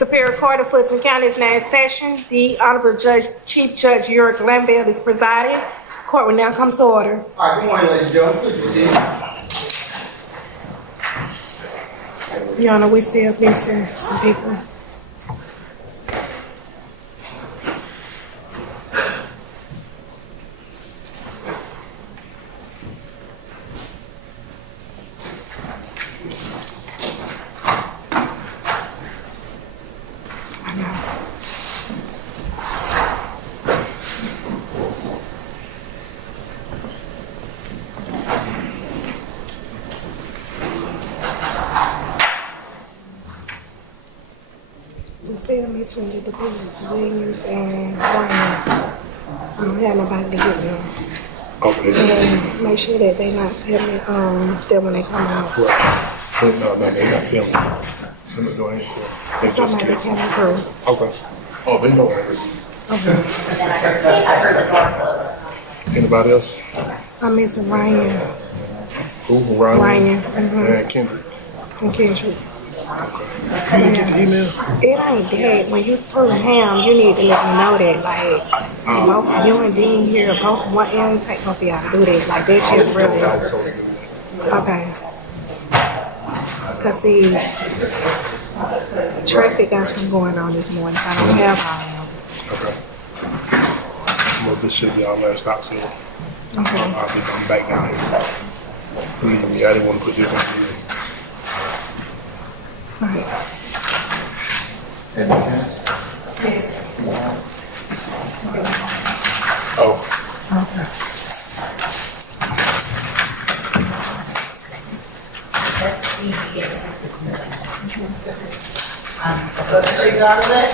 Superior Court of Fulton County is now in session. The Honorable Chief Judge Uric Lambert is presiding. Court will now come to order. All right, good morning, ladies and gentlemen. Please be seated. Your Honor, we still missing some people. Still missing the defendants, Williams and Ryan. I don't have nobody to get them. Okay. And make sure that they not filming them when they come out. Right. No, they're not filming. They're not doing anything. They just Somebody came. coming through. Okay. Oh, they know everything. Okay. Anybody else? I'm missing Ryan. Who? Ryan. Mm-hmm. And Kendrick. And Kendrick. You didn't get the email? It ain't that. When you pull a ham, you need to let me know that. Like, both you and Dean here, both one end, take both of y'all to do this. Like, that just really. Okay. Because, see, traffic got some going on this morning, so I don't have all of them. Okay. Well, this should be our last stop, so Okay. I'm back down here. Believe me, I didn't want to put this in the meeting. All right. Oh. Okay. Let's see if he gets this minute. Let's take out of that.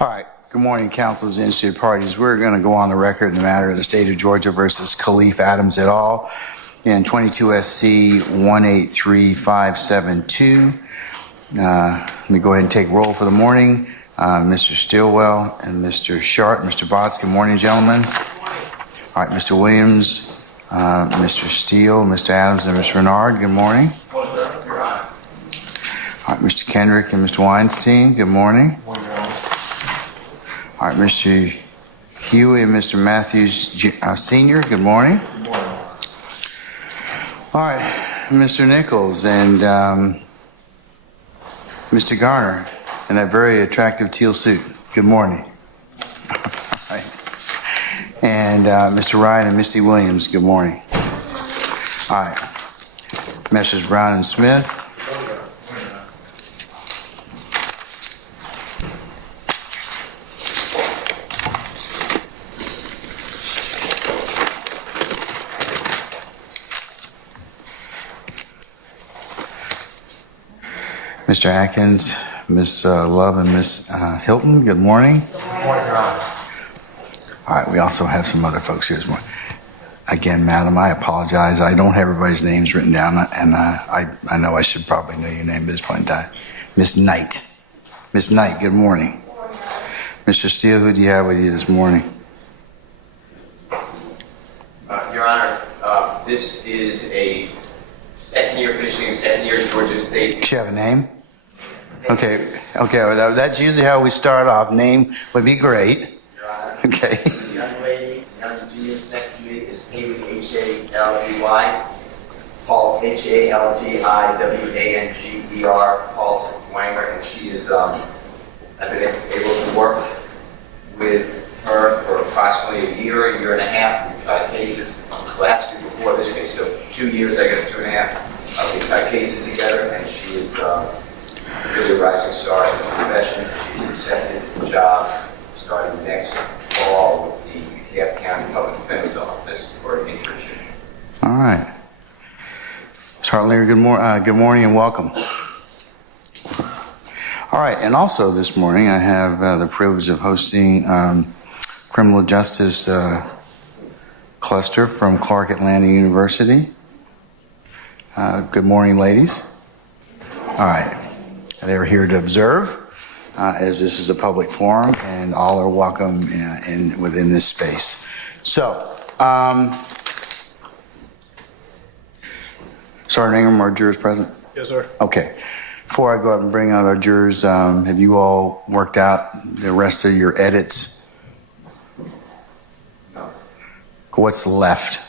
All right. Good morning, counsels and interested parties. We're going to go on the record in the matter of the state of Georgia versus Khalif Adams et al. In 22 SC 183572. Let me go ahead and take roll for the morning. Mr. Stillwell and Mr. Sharp. Mr. Botts, good morning, gentlemen. All right, Mr. Williams, Mr. Steele, Mr. Adams, and Mr. Renard, good morning. All right, Mr. Kendrick and Mr. Weinstein, good morning. All right, Mr. Huey and Mr. Matthews, Sr., good morning. All right, Mr. Nichols and Mr. Garner in that very attractive teal suit. Good morning. Right. And Mr. Ryan and Misty Williams, good morning. All right. Messrs. Brown and Smith. Mr. Atkins, Ms. Love, and Ms. Hilton, good morning. Good morning, Your Honor. All right, we also have some other folks here this morning. Again, madam, I apologize. I don't have everybody's names written down, and I know I should probably know your name at this point in time. Ms. Knight. Ms. Knight, good morning. Mr. Steele, who do you have with you this morning? Your Honor, this is a second year, finishing a second year Georgia State. Does she have a name? Okay, well, that's usually how we start off. Name would be great. Your Honor. Okay. The young lady, young genius next to me is Haley H-A-L-E-Y, Paul H-A-L-T-I-W-A-N-G-E-R, Paul Wanger, and she is, I've been able to work with her for approximately a year and a half. We tried cases last year before this case, so 2 years, I guess 2.5. We tried cases together, and she is really a rising star in the profession. She's accepted the job starting next fall with the DeKalb County Public Defender's Office for an internship. All right. Ms. Hartlinger, good morning and welcome. All right, and also this morning I have the privilege of hosting criminal justice cluster from Clark Atlanta University. Good morning, ladies. All right, they're here to observe, as this is a public forum, and all are welcome within this space. So, Sergeant Ingram, our jurors present? Yes, sir. Okay. Before I go out and bring out our jurors, have you all worked out the rest of your edits? No. What's left?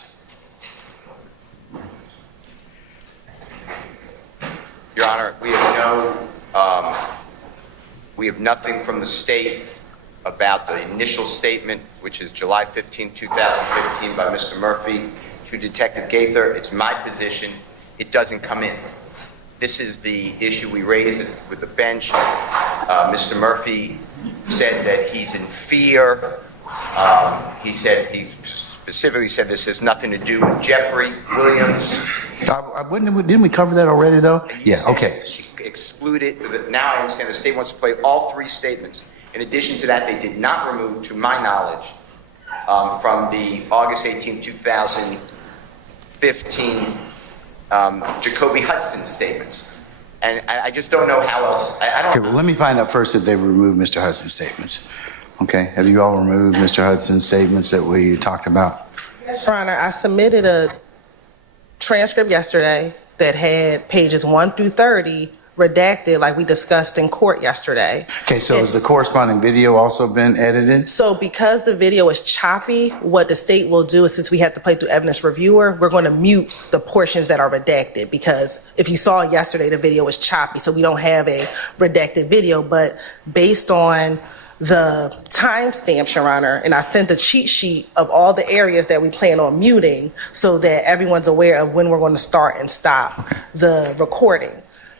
Your Honor, we have nothing from the state about the initial statement, which is July 15, 2015, by Mr. Murphy to Detective Gaither. It's my position. It doesn't come in. This is the issue we raised with the bench. Mr. Murphy said that he's in fear. He specifically said this has nothing to do with Jeffery Williams. Didn't we cover that already, though? Yeah, okay. Excluded. Now I understand the state wants to play all three statements. In addition to that, they did not remove, to my knowledge, from the August 18, 2015 Jacoby Hudson statements. And I just don't know how else. I don't. Okay, well, let me find out first if they've removed Mr. Hudson's statements. Okay, have you all removed Mr. Hudson's statements that we talked about? Your Honor, I submitted a transcript yesterday that had pages 1 through 30 redacted like we discussed in court yesterday. Okay, so has the corresponding video also been edited? So because the video is choppy, what the state will do is, since we have to play through evidence reviewer, we're going to mute the portions that are redacted, because if you saw yesterday, the video was choppy, so we don't have a redacted video. But based on the timestamps, Your Honor, and I sent the cheat sheet of all the areas that we plan on muting so that everyone's aware of when we're going to start and stop the recording.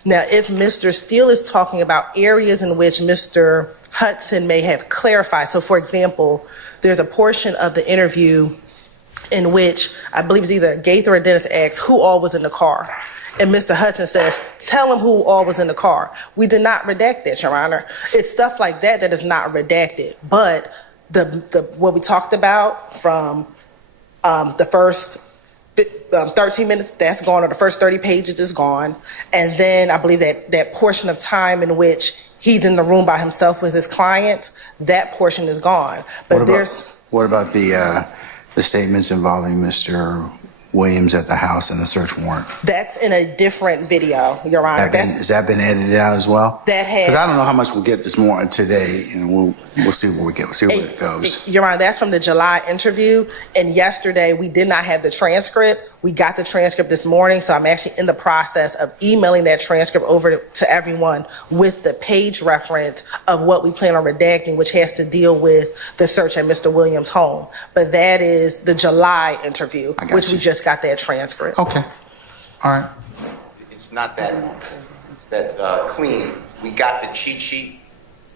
Now, if Mr. Steele is talking about areas in which Mr. Hudson may have clarified, so for example, there's a portion of the interview in which I believe it's either Gaither or Dennis asks who all was in the car. And Mr. Hudson says, tell him who all was in the car. We did not redact that, Your Honor. It's stuff like that that is not redacted. But the what we talked about from the first 13 minutes, that's gone, or the first 30 pages is gone. And then I believe that portion of time in which he's in the room by himself with his client, that portion is gone. But what about the statements involving Mr. Williams at the house and the search warrant? That's in a different video, Your Honor. Has that been edited out as well? That has. Because I don't know how much we'll get this morning today, and we'll see where we get. We'll see where it goes. Your Honor, that's from the July interview, and yesterday we did not have the transcript. We got the transcript this morning, so I'm actually in the process of emailing that transcript over to everyone with the page reference of what we plan on redacting, which has to deal with the search at Mr. Williams' home. But that is the July interview, got which we you. just got that transcript. Okay. All right. It's not that clean. We got the cheat sheet,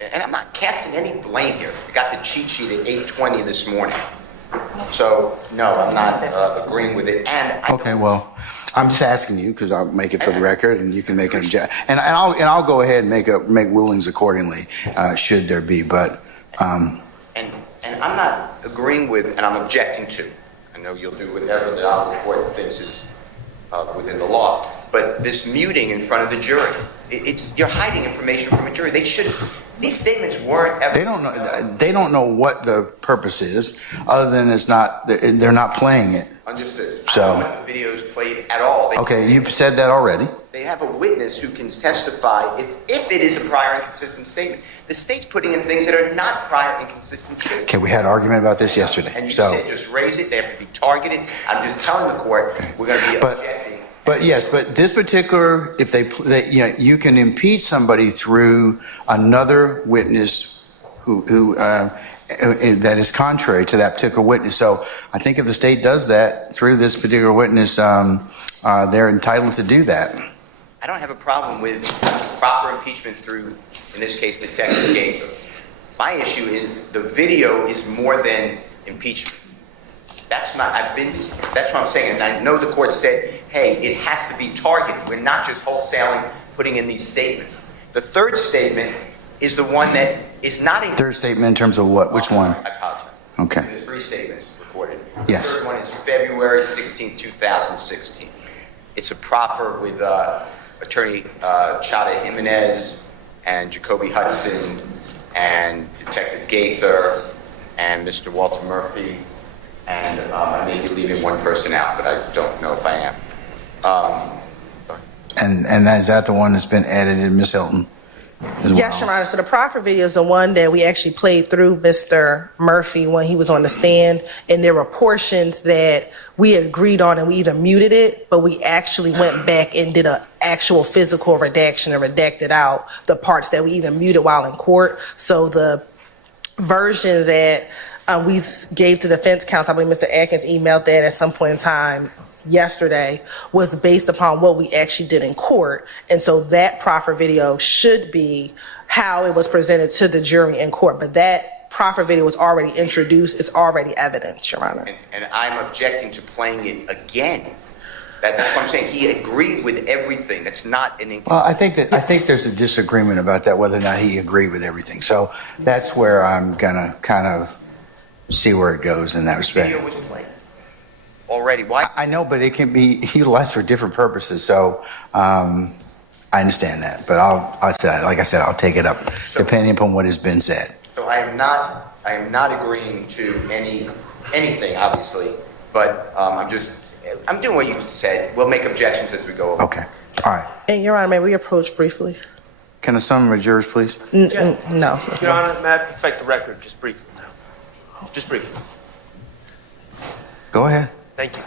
and I'm not casting any blame here. We got the cheat sheet at 8:20 this morning. So, no, I'm not agreeing with it. And Okay, well, I'm just asking you because I'll make it for the record, and you can make an objection, and I'll go ahead and make rulings accordingly, should there be. But and I'm not agreeing with, and I'm objecting to. I know you'll do whatever the honorable court thinks is within the law, but this muting in front of the jury, you're hiding information from a jury. They should. These statements weren't ever. they don't know what the purpose is, other than they're not playing it. Understood. So- I don't want the videos played at all. Okay, you've said that already. They have a witness who can testify if it is a prior inconsistent statement. The state's putting in things that are not prior inconsistent statements. Okay, we had an argument about this yesterday. And you So, said just raise it. They have to be targeted. I'm just telling the court we're going to be objecting. but yes, but this particular, if you can impeach somebody through another witness who that is contrary to that particular witness. So I think if the state does that through this particular witness, they're entitled to do that. I don't have a problem with proper impeachment through, in this case, Detective Gaither. My issue is the video is more than impeachment. That's what I'm saying. And I know the court said, hey, it has to be targeted. We're not just wholesaling putting in these statements. The third statement is the one that is not a Third statement in terms of what? Which one? I apologize. Okay. There's 3 statements recorded. Yes. The third one is February 16, 2016. It's a proffer with Attorney Chada Jimenez and Jacoby Hudson and Detective Gaither and Mr. Walter Murphy. And I may be leaving one person out, but I don't know if I am. And is that the one that's been edited, Ms. Hilton? As Yes, well? Your Honor. So the proffer video is the one that we actually played through Mr. Murphy when he was on the stand, and there were portions that we had agreed on and we either muted it, but we actually went back and did an actual physical redaction and redacted out the parts that we either muted while in court. So the version that we gave to defense counsel, I believe Mr. Atkins emailed that at some point in time yesterday, was based upon what we actually did in court. And so that proffer video should be how it was presented to the jury in court. But that proffer video was already introduced. It's already evidence, Your Honor. And I'm objecting to playing it again. That's what I'm saying. He agreed with everything. That's not an Well, inconsistency. I think there's a disagreement about that, whether or not he agreed with everything. So that's where I'm gonna kind of see where it goes in that respect. Video was played already. Why? I know, but it can be utilized for different purposes. So I understand that, but like I said, I'll take it up depending upon what has been said. So I am not agreeing to anything, obviously, but I'm doing what you said. We'll make objections as we go along. Okay. All right. And Your Honor, may we approach briefly? Can the summary jurors, please? No. Your Honor, may I perfect the record just briefly? Just briefly. Go ahead. Thank you.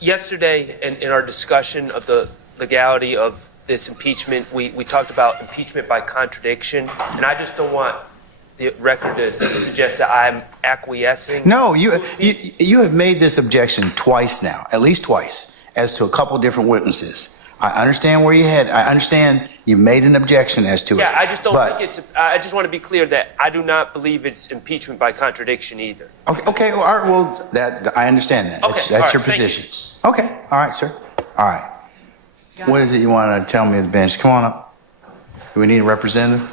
Yesterday, in our discussion of the legality of this impeachment, we talked about impeachment by contradiction, and I just don't want the record to suggest that I'm acquiescing. No, you have made this objection twice now, at least twice, as to a couple different witnesses. I understand where you head. I understand you made an objection as to it. Yeah, I just don't think it's. I just want to be clear that I do not believe it's impeachment by contradiction either. Okay. Well, all right, well, that I understand that. Okay, That's all right, your thank you. position. Okay. All right, sir. All right. What is it you want to tell me at the bench? Come on up. Do we need a representative?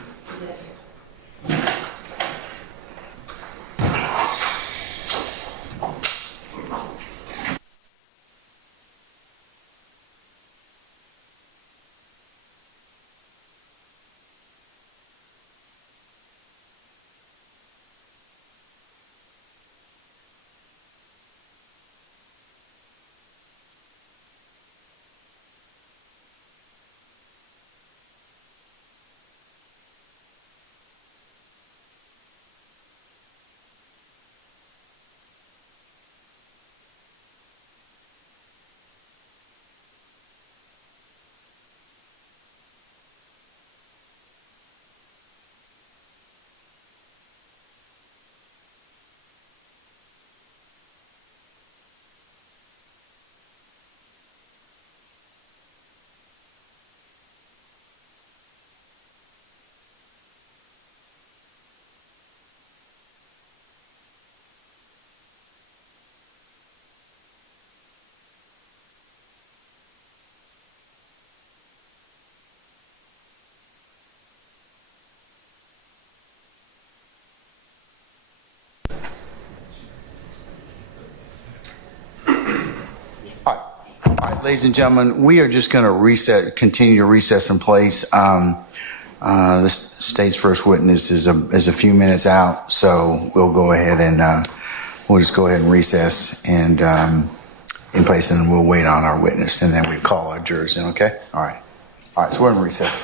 Ladies and gentlemen, we are just going to continue to recess in place. The state's first witness is a few minutes out, so we'll go ahead and we'll just go ahead and recess and in place, and we'll wait on our witness, and then we call our jurors in. Okay? All right. All right. So we're in recess.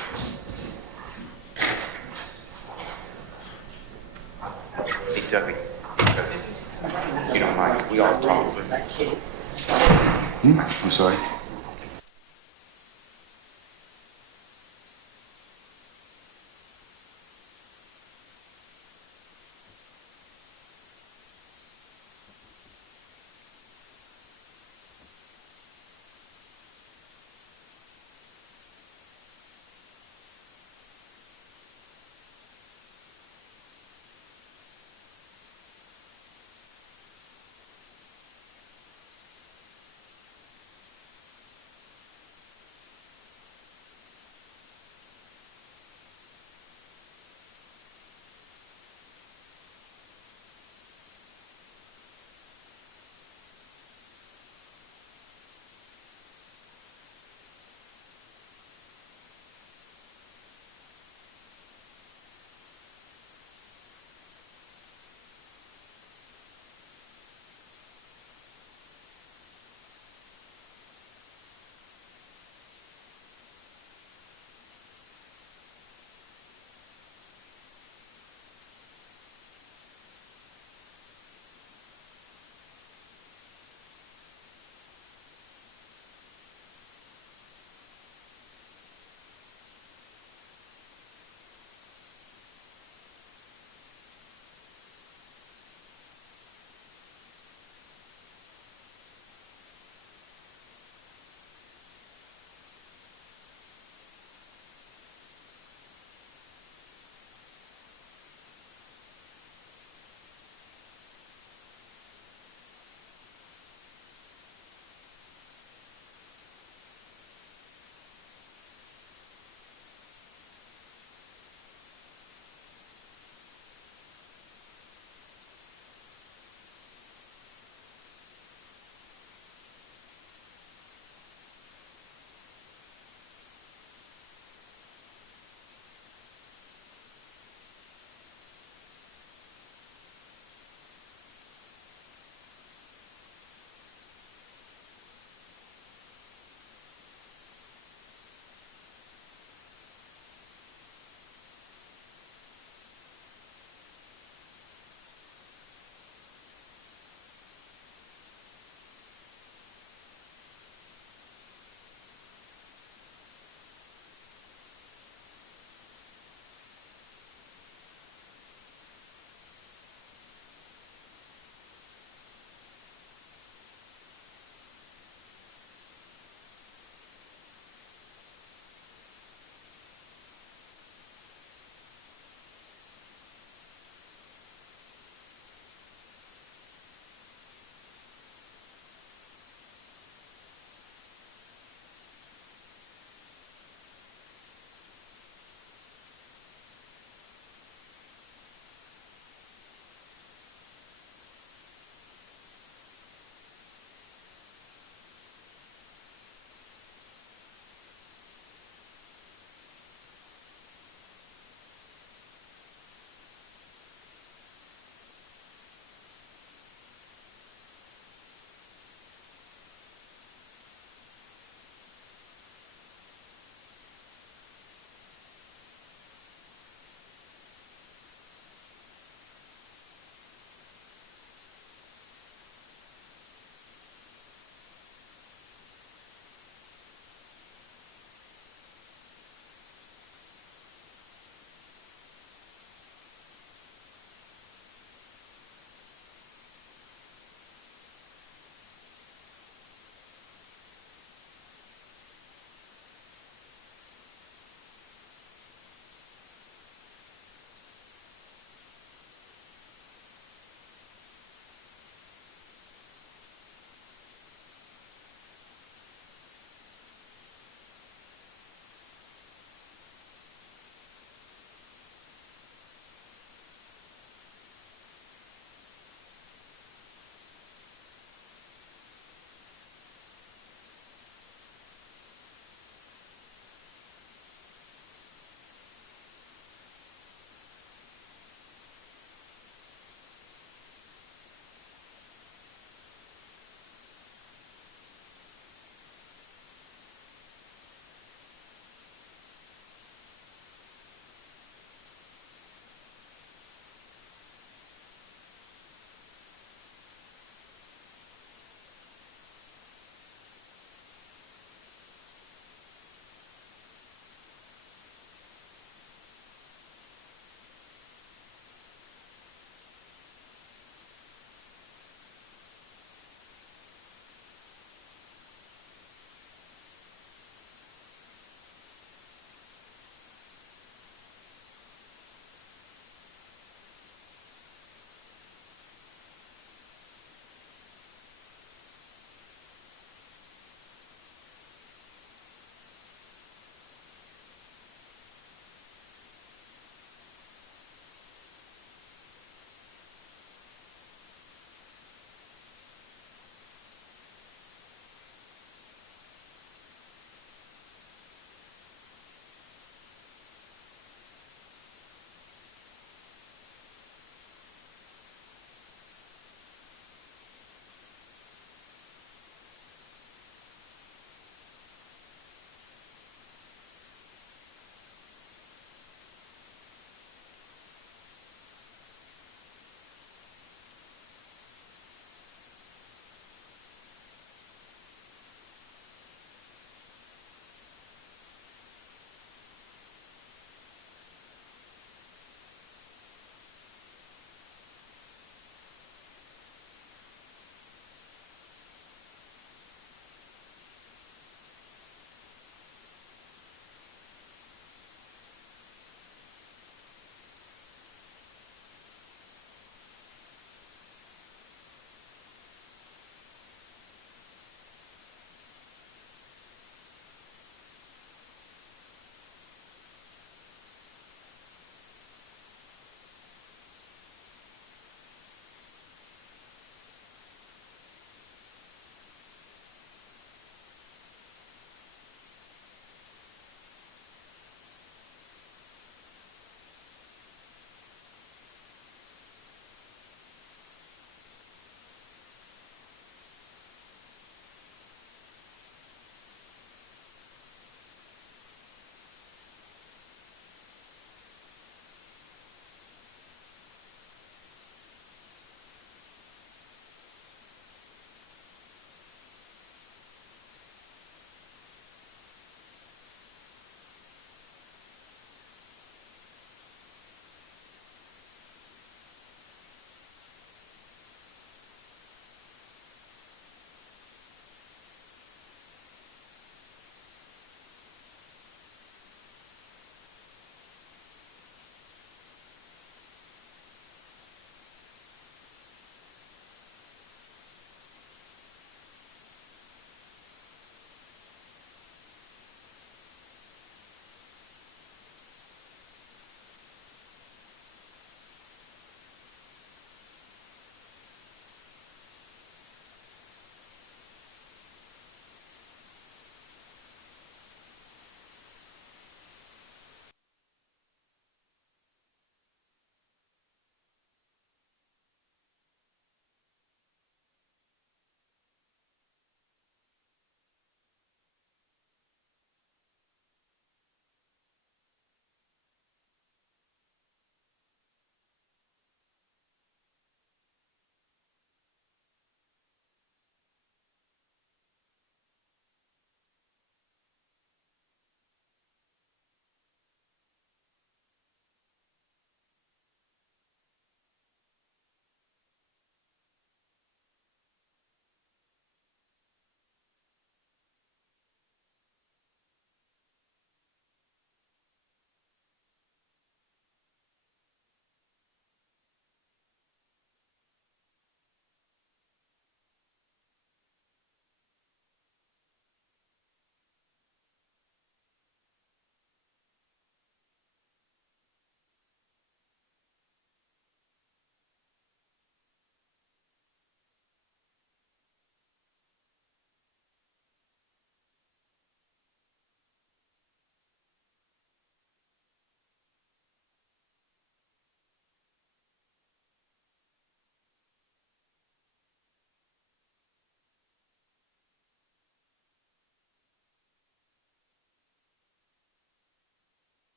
Hey, Dougie, if you don't mind, we all talk with me. I'm sorry.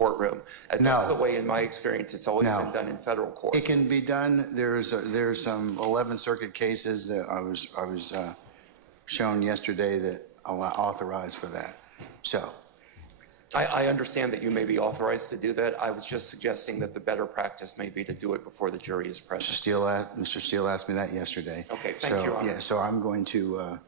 courtroom, as No. that's the way, in my experience, it's always No. been done in federal court. It can be done. There's some 11th Circuit cases that I was shown yesterday that authorized for that. So, I understand that you may be authorized to do that. I was just suggesting that the better practice may be to do it before the jury is present. Mr. Steele asked me that yesterday. Okay, thank So, you, Your Honor. yeah, so I'm going to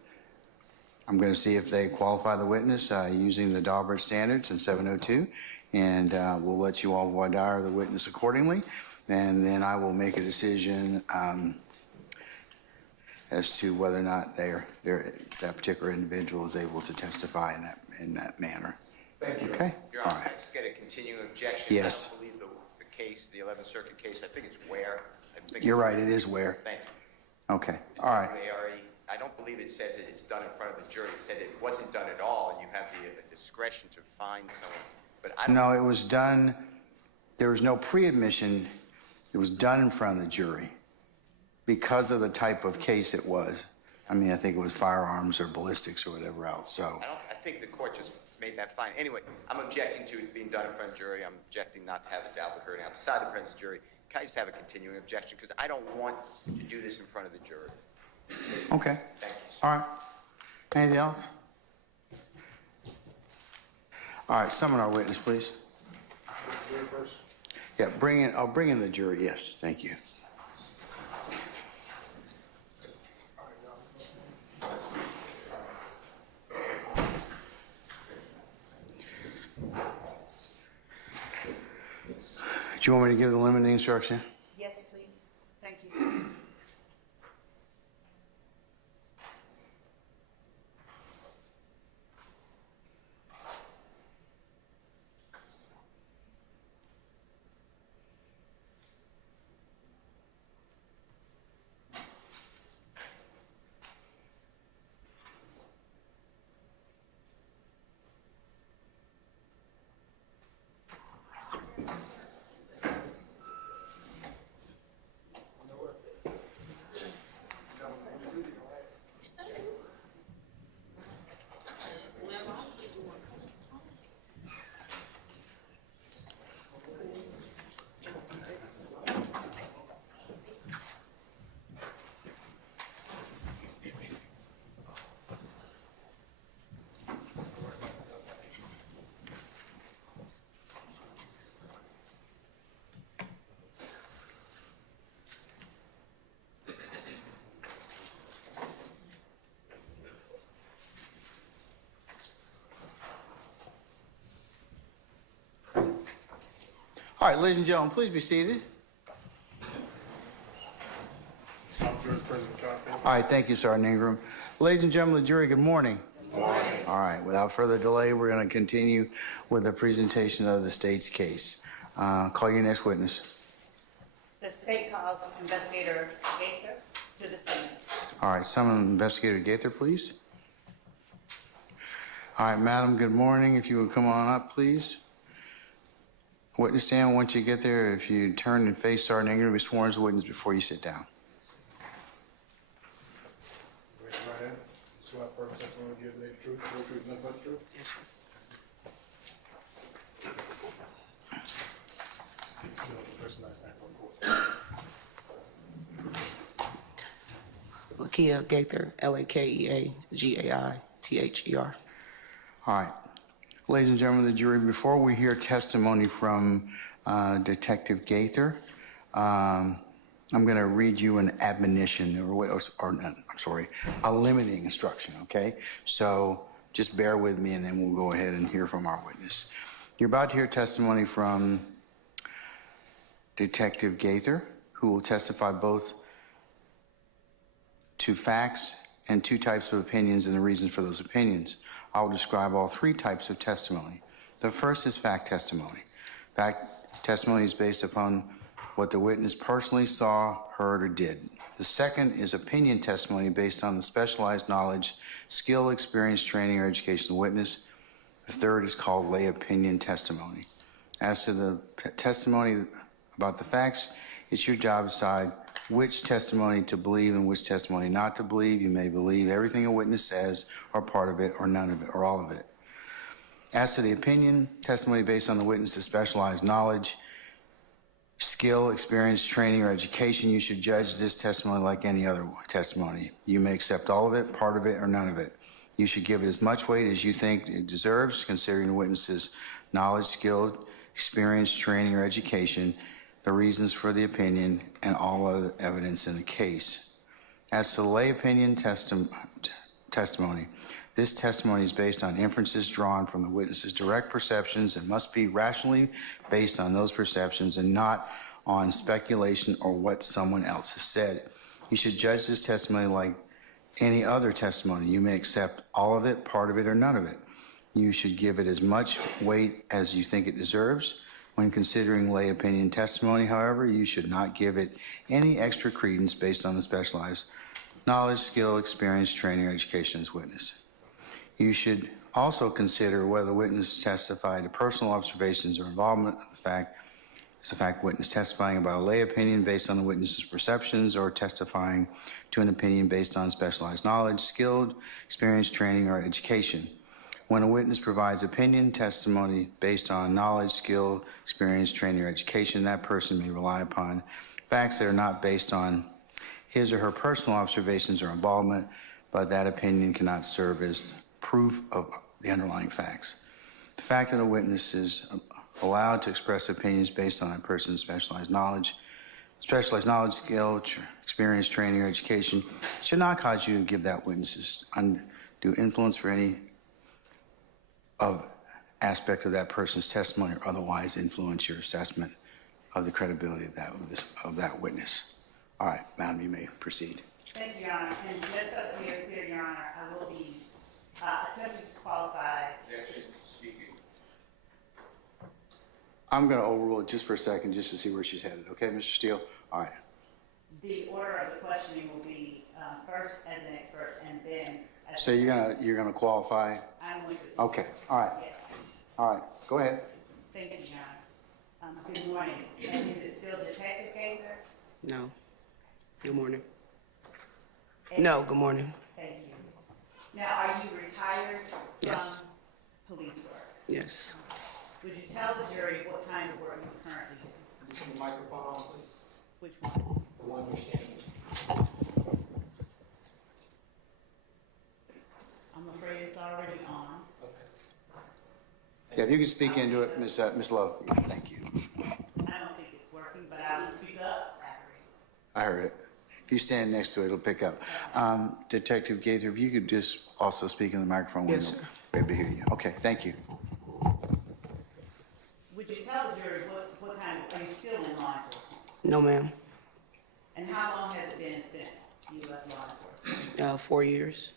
see if they qualify the witness using the Daubert standards in 702, and we'll let you all voir dire the witness accordingly, and then I will make a decision as to whether or not that particular individual is able to testify in that manner. Thank you. Okay? Your All Honor, I right. just get a continuing objection. Yes. I don't believe the case, the 11th Circuit case, I think it's Ware. You're right, it is where. Thank you. Okay, all right. I don't believe it says that it's done in front of the jury. It said it wasn't done at all, and you have the discretion to find someone. But I don't. No, it was done, there was no pre-admission, it was done in front of the jury because of the type of case it was. I mean, I think it was firearms or ballistics or whatever else, so. I think the court just made that fine. Anyway, I'm objecting to it being done in front of the jury. I'm objecting not to have it dealt with heard outside the presence of the jury. Can I just have a continuing objection? Because I don't want to do this in front of the jury. Okay, Thank you, sir. all right. Anything else? All right, summon our witness, please. Yeah, I'll bring in the jury, yes, thank you. Do you want me to give the limiting instruction? Yes, please. Thank you, sir. All right, ladies and gentlemen, please be seated. All right, thank you, Sergeant Ingram. Ladies and gentlemen of the jury, good morning. Good morning. All right, without further delay, we're going to continue with the presentation of the state's case. Call your next witness. The state calls Investigator Gaither to the stand. All right, summon Investigator Gaither, please. All right, madam, good morning. If you would come on up, please. Witness stand, once you get there, if you turn and face Sergeant Ingram, be sworn as a witness before you sit down. Raise your right hand. Swear firm testimony to give the truth, the whole truth, nothing but the truth. Still the first and last name for the court. Lakia Gaither, Lakeagather. All right. Ladies and gentlemen of the jury, before we hear testimony from Detective Gaither, I'm going to read you an admonition, a limiting instruction, okay? So just bear with me and then we'll go ahead and hear from our witness. You're about to hear testimony from Detective Gaither, who will testify both to facts and two types of opinions and the reasons for those opinions. I will describe all three types of testimony. The first is fact testimony. Fact testimony is based upon what the witness personally saw, heard, or did. The second is opinion testimony based on the specialized knowledge, skill, experience, training, or education of the witness. The third is called lay opinion testimony. As to the testimony about the facts, it's your job to decide which testimony to believe and which testimony not to believe. You may believe everything a witness says, or part of it, or none of it, or all of it. As to the opinion, testimony based on the witness's specialized knowledge, skill, experience, training, or education, you should judge this testimony like any other testimony. You may accept all of it, part of it, or none of it. You should give it as much weight as you think it deserves, considering the witness's knowledge, skill, experience, training, or education, the reasons for the opinion, and all other evidence in the case. As to the lay opinion testimony, this testimony is based on inferences drawn from the witness's direct perceptions and must be rationally based on those perceptions and not on speculation or what someone else has said. You should judge this testimony like any other testimony. You may accept all of it, part of it, or none of it. You should give it as much weight as you think it deserves. When considering lay opinion testimony, however, you should not give it any extra credence based on the specialized knowledge, skill, experience, training, or education as witness. You should also consider whether the witness testified to personal observations or involvement of the fact. Is the fact witness testifying about a lay opinion based on the witness's perceptions or testifying to an opinion based on specialized knowledge, skilled, experience, training, or education. When a witness provides opinion testimony based on knowledge, skill, experience, training, or education, that person may rely upon facts that are not based on his or her personal observations or involvement, but that opinion cannot serve as proof of the underlying facts. The fact that a witness is allowed to express opinions based on a person's specialized knowledge, skill, experience, training, or education should not cause you to give that witness's undue influence for any aspect of that person's testimony or otherwise influence your assessment of the credibility of that witness. All right, madam, you may proceed. Thank you, Your Honor. And just so that we are clear, Your Honor, I will be attempting to qualify. Objection, speaking. I'm going to overrule it just for a second, just to see where she's headed. Okay, Mr. Steele? All right. The order of the questioning will be first as an expert and then as. So you're gonna qualify? I'm going to. Okay. All right. Yes. All right. Go ahead. Thank you, Your Honor. Good morning. And is it still Detective Gaither? No. Good morning. No, good morning. Thank you. Now, are you retired Yes. from police work? Yes. Would you tell the jury what kind of work you currently do? Can you turn the microphone on, please? Which one? The one you're standing. I'm afraid it's already on. Okay. Yeah, if you could speak into it, Miss Lowe. Yeah, thank you. I don't think it's working, but I will speak up. I heard it. If you stand next to it, it'll pick up. Detective Gaither, if you could just also speak in the microphone. Yes, we'll sir. be able to hear you. Okay, thank you. Would you tell the jury what kind of, are you still in law enforcement? No, ma'am. And how long has it been since you left law enforcement? 4 years.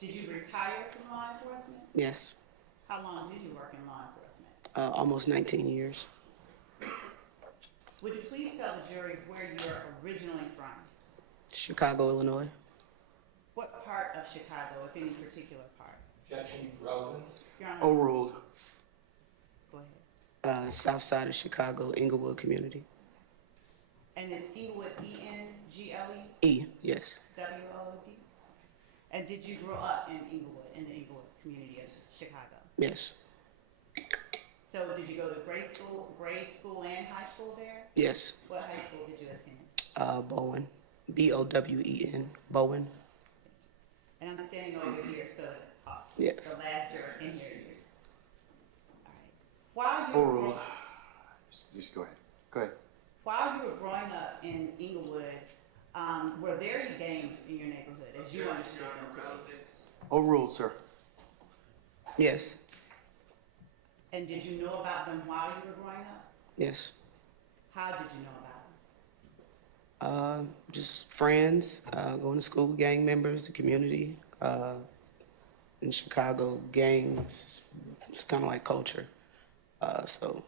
Did you retire from law enforcement? Yes. How long did you work in law enforcement? Almost 19 years. Would you please tell the jury where you're originally from? Chicago, Illinois. What part of Chicago, if any particular part? Objection, relevance. Your Honor, Overruled. go ahead. South side of Chicago, Inglewood community. And is Inglewood E-N-G-L-E? E, yes. W-O-O-D? And did you grow up in Inglewood, in the Inglewood community of Chicago? Yes. So did you go to grade school and high school there? Yes. What high school did you attend? Bowen. B-O-W-E-N. Bowen. And I'm standing over here, so Yes. the last year in here. All right. While you were Overruled. growing- Just go ahead. Go ahead. While you were growing up in Inglewood, were there any gangs in your neighborhood, as you understood them to be? Overruled, sir. Yes. And did you know about them while you were growing up? Yes. How did you know about them? Just friends, going to school, gang members, the community. In Chicago, gangs, it's kind of like culture. So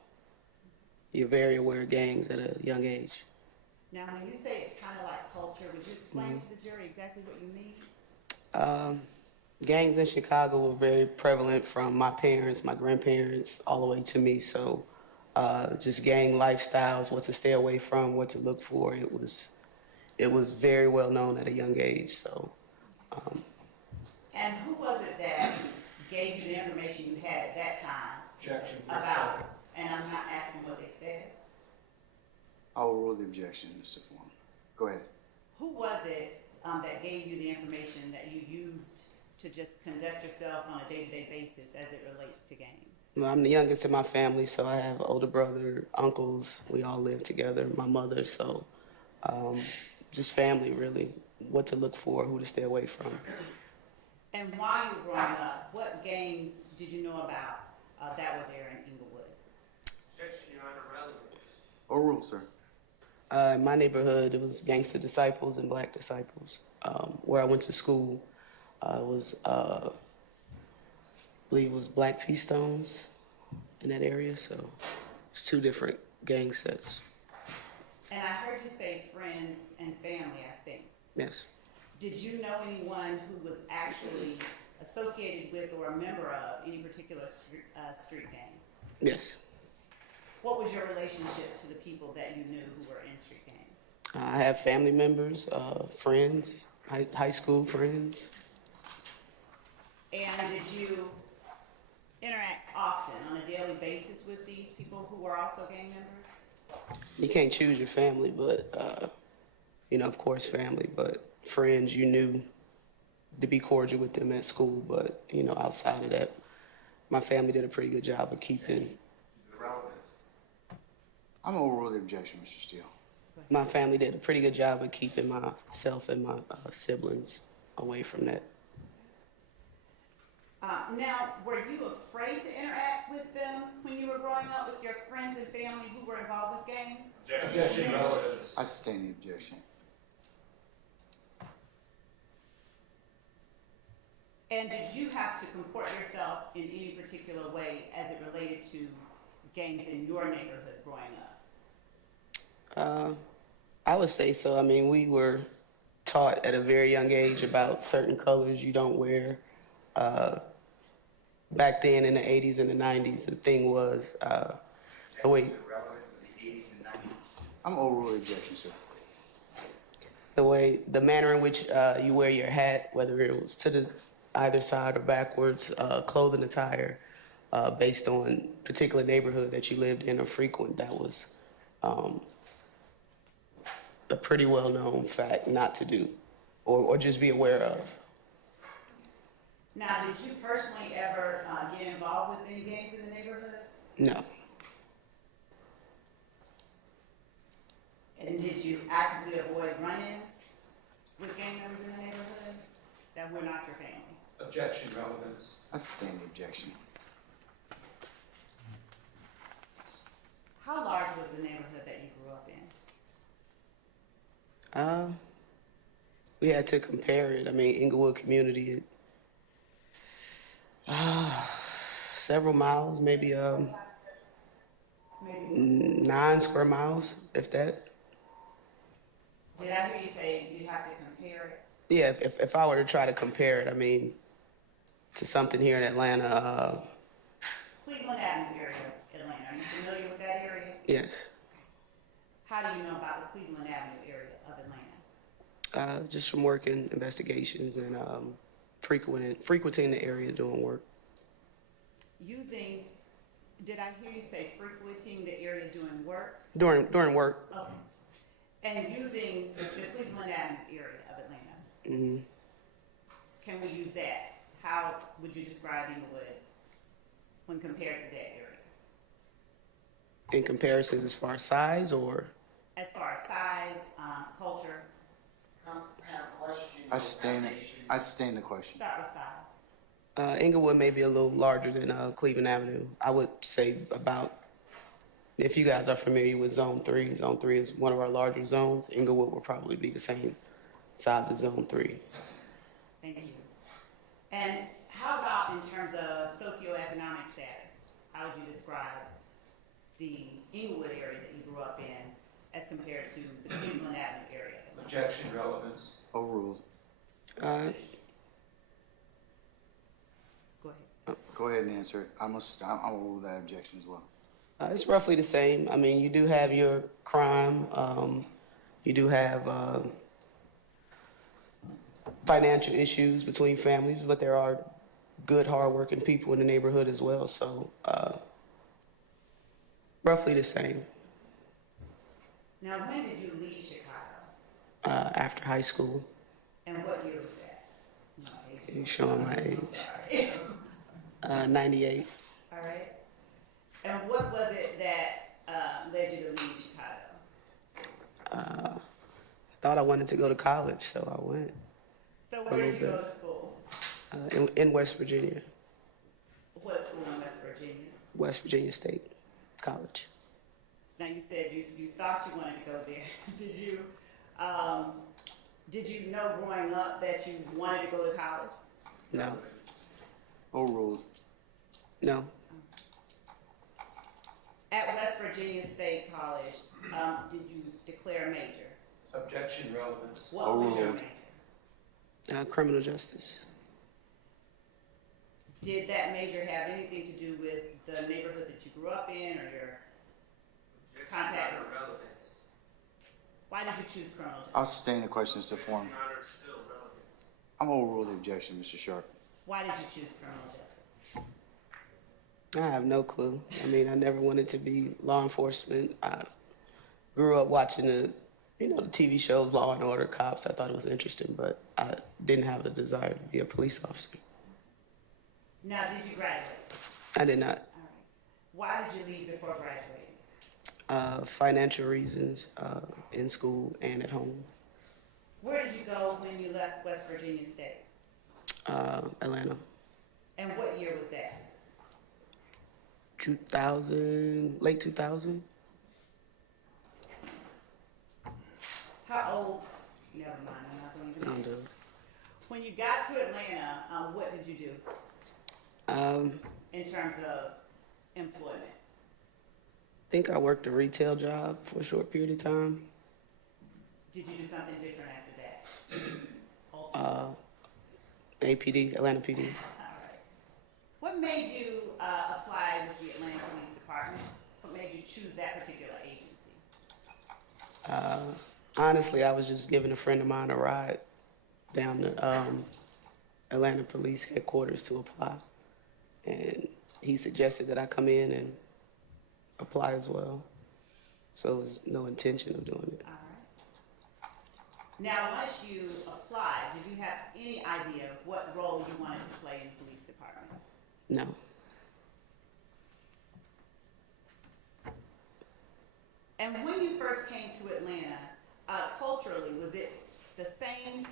you're very aware of gangs at a young age. Now, when you say it's kind of like culture, would you explain to the jury exactly what you mean? Gangs in Chicago were very prevalent from my parents, my grandparents, all the way to me. So just gang lifestyles, what to stay away from, what to look for. It was very well known at a young age. So. And who was it that gave you the information you had at that time Objection. about, and I'm not asking what they said. I will rule the objection, Mr. Foreman. Go ahead. Who was it that gave you the information that you used to just conduct yourself on a day-to-day basis as it relates to gangs? Well, I'm the youngest in my family, so I have older brother, uncles. We all live together. My mother, so just family, really. What to look for, who to stay away from. And while you were growing up, what gangs did you know about that were there in Inglewood? Objection, Your Honor, relevance. Overruled, sir. In my neighborhood, it was Gangster Disciples and Black Disciples. Where I went to school was, I believe it was Black Pea Stones in that area, so it's two different gang sets. And I heard you say friends and family, I think. Yes. Did you know anyone who was actually associated with or a member of any particular street gang? Yes. What was your relationship to the people that you knew who were in street gangs? I have family members, friends, high school friends. And did you interact often on a daily basis with these people who were also gang members? You can't choose your family, but, of course family, but friends, you knew to be cordial with them at school, but, outside of that, my family did a pretty good job of keeping. I'm going to overrule the objection, Mr. Steele. My family did a pretty good job of keeping myself and my siblings away from that. Now, were you afraid to interact with them when you were growing up with your friends and family who were involved with gangs? Objection. Relevance. I sustain the objection. And did you have to comport yourself in any particular way as it related to gangs in your neighborhood growing up? I would say so. I mean, we were taught at a very young age about certain colors you don't wear. Back then in the 80s and the 90s, the thing was, I'm overrule the objection, sir. the manner in which you wear your hat, whether it was to the either side or backwards, clothing attire, based on particular neighborhood that you lived in or frequent, that was a pretty well-known fact not to do or just be aware of. Now, did you personally ever get involved with any gangs in the neighborhood? No. And did you actively avoid run-ins with gang members in the neighborhood that were not your family? Objection. Relevance. I sustain the objection. How large was the neighborhood that you grew up in? We had to compare it. I mean, Inglewood community, several miles, maybe 9 square miles, if that. Did I hear you say you have to compare it? Yeah, if I were to try to compare it, I mean, to something here in Atlanta, Cleveland Avenue area, Atlanta. Are you familiar with that area? yes. How do you know about the Cleveland Avenue area of Atlanta? Just from working investigations and frequenting the area doing work. Did I hear you say frequenting the area doing work? During work. Okay. And using the Cleveland Avenue area of Atlanta. Mm-hmm. Can we use that? How would you describe Inglewood when compared to that area? In comparisons as far as size or? As far as size, culture, I sustain the question. start with size. Inglewood may be a little larger than Cleveland Avenue. I would say about, if you guys are familiar with Zone 3, Zone 3 is one of our larger zones. Inglewood will probably be the same size as Zone 3. Thank you. And how about in terms of socioeconomic status? How would you describe the Inglewood area that you grew up in as compared to the Cleveland Avenue area? Objection. Relevance. Overruled. Go ahead. Go ahead and answer it. I'm gonna rule that objection as well. It's roughly the same. I mean, you do have your crime. You do have financial issues between families, but there are good, hardworking people in the neighborhood as well. So Roughly the same. Now, when did you leave Chicago? After high school. And what year was that? You're showing my age. Sorry. 98. All right. And what was it that led you to leave Chicago? I thought I wanted to go to college, so I went. So where did you go to school? In West Virginia, What school in West Virginia? West Virginia State College. Now you said you thought you wanted to go there. Did you know growing up that you wanted to go to college? No, Overruled. no. At West Virginia State College, did you declare a major? Objection relevance. What was your major? Criminal justice. Did that major have anything to do with the neighborhood that you grew up in or your contact? Relevance. Why did you choose criminal justice? I'll sustain the questions to form. Still relevance. I'm overruled the objection, Mr. Sharp. Why did you choose criminal justice? I have no clue. I mean, I never wanted to be law enforcement. I grew up watching the TV shows, Law and Order, Cops. I thought it was interesting, but I didn't have a desire to be a police officer. Now, did you graduate? I did not. All right. Why did you leave before graduating? Financial reasons, in school and at home. Where did you go when you left West Virginia State? Atlanta. And what year was that? 2000, late 2000. How old? Never mind, I'm not going to I'm do it. done. When you got to Atlanta, what did you do in terms of employment? I think I worked a retail job for a short period of time. Did you do something different after that? APD, Atlanta PD. All right. What made you apply with the Atlanta Police Department? What made you choose that particular agency? Honestly, I was just giving a friend of mine a ride down to Atlanta Police headquarters to apply. And he suggested that I come in and apply as well. So it was no intention of doing it. All right. Now, once you applied, did you have any idea what role you wanted to play in the police department? No. And when you first came to Atlanta, culturally, was it the same,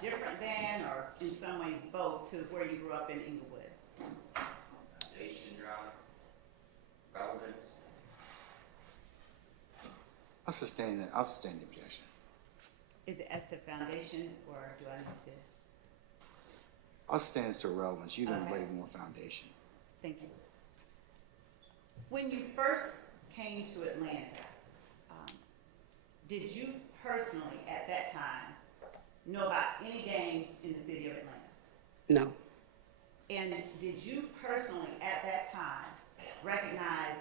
different than, or in some ways both, to where you grew up in Inglewood? Foundation, Your Honor. Relevance. I'll sustain the objection. Is it as to foundation, or do I need to? I'll sustain as to relevance. You can Okay. lay more foundation. Thank you. When you first came to Atlanta, did you personally, at that time, know about any gangs in the city of Atlanta? No. And did you personally, at that time, recognize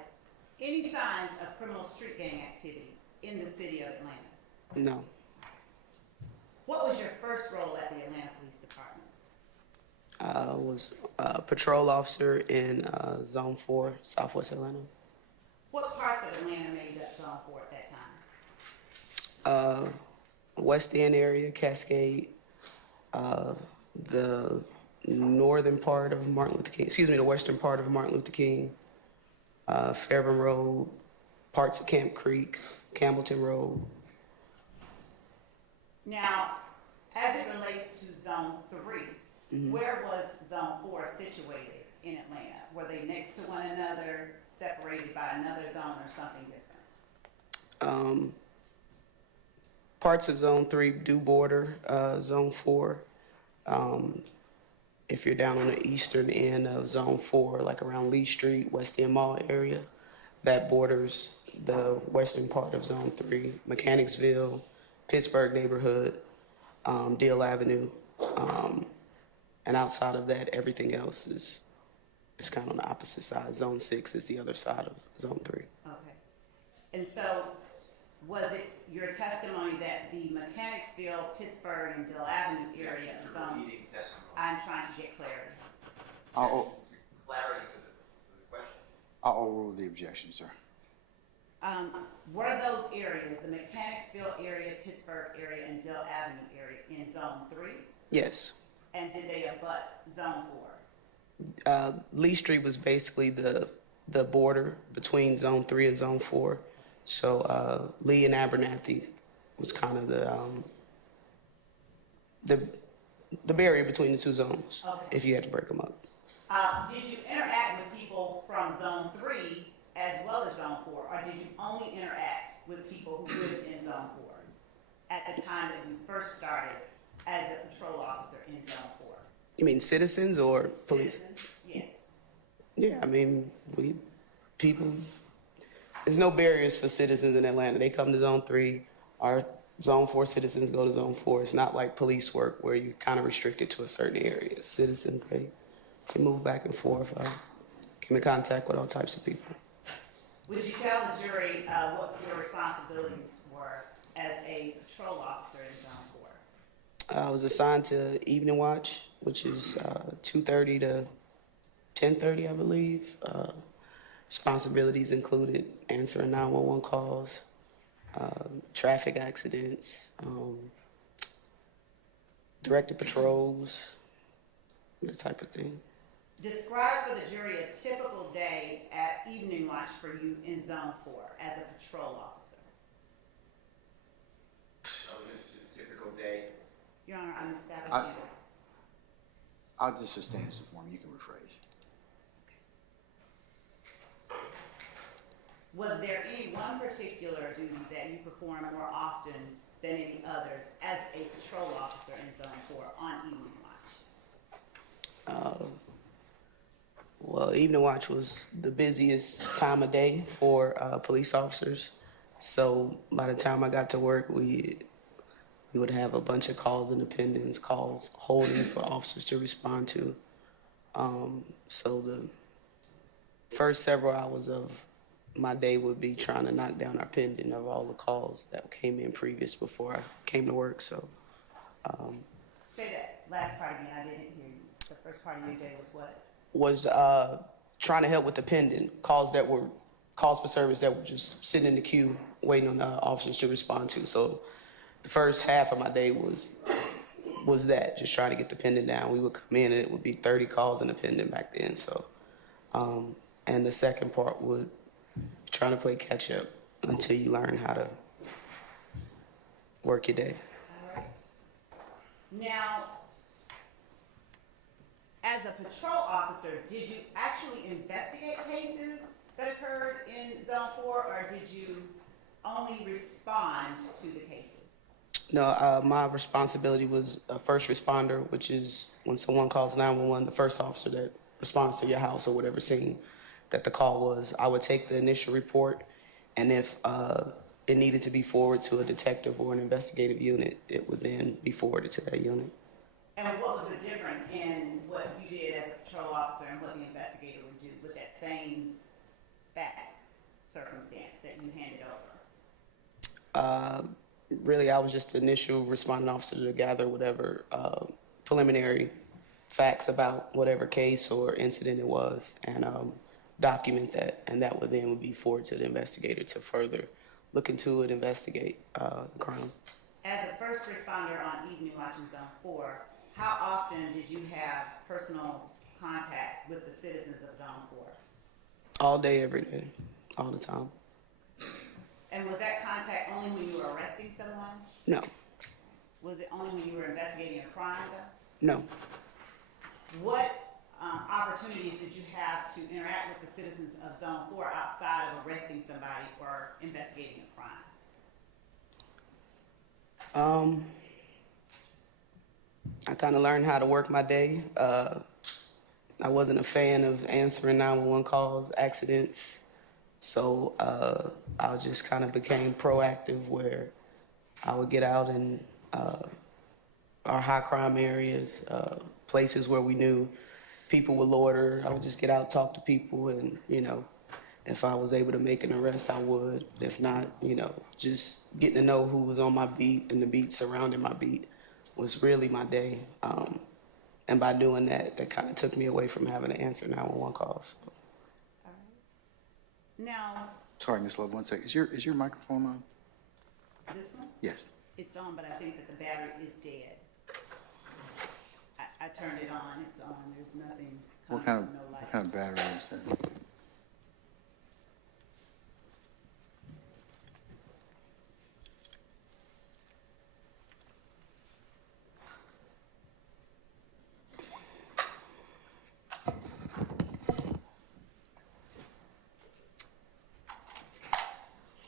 any signs of criminal street gang activity in the city of Atlanta? No. What was your first role at the Atlanta Police Department? I was a patrol officer in Zone 4, Southwest Atlanta. What parts of Atlanta made up Zone 4 at that time? West End area, Cascade, the northern part of Martin Luther King, the western part of Martin Luther King, Fairburn Road, parts of Camp Creek, Campbellton Road. Now, as it relates to Zone 3, where was Zone 4 situated in Atlanta? Were they next to one another, separated by another zone, or something different? Parts of Zone 3 do border Zone 4. If you're down on the eastern end of Zone 4, like around Lee Street, West End Mall area, that borders the western part of Zone 3, Mechanicsville, Pittsburgh neighborhood, Deal Avenue. And outside of that, everything else is kind of on the opposite side. Zone 6 is the other side of Zone 3. Okay. And so, was it your testimony that the Mechanicsville, Pittsburgh, and Deal Avenue area of Zone? Leading testimony. I'm trying to get clarity. I'll Clarity for the question. overrule the objection, sir. Were those areas, the Mechanicsville area, Pittsburgh area, and Dale Avenue area in Zone 3? Yes. And did they abut Zone 4? Lee Street was basically the border between Zone 3 and Zone 4. So Lee and Abernathy was kind of the barrier between the two zones, Okay. if you had to break them up. Did you interact with people from Zone 3 as well as Zone 4, or did you only interact with people who lived in Zone 4 at the time that you first started as a patrol officer in Zone 4? You mean citizens or police? Citizens? Yes. Yeah, I mean, there's no barriers for citizens in Atlanta. They come to Zone 3. Our Zone 4 citizens go to Zone 4. It's not like police work where you're kind of restricted to a certain area. Citizens, they move back and forth, come in contact with all types of people. Would you tell the jury what your responsibilities were as a patrol officer in Zone 4? I was assigned to evening watch, which is 2:30 to 10:30, I believe. Responsibilities included answering 911 calls, traffic accidents, directed patrols, that type of thing. Describe for the jury a typical day at evening watch for you in Zone 4 as a patrol officer. So this is a typical day. Your Honor, I'm establishing. I'll just sustain this form. You can rephrase. Was there any one particular duty that you performed more often than any others as a patrol officer in Zone 4 on evening watch? Well, evening watch was the busiest time of day for police officers. So by the time I got to work, we would have a bunch of calls independence, calls holding for officers to respond to. So the first several hours of my day would be trying to knock down our pending of all the calls that came in previous before I came to work. So Say that last part again. I didn't hear you. The first part of your day was what? was trying to help with the pending calls that were calls for service that were just sitting in the queue waiting on officers to respond to. So the first half of my day was that, just trying to get the pending down. We would come in and it would be 30 calls in the pending back then. So and the second part would trying to play catch up until you learn how to work your day. All right. Now, as a patrol officer, did you actually investigate cases that occurred in Zone 4, or did you only respond to the cases? No, my responsibility was a first responder, which is when someone calls 911, the first officer that responds to your house or whatever scene that the call was. I would take the initial report, and if it needed to be forwarded to a detective or an investigative unit, it would then be forwarded to that unit. And what was the difference in what you did as a patrol officer and what the investigator would do with that same fact circumstance that you handed over? Really, I was just the initial responding officer to gather whatever preliminary facts about whatever case or incident it was, and document that, and that would then be forwarded to the investigator to further look into it, investigate the crime. As a first responder on evening watch in Zone 4, how often did you have personal contact with the citizens of Zone 4? All day, every day, all the time. And was that contact only when you were arresting someone? No, Was it only when you were investigating a crime, though? no. What opportunities did you have to interact with the citizens of Zone 4 outside of arresting somebody or investigating a crime? I kind of learned how to work my day. I wasn't a fan of answering 911 calls, accidents. So I just kind of became proactive, where I would get out in our high crime areas, places where we knew people would loiter. I would just get out, talk to people, and, if I was able to make an arrest, I would. If not, just getting to know who was on my beat and the beats surrounding my beat was really my day. And by doing that, that kind of took me away from having to answer 911 calls. Now, Sorry, Ms. Love, 1 second. Is your microphone on? This one? Yes. It's on, but I think that the battery is dead. I turned it on, it's on, there's nothing coming from no light. What kind of battery is that?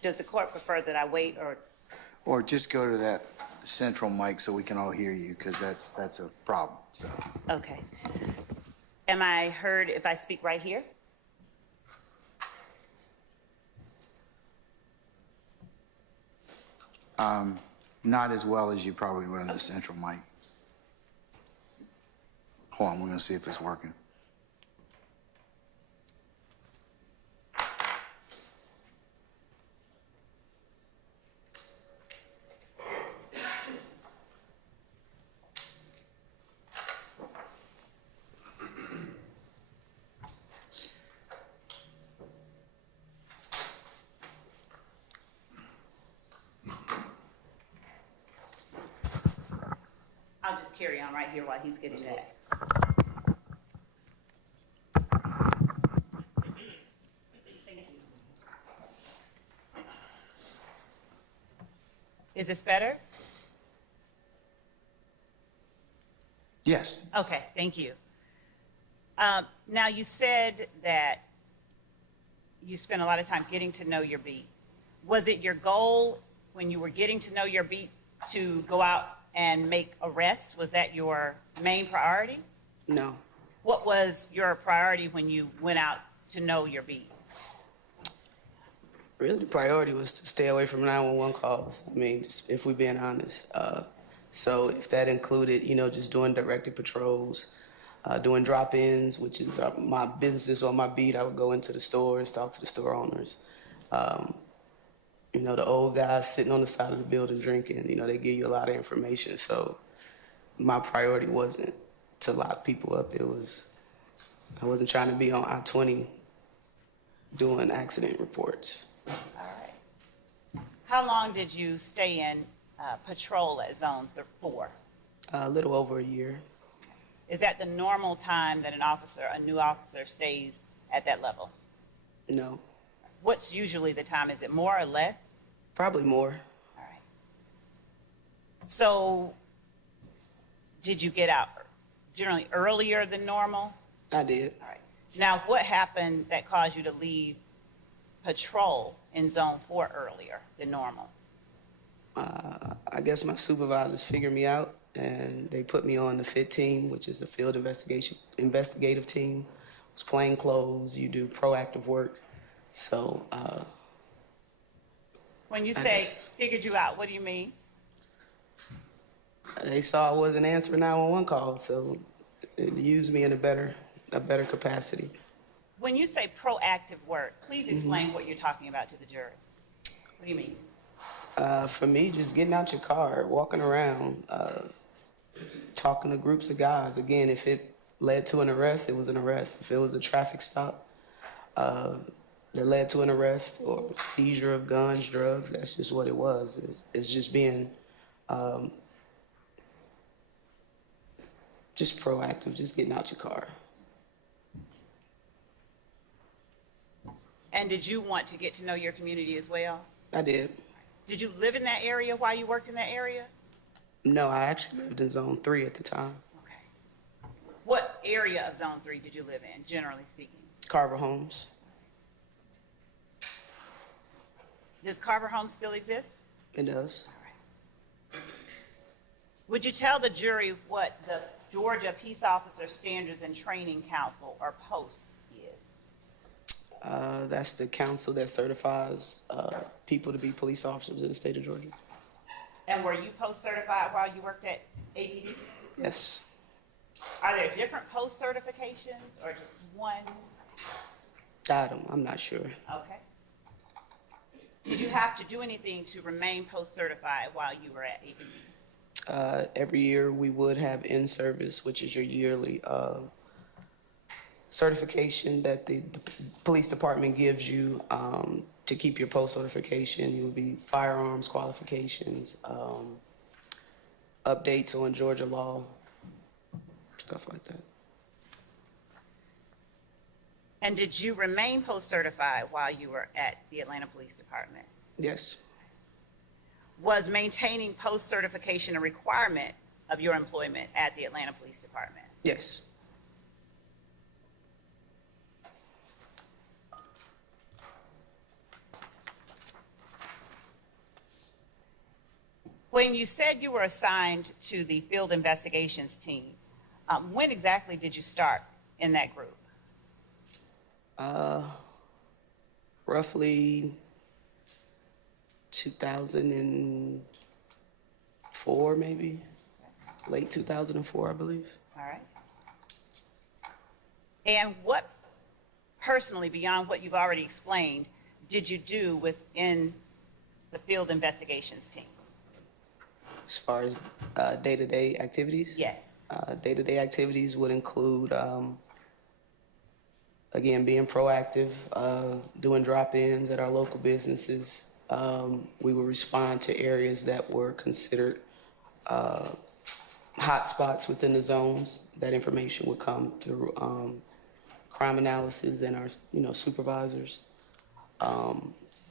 Does the court prefer that I wait or? Or just go to that central mic so we can all hear you, because that's a problem, so. Okay. Am I heard if I speak right here? Not as well as you probably would on the central mic. Hold on, we're gonna see if it's working. I'll just carry on right here while he's getting that. Thank you. Is this better? Yes. Okay, thank you. Now, you said that you spent a lot of time getting to know your beat. Was it your goal when you were getting to know your beat to go out and make arrests? Was that your main priority? No. What was your priority when you went out to know your beat? Really, the priority was to stay away from 911 calls. I mean, just, if we're being honest. So if that included, just doing directed patrols, doing drop-ins, which is my businesses on my beat, I would go into the stores, talk to the store owners. The old guys sitting on the side of the building drinking, they give you a lot of information. So my priority wasn't to lock people up. I wasn't trying to be on I-20 doing accident reports. All right. How long did you stay in patrol at Zone 4? A little over a year. Is that the normal time that a new officer stays at that level? No. What's usually the time? Is it more or less? Probably more. All right. So, did you get out generally earlier than normal? I did. All right. Now, what happened that caused you to leave patrol in Zone 4 earlier than normal? I guess my supervisors figured me out, and they put me on the FIT team, which is the field investigative team. It's plain clothes. You do proactive work. So, when you say figured you out, what do you mean? they saw I wasn't answering 911 calls, so it used me in a better capacity. When you say proactive work, please explain what you're talking about to the jury. What do you mean? For me, just getting out your car, walking around, talking to groups of guys. Again, if it led to an arrest, it was an arrest. If it was a traffic stop that led to an arrest or seizure of guns, drugs, that's just what it was. It's just being just proactive, just getting out your car. And did you want to get to know your community as well? I did. Did you live in that area while you worked in that area? No, I actually lived in Zone 3 at the time. Okay. What area of Zone 3 did you live in, generally speaking? Carver Homes. Does Carver Homes still exist? It does. All right. Would you tell the jury what the Georgia Peace Officer Standards and Training Council, or POST, is? That's the council that certifies people to be police officers in the state of Georgia. And were you POST certified while you worked at APD? Yes. Are there different POST certifications or just one? I'm not sure. Okay. Did you have to do anything to remain POST certified while you were at APD? Every year we would have in-service, which is your yearly certification that the police department gives you to keep your post certification. It would be firearms qualifications, updates on Georgia law, stuff like that. And did you remain post-certified while you were at the Atlanta Police Department? Yes. Was maintaining post-certification a requirement of your employment at the Atlanta Police Department? Yes. When you said you were assigned to the field investigations team, when exactly did you start in that group? Roughly 2004, maybe late 2004, I believe. All right. And what, personally, beyond what you've already explained, did you do within the field investigations team? As far as day-to-day activities? Yes. Day-to-day activities would include, again, being proactive, doing drop-ins at our local businesses. We would respond to areas that were considered hot spots within the zones. That information would come through crime analysis and our, supervisors.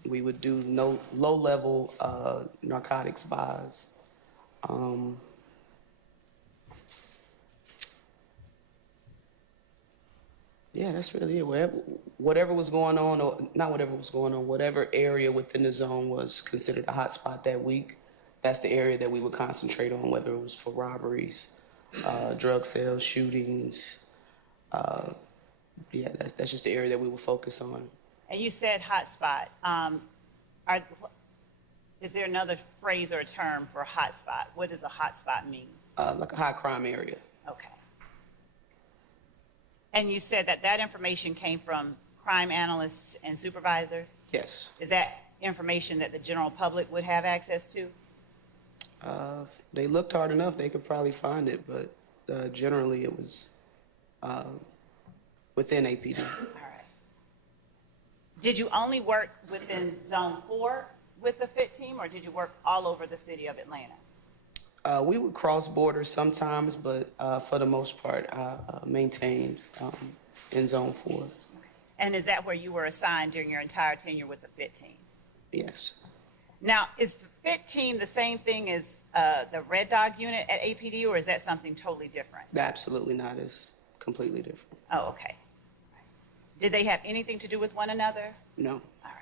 We would do low-level narcotics buys. Yeah, that's really it. Whatever was going on, or not whatever was going on, whatever area within the zone was considered a hot spot that week, that's the area that we would concentrate on, whether it was for robberies, drug sales, shootings. Yeah, that's just the area that we would focus on. And you said hot spot. Is there another phrase or a term for hot spot? What does a hot spot mean? Like a high crime area. Okay. And you said that information came from crime analysts and supervisors? Yes. Is that information that the general public would have access to? They looked hard enough, they could probably find it, but generally it was within APD. All right. Did you only work within Zone 4 with the FIT team, or did you work all over the city of Atlanta? We would cross borders sometimes, but for the most part, I maintained in Zone 4. And is that where you were assigned during your entire tenure with the FIT team? Yes. Now, is the FIT team the same thing as the Red Dog unit at APD, or is that something totally different? Absolutely not. It's completely different. Oh, okay. Did they have anything to do with one another? No. All right.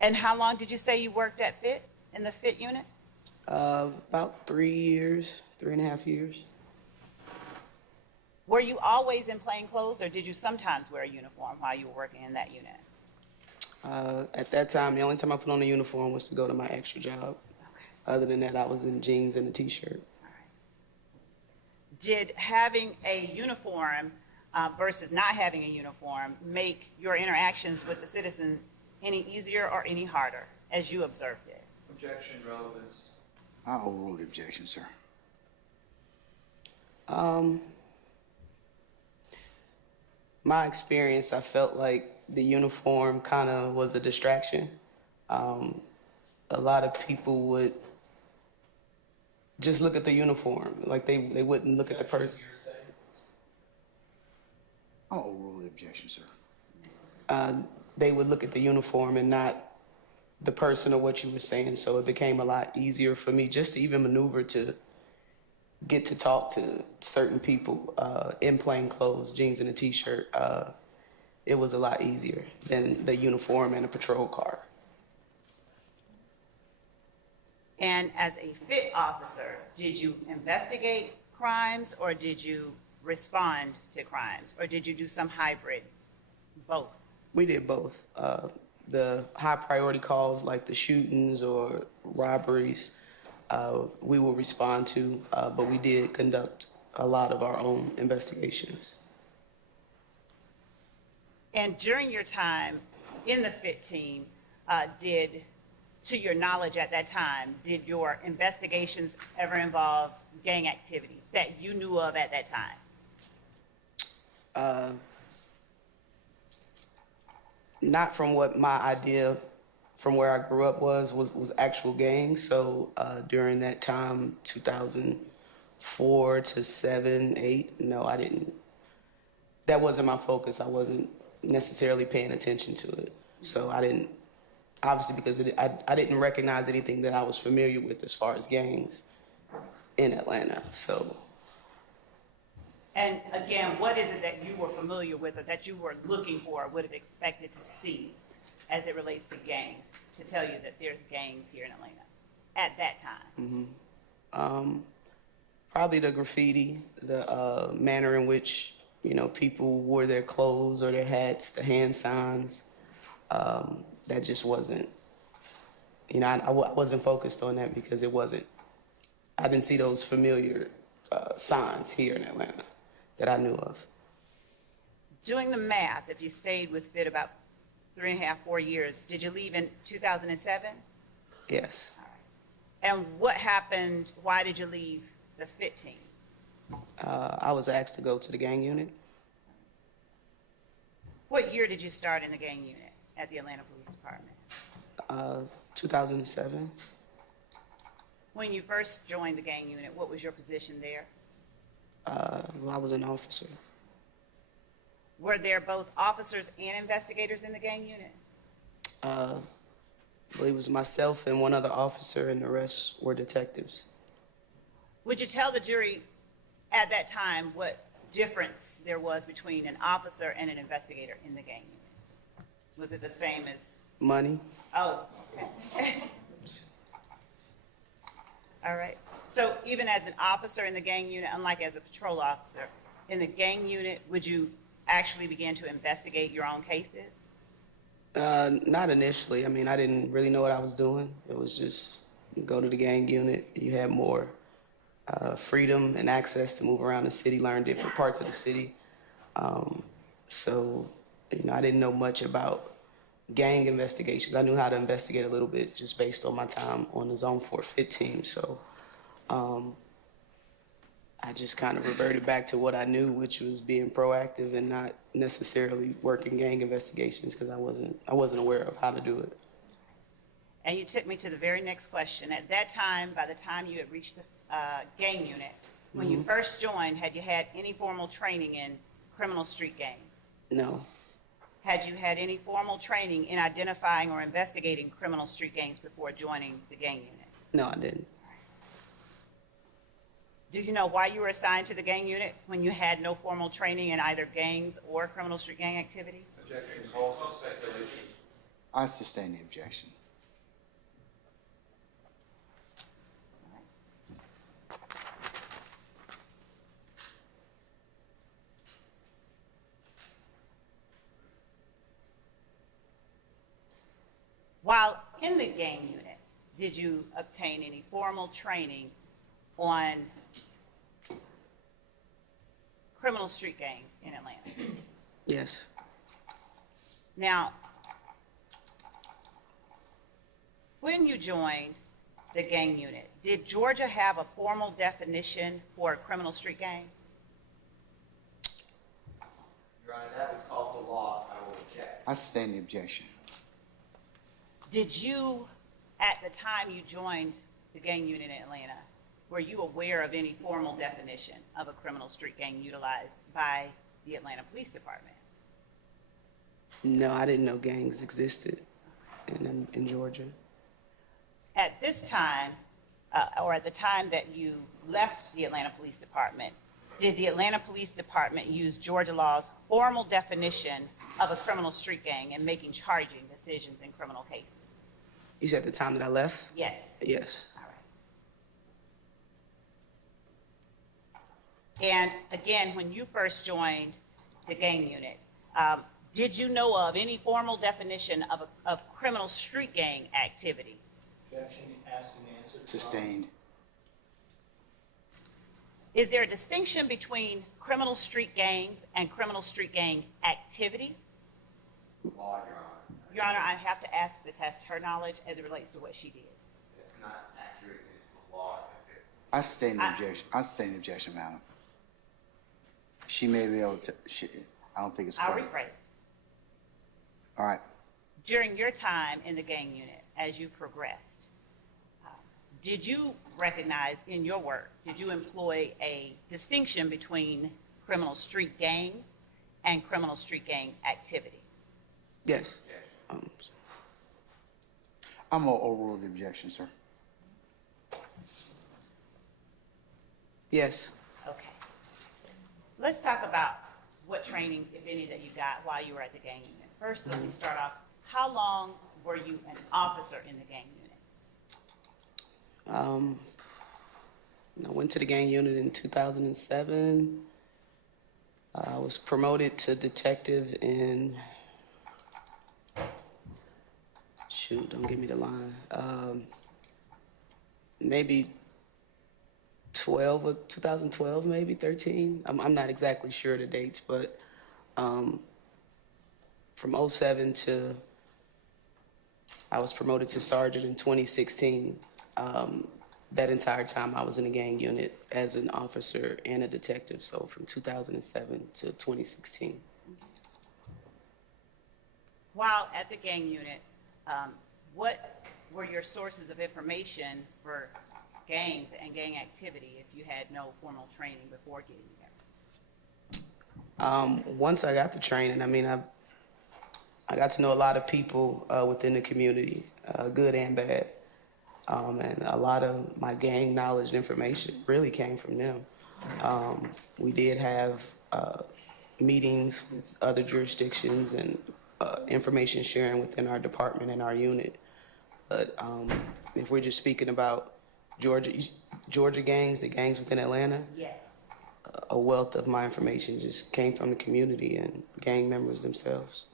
And how long did you say you worked at FIT, in the FIT unit? About 3 years, 3.5 years. Were you always in plain clothes, or did you sometimes wear a uniform while you were working in that unit? At that time, the only time I put on a uniform was to go to my extra job. Okay. Other than that, I was in jeans and a t-shirt. All right. Did having a uniform versus not having a uniform make your interactions with the citizens any easier or any harder, as you observed it? Objection, relevance. I'll overrule the objection, sir. My experience, I felt like the uniform kind of was a distraction. A lot of people would just look at the uniform, like they wouldn't look at the person. I'll overrule the objection, sir. They would look at the uniform and not the person or what you were saying, so it became a lot easier for me just to even maneuver to get to talk to certain people in plain clothes, jeans and a t-shirt. It was a lot easier than the uniform and a patrol car. And as a FIT officer, did you investigate crimes, or did you respond to crimes, or did you do some hybrid, both? We did both. The high priority calls like the shootings or robberies, we will respond to, but we did conduct a lot of our own investigations. And during your time in the FIT team, to your knowledge at that time, did your investigations ever involve gang activity that you knew of at that time? not from what my idea from where I grew up was actual gangs. So during that time, 2004 to 7, 8, no, I didn't. That wasn't my focus. I wasn't necessarily paying attention to it. So I didn't, obviously because I didn't recognize anything that I was familiar with as far as gangs in Atlanta. So. And again, what is it that you were familiar with or that you were looking for or would have expected to see as it relates to gangs to tell you that there's gangs here in Atlanta at that time? Probably the graffiti, the manner in which, people wore their clothes or their hats, the hand signs. That just wasn't, I wasn't focused on that because I didn't see those familiar signs here in Atlanta that I knew of. Doing the math, if you stayed with FIT about 3.5, 4 years, did you leave in 2007? Yes. All right. And what happened? Why did you leave the FIT team? I was asked to go to the gang unit. What year did you start in the gang unit at the Atlanta Police Department? 2007. When you first joined the gang unit, what was your position there? I was an officer. Were there both officers and investigators in the gang unit? I believe it was myself and one other officer, and the rest were detectives. Would you tell the jury at that time what difference there was between an officer and an investigator in the gang unit? Was it the same as? Money. Oh, okay. All right. So even as an officer in the gang unit, unlike as a patrol officer, in the gang unit, would you actually begin to investigate your own cases? Not initially. I mean, I didn't really know what I was doing. It was just, you go to the gang unit, you have more freedom and access to move around the city, learn different parts of the city. So, I didn't know much about gang investigations. I knew how to investigate a little bit just based on my time on the Zone 4 FIT team. So I just kind of reverted back to what I knew, which was being proactive and not necessarily working gang investigations because I wasn't aware of how to do it. And you took me to the very next question. At that time, by the time you had reached the gang unit, when you first joined, had you had any formal training in criminal street gangs? No. Had you had any formal training in identifying or investigating criminal street gangs before joining the gang unit? No, I didn't. Do you know why you were assigned to the gang unit when you had no formal training in either gangs or criminal street gang activity? Objection calls for speculation. I sustain the objection. While in the gang unit, did you obtain any formal training on criminal street gangs in Atlanta? Yes. Now, when you joined the gang unit, did Georgia have a formal definition for a criminal street gang? Your Honor, that would call for law. I will object. I sustain the objection. Did you, at the time you joined the gang unit in Atlanta, were you aware of any formal definition of a criminal street gang utilized by the Atlanta Police Department? No, I didn't know gangs existed in Georgia. At this time, or at the time that you left the Atlanta Police Department, did the Atlanta Police Department use Georgia law's formal definition of a criminal street gang in making charging decisions in criminal cases? You said the time that I left? Yes. Yes. All right. And again, when you first joined the gang unit, did you know of any formal definition of criminal street gang activity? Objection asked and answered. Sustained. Is there a distinction between criminal street gangs and criminal street gang activity? Law, Your Honor. Your Honor, I have to ask to test her knowledge as it relates to what she did. It's not accurate, it's the law. I sustain the objection. I sustain the objection, madam. She may be able to, I don't think it's I'll correct. rephrase. All right. during your time in the gang unit, as you progressed, did you recognize in your work, did you employ a distinction between criminal street gangs and criminal street gang activity? Yes. I'm going to overrule the objection, sir. Yes. Okay. Let's talk about what training, if any, that you got while you were at the gang unit. First, let me start off. How long were you an officer in the gang unit? I went to the gang unit in 2007. I was promoted to detective in, shoot, don't give me the line. Maybe 2012, maybe 13. I'm not exactly sure the dates, but from 07 to, I was promoted to sergeant in 2016. That entire time I was in the gang unit as an officer and a detective, so from 2007 to 2016. While at the gang unit, what were your sources of information for gangs and gang activity if you had no formal training before getting there? Once I got the training, I mean, I got to know a lot of people within the community, good and bad. And a lot of my gang knowledge and information really came from them. We did have meetings with other jurisdictions and information sharing within our department and our unit. But if we're just speaking about Georgia gangs, the gangs within Atlanta, Yes. a wealth of my information just came from the community and gang members themselves.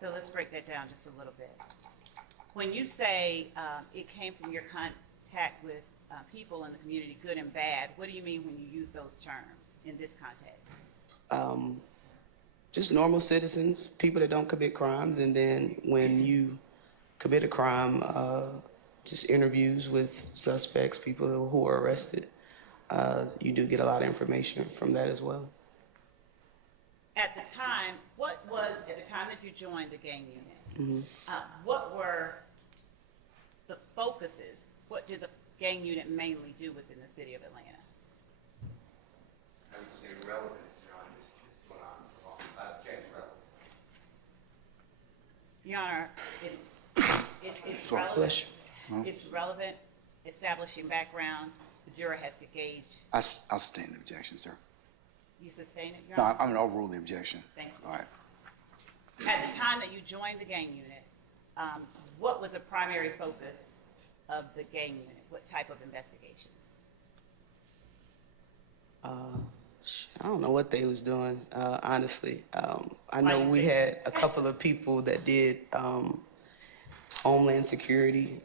So let's break that down just a little bit. When you say it came from your contact with people in the community, good and bad, what do you mean when you use those terms in this context? Just normal citizens, people that don't commit crimes, and then when you commit a crime, just interviews with suspects, people who are arrested. You do get a lot of information from that as well. At the time, at the time that you joined the gang unit, what were the focuses? What did the gang unit mainly do within the city of Atlanta? I would say relevance, Your Honor, is what I'm object relevance. Your Honor, it's Sorry. relevant. Bless you. It's relevant, establishing background. The juror has to gauge. I'll sustain the objection, sir. You sustain it, Your No, Honor? I'm going to overrule the objection. Thank you. All right. At the time that you joined the gang unit, what was the primary focus of the gang unit? What type of investigations? I don't know what they was doing, honestly. I know we had a couple of people that did homeland security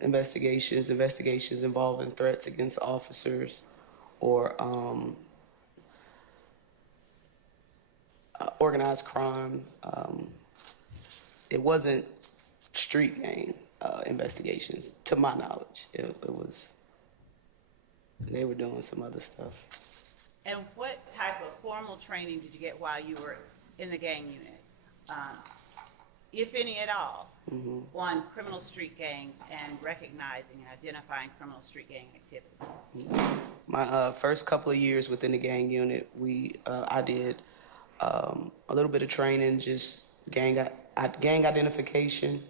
investigations involving threats against officers or organized crime. It wasn't street gang investigations, to my knowledge. It was, they were doing some other stuff. And what type of formal training did you get while you were in the gang unit, if any at all, on criminal street gangs and recognizing and identifying criminal street gang activity? My first couple of years within the gang unit, I did a little bit of training, just gang identification.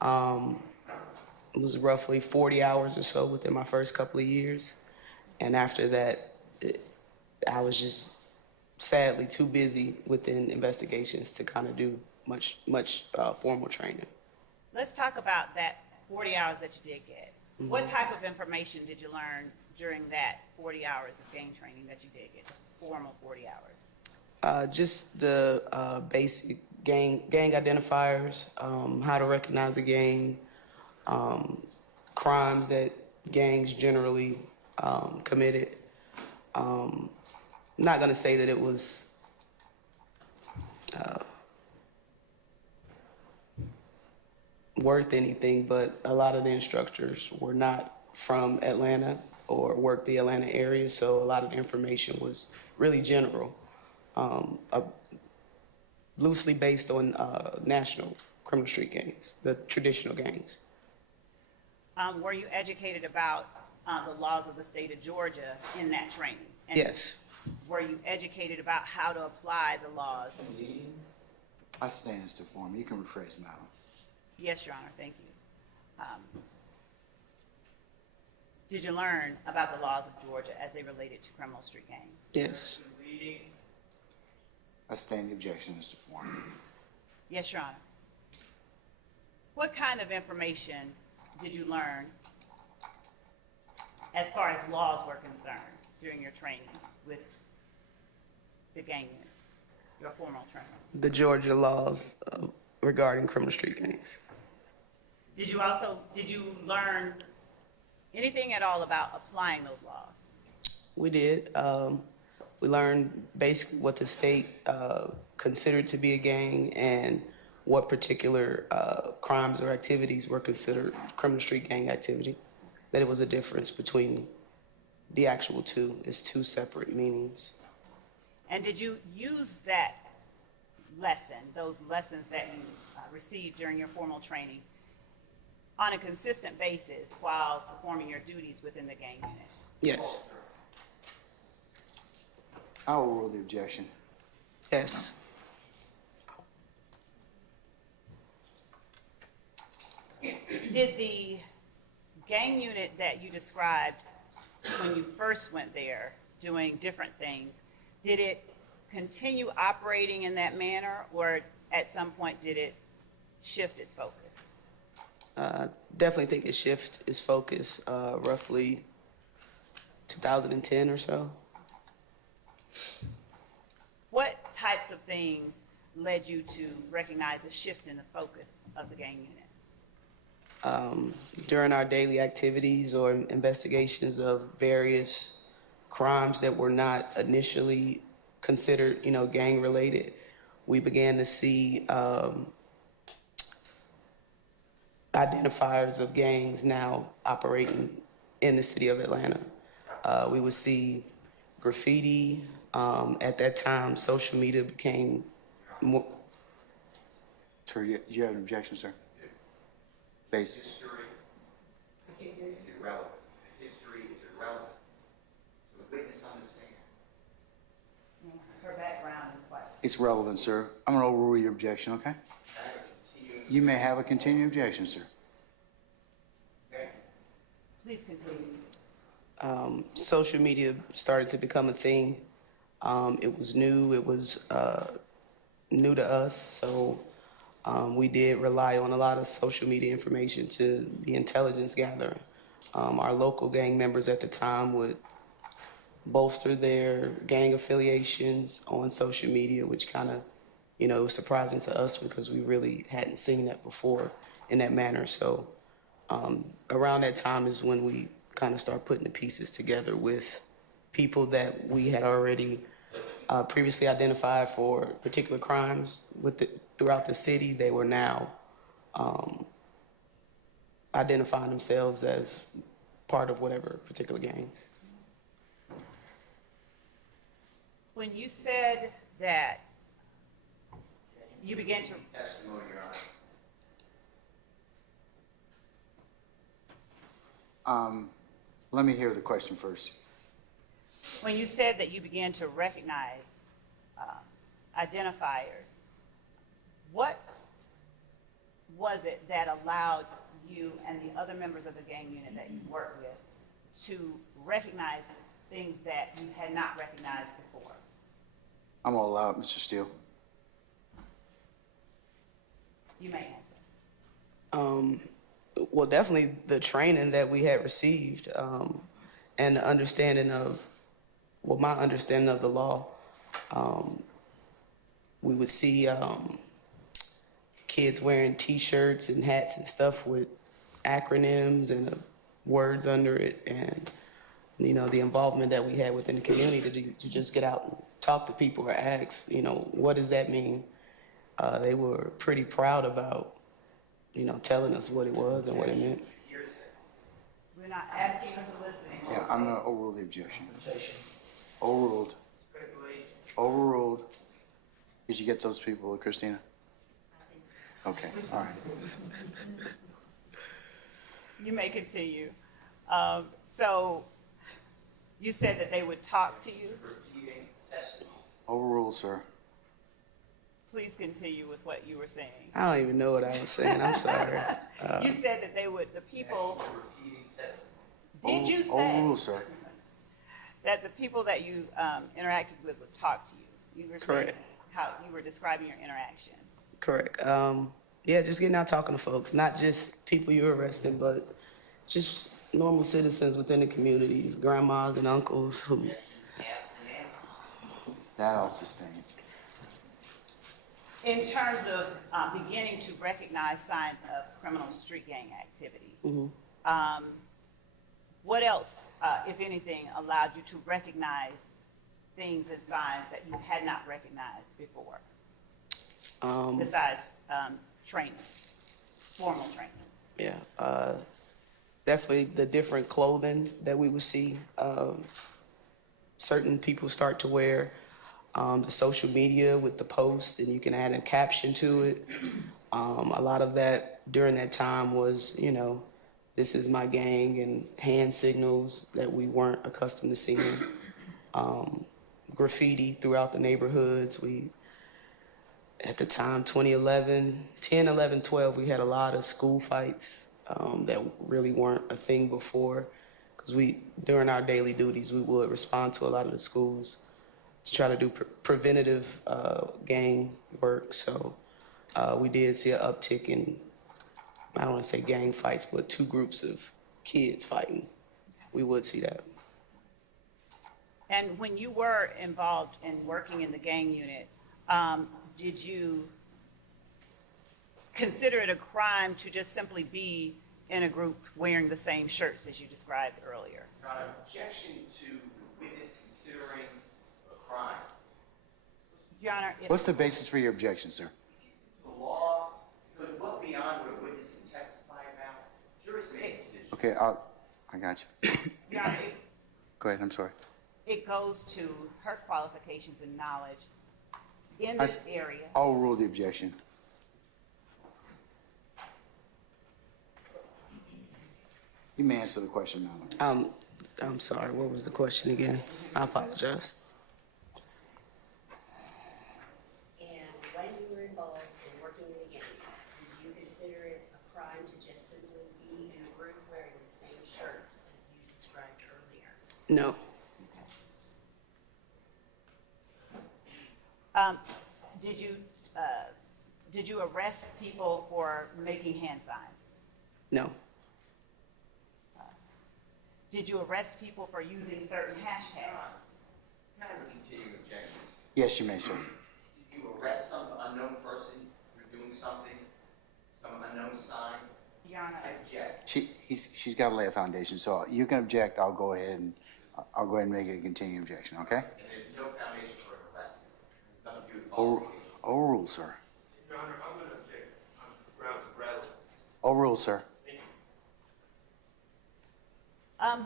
It was roughly 40 hours or so within my first couple of years. And after that, I was just sadly too busy within investigations to kind of do much formal training. Let's talk about that 40 hours that you did get. What type of information did you learn during that 40 hours of gang training that you did get, formal 40 hours? Just the basic gang identifiers, how to recognize a gang, crimes that gangs generally committed. I'm not going to say that it was worth anything, but a lot of the instructors were not from Atlanta or worked the Atlanta area, so a lot of the information was really general. loosely based on national criminal street gangs, the traditional gangs. Were you educated about the laws of the state of Georgia in that training? And Yes. were you educated about how to apply the laws? I stand as to form. You can rephrase, madam. Yes, Your Honor, thank you. Did you learn about the laws of Georgia as they related to criminal street gangs? Yes. I stand the objection as to form. Yes, Your Honor. What kind of information did you learn as far as laws were concerned during your training with the gang unit, your formal training? The Georgia laws regarding criminal street gangs. Did you learn anything at all about applying those laws? We did. We learned basically what the state considered to be a gang and what particular crimes or activities were considered criminal street gang activity. That it was a difference between the actual two. It's two separate meanings. And did you use that lesson, those lessons that you received during your formal training, on a consistent basis while performing your duties within the gang unit? Yes. I will rule the objection. Yes. Did the gang unit that you described when you first went there doing different things, did it continue operating in that manner, or at some point did it shift its focus? Definitely think it shifted its focus roughly 2010 or so. What types of things led you to recognize a shift in the focus of the gang unit? During our daily activities or investigations of various crimes that were not initially considered, gang related, we began to see identifiers of gangs now operating in the city of Atlanta. We would see graffiti. At that time, social media became more. Sir, you have an objection, sir? Basic. History is irrelevant. History is irrelevant. So the witness understands. Her background is quite. It's relevant, sir. I'm going to overrule your objection, okay? You may have a continuing objection, sir. Please continue. Social media started to become a thing. It was new. It was new to us. So we did rely on a lot of social media information to be intelligence gathering. Our local gang members at the time would bolster their gang affiliations on social media, which kind of, was surprising to us because we really hadn't seen that before in that manner. So around that time is when we kind of start putting the pieces together with people that we had already previously identified for particular crimes throughout the city. They were now identifying themselves as part of whatever particular gang. When you said that you began to Testimony, Your Honor. Let me hear the question first. When you said that you began to recognize identifiers, what was it that allowed you and the other members of the gang unit that you worked with to recognize things that you had not recognized before? I'm going to allow it, Mr. Steele. You may answer. Well, definitely the training that we had received and the understanding of, my understanding of the law. We would see kids wearing T-shirts and hats and stuff with acronyms and words under it, and the involvement that we had within the community to just get out and talk to people or ask, what does that mean? They were pretty proud about, telling us what it was and what it meant. We're not asking you to listen. Yeah, I'm going to overrule the objection. Overruled. Overruled. Did you get those people, Christina? Okay, all right. You may continue. So you said that they would talk to you. Repeating testimony. Overruled, sir. Please continue with what you were saying. I don't even know what I was saying. I'm sorry. You said that they would, the people, Repeating testimony. did you say Overruled, sir. that the people that you interacted with would talk to you? You were saying Correct. how you were describing your interaction. Correct. Yeah, just getting out talking to folks, not just people you're arresting, but just normal citizens within the communities, grandmas and uncles who. Ask and answer. That I'll sustain. In terms of beginning to recognize signs of criminal street gang activity, what else, if anything, allowed you to recognize things and signs that you had not recognized before, besides training, formal training? Yeah, definitely the different clothing that we would see certain people start to wear, the social media with the post, and you can add a caption to it. A lot of that during that time was, you know, this is my gang, and hand signals that we weren't accustomed to seeing. Graffiti throughout the neighborhoods. We, at the time, 2011, 10, 11, 12, we had a lot of school fights that really weren't a thing before. Because during our daily duties, we would respond to a lot of the schools to try to do preventative gang work. So we did see an uptick in, I don't want to say gang fights, but two groups of kids fighting. We would see that. And when you were involved in working in the gang unit, did you consider it a crime to just simply be in a group wearing the same shirts as you described earlier? Your Honor, objection to the witness considering a crime. Your Honor, if What's the basis for your objection, sir? The law is going to look beyond what a witness can testify about. Juries make a decision. Okay, I got you. Your Honor, Go ahead, I'm sorry. it goes to her qualifications and knowledge in this area. I'll rule the objection. You may answer the question, madam. I'm sorry, what was the question again? I apologize. And when you were involved in working in the gang, did you consider it a crime to just simply be in a group wearing the same shirts as you described earlier? No. Did you arrest people for making hand signs? No. Did you arrest people for using certain hashtags? Can I have a continuing objection? Yes, you may, sir. Did you arrest some unknown person for doing something, some unknown sign? Your Honor, I object. She's got to lay a foundation, so you can object. I'll go ahead and make it a continuing objection. Okay? And there's no foundation for an arrest. There's nothing to do with qualification. Overruled, sir. Your Honor, I'm going to object on grounds of relevance. Overruled, sir. Thank you.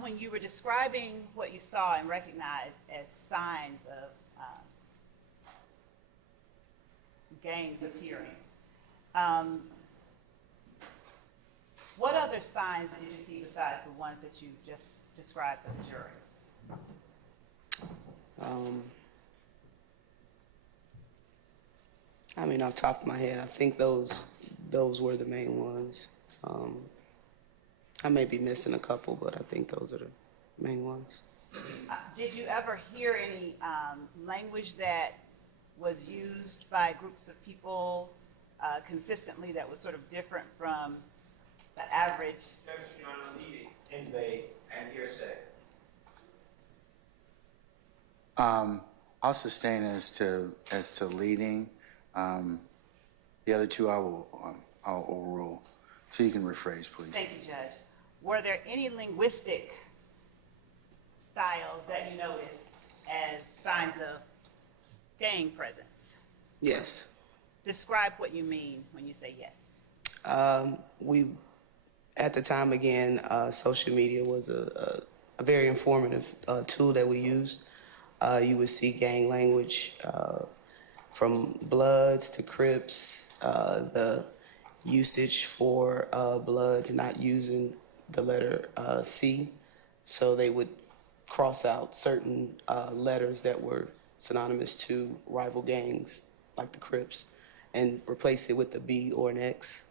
when you were describing what you saw and recognized as signs of gangs appearing, what other signs did you see besides the ones that you just described to the jury? I mean, off the top of my head, I think those were the main ones. I may be missing a couple, but I think those are the main ones. Did you ever hear any language that was used by groups of people consistently that was sort of different from the average? Objection, Your Honor, leading. Invade and hearsay. I'll sustain as to leading. The other two I'll overrule. So you can rephrase, please. Thank you, Judge. Were there any linguistic styles that you noticed as signs of gang presence? Yes. Describe what you mean when you say yes. We, at the time, again, social media was a very informative tool that we used. You would see gang language from Bloods to Crips, the usage for Bloods not using the letter C, so they would cross out certain letters that were synonymous to rival gangs like the Crips and replace it with a B or an X.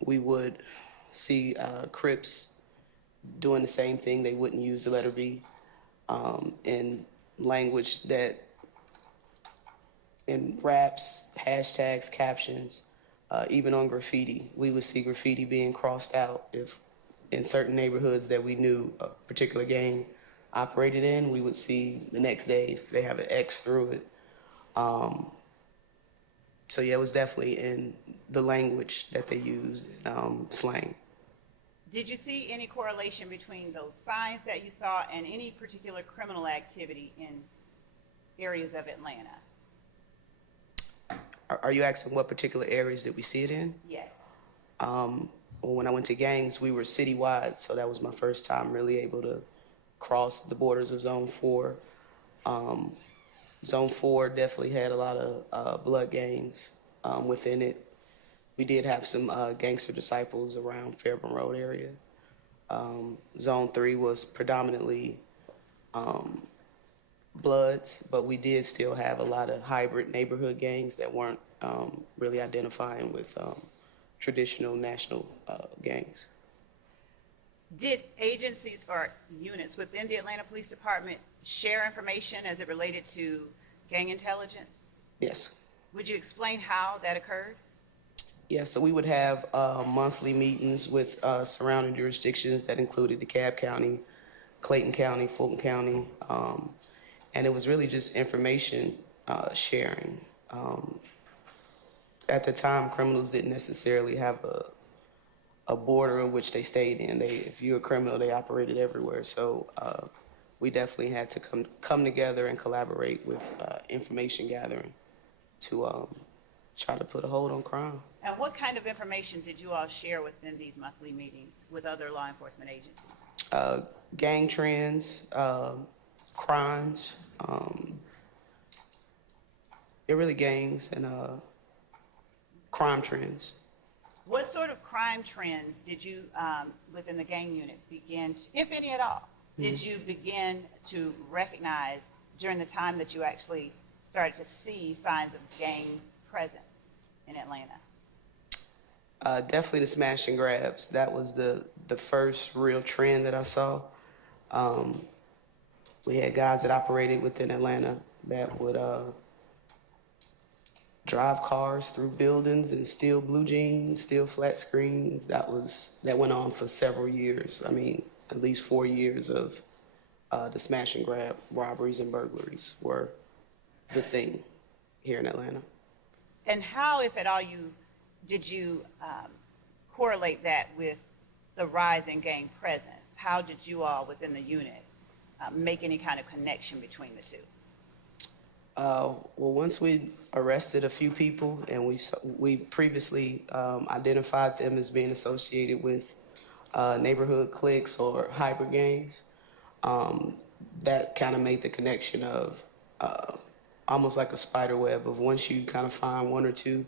We would see Crips doing the same thing. They wouldn't use the letter B in language that in raps, hashtags, captions, even on graffiti. We would see graffiti being crossed out if in certain neighborhoods that we knew a particular gang operated in, we would see the next day they have an X through it. So yeah, it was definitely in the language that they used, slang. Did you see any correlation between those signs that you saw and any particular criminal activity in areas of Atlanta? Are you asking what particular areas did we see it in? Yes. Well, when I went to gangs, we were citywide, so that was my first time really able to cross the borders of Zone 4. Zone 4 definitely had a lot of blood gangs within it. We did have some gangster disciples around Fairburn Road area. Zone 3 was predominantly Bloods, but we did still have a lot of hybrid neighborhood gangs that weren't really identifying with traditional national gangs. Did agencies or units within the Atlanta Police Department share information as it related to gang intelligence? Yes. Would you explain how that occurred? Yeah, so we would have monthly meetings with surrounding jurisdictions that included DeKalb County, Clayton County, Fulton County, and it was really just information sharing. At the time, criminals didn't necessarily have a border in which they stayed in. If you're a criminal, they operated everywhere. So we definitely had to come together and collaborate with information gathering to try to put a hold on crime. And what kind of information did you all share within these monthly meetings with other law enforcement agencies? Gang trends, crimes, they're really gangs and crime trends. What sort of crime trends did you, within the gang unit, begin to, if any at all, did you begin to recognize during the time that you actually started to see signs of gang presence in Atlanta? Definitely the smash and grabs. That was the first real trend that I saw. We had guys that operated within Atlanta that would drive cars through buildings and steal blue jeans, steal flat screens. That went on for several years. I mean, at least 4 years of the smash and grab robberies and burglaries were the thing here in Atlanta. And how, if at all, did you correlate that with the rise in gang presence? How did you all within the unit make any kind of connection between the two? Well, once we arrested a few people and we previously identified them as being associated with neighborhood cliques or hybrid gangs, that kind of made the connection of almost like a spider web of once you kind of find one or two,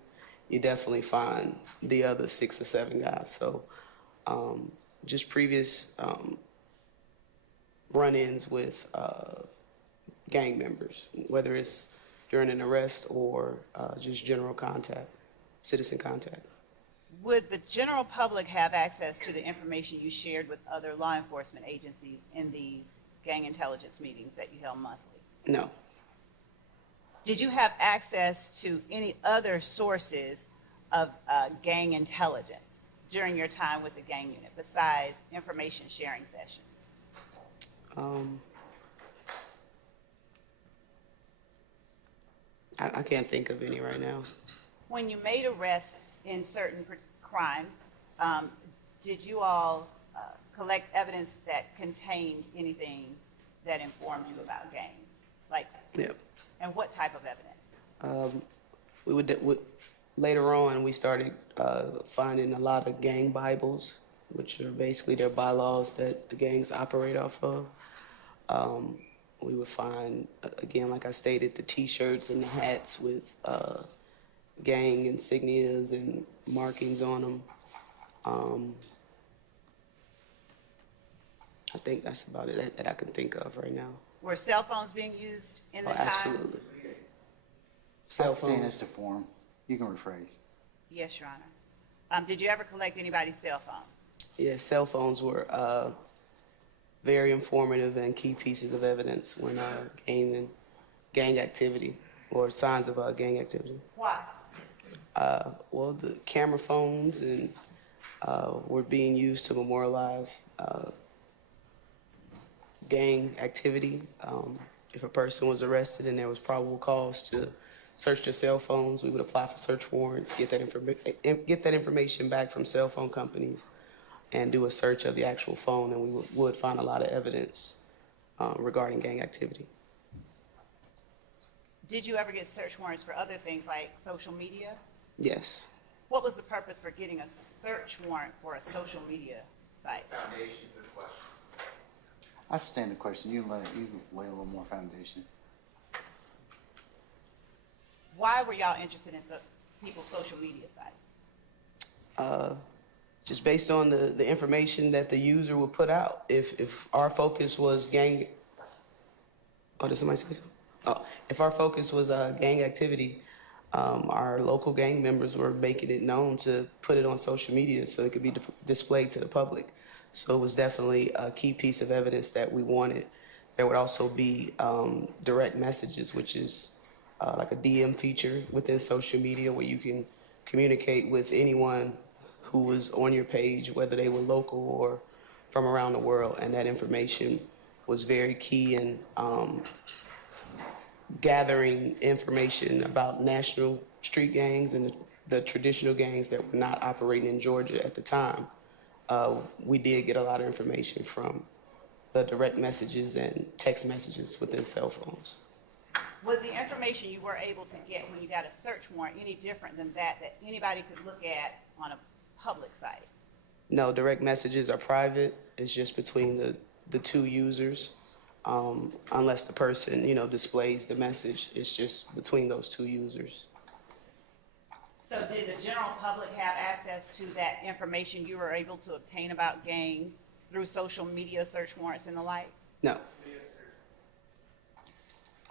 you definitely find the other 6 or 7 guys. So just previous run-ins with gang members, whether it's during an arrest or just general contact, citizen contact. Would the general public have access to the information you shared with other law enforcement agencies in these gang intelligence meetings that you held monthly? No. Did you have access to any other sources of gang intelligence during your time with the gang unit besides information sharing sessions? I can't think of any right now. When you made arrests in certain crimes, did you all collect evidence that contained anything that informed you about gangs? Like, Yep. and what type of evidence? Later on, we started finding a lot of gang Bibles, which are basically their bylaws that the gangs operate off of. we would find, again, like I stated, the T-shirts and the hats with gang insignias and markings on them. I think that's about it that I can think of right now. Were cell phones being used in the Oh, time? absolutely. I Cell stand as phones. to form. You can rephrase. Yes, Your Honor. Did you ever collect anybody's cell phone? Yeah, cell phones were very informative and key pieces of evidence when gaining gang activity or signs of gang activity. Why? Well, the camera phones and were being used to memorialize gang activity. If a person was arrested and there was probable cause to search their cell phones, we would apply for search warrants, get that information back from cell phone companies, and do a search of the actual phone, and we would find a lot of evidence regarding gang activity. Did you ever get search warrants for other things like social media? Yes. What was the purpose for getting a search warrant for a social media site? Foundation for the question. I stand the question. You lay a little more foundation. Why were y'all interested in people's social media sites? Just based on the information that the user would put out. If our focus was gang, oh, did somebody say something? Oh, if our focus was gang activity, our local gang members were making it known to put it on social media so it could be displayed to the public. So it was definitely a key piece of evidence that we wanted. There would also be direct messages, which is like a DM feature within social media where you can communicate with anyone who was on your page, whether they were local or from around the world. And that information was very key in gathering information about national street gangs and the traditional gangs that were not operating in Georgia at the time. We did get a lot of information from the direct messages and text messages within cell phones. Was the information you were able to get when you got a search warrant any different than that anybody could look at on a public site? No, direct messages are private. It's just between the two users. Unless the person, displays the message, it's just between those two users. So did the general public have access to that information you were able to obtain about gangs through social media search warrants and the like? No.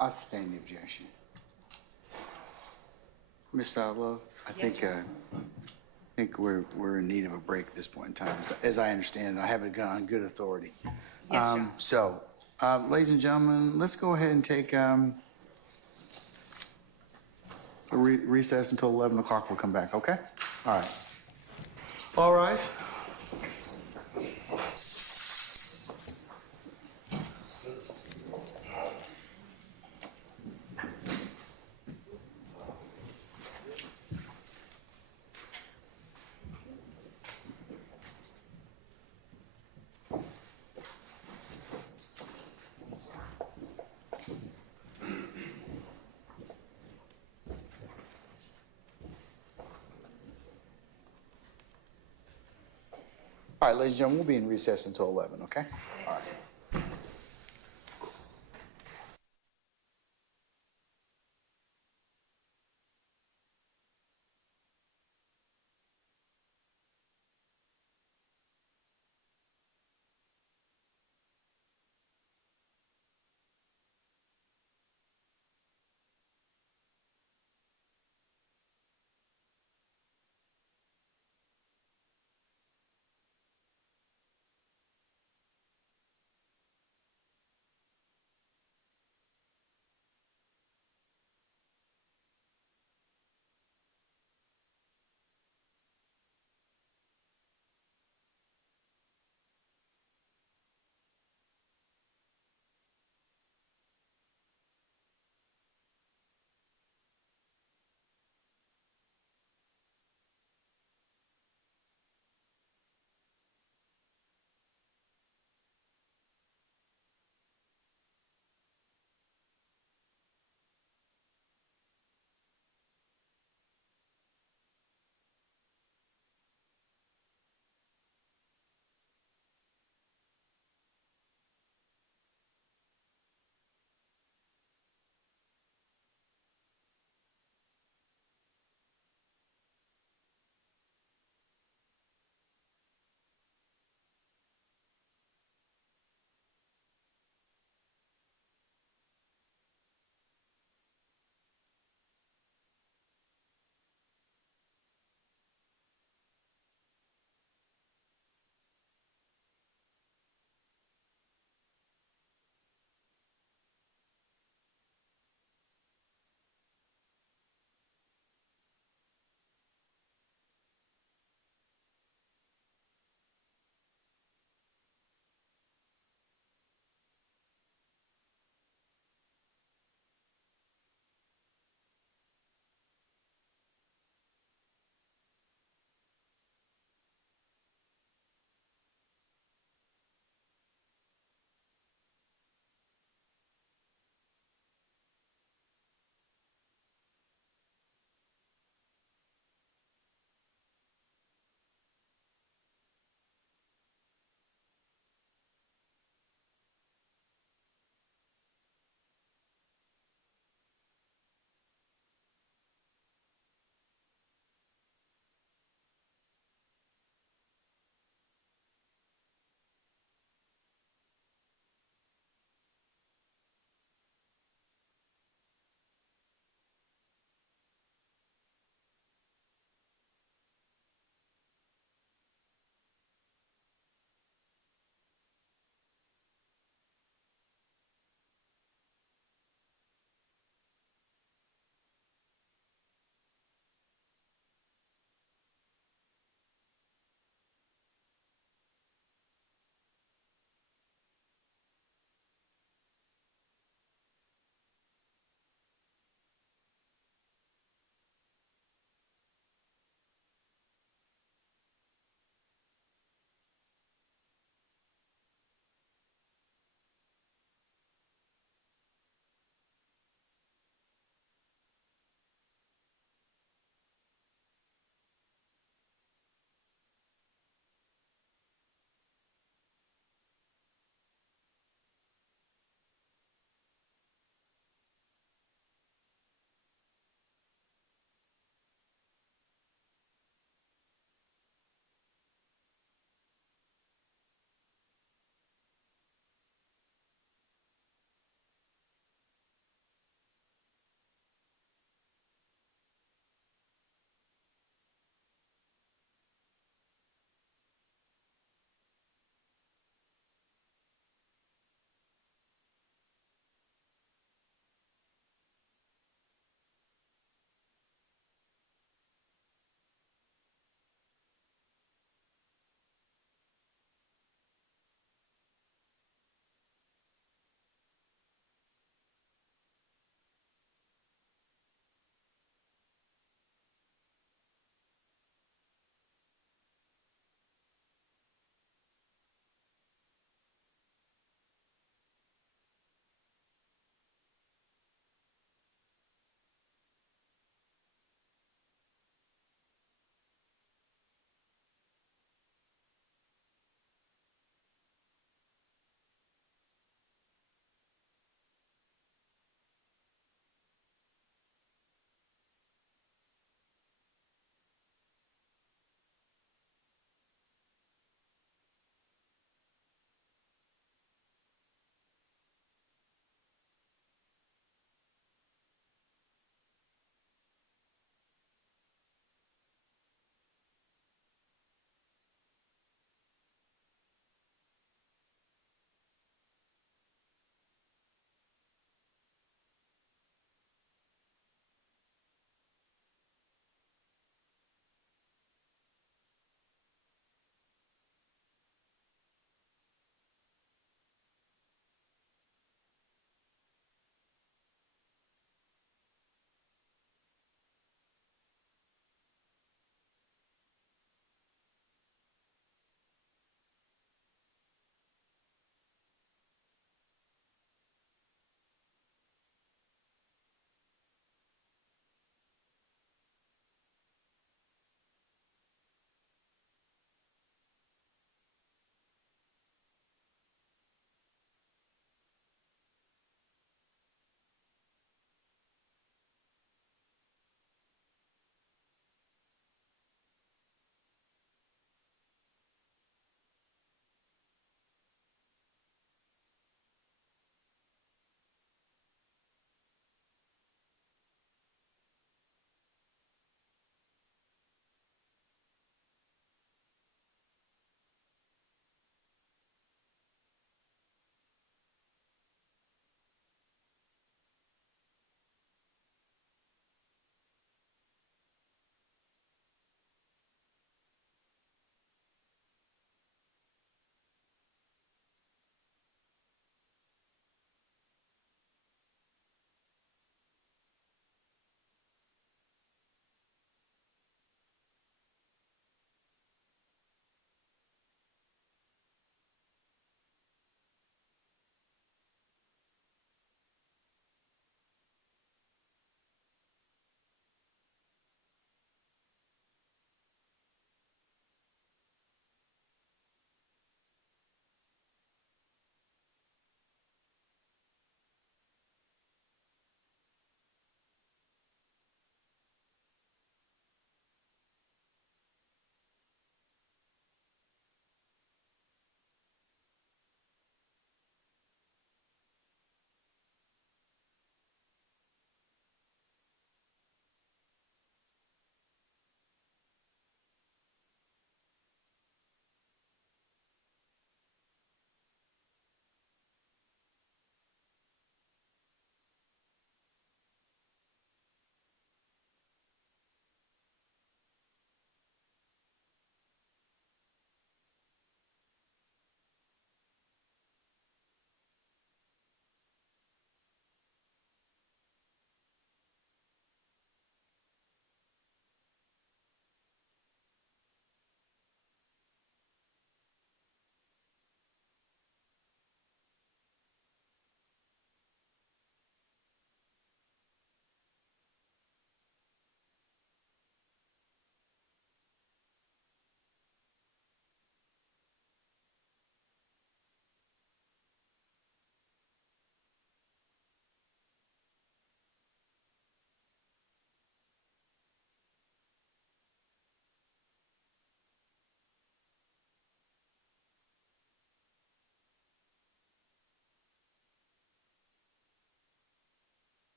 I stand the objection. Ms. Love, I think we're in need of a break at this point in time, as I understand it. I have it on good authority. Yes, So, ladies and gentlemen, let's go ahead and take a recess until 11 o'clock. We'll come back, okay? All right. All rise. All right, ladies and gentlemen, we'll be in recess until 11, okay? All right.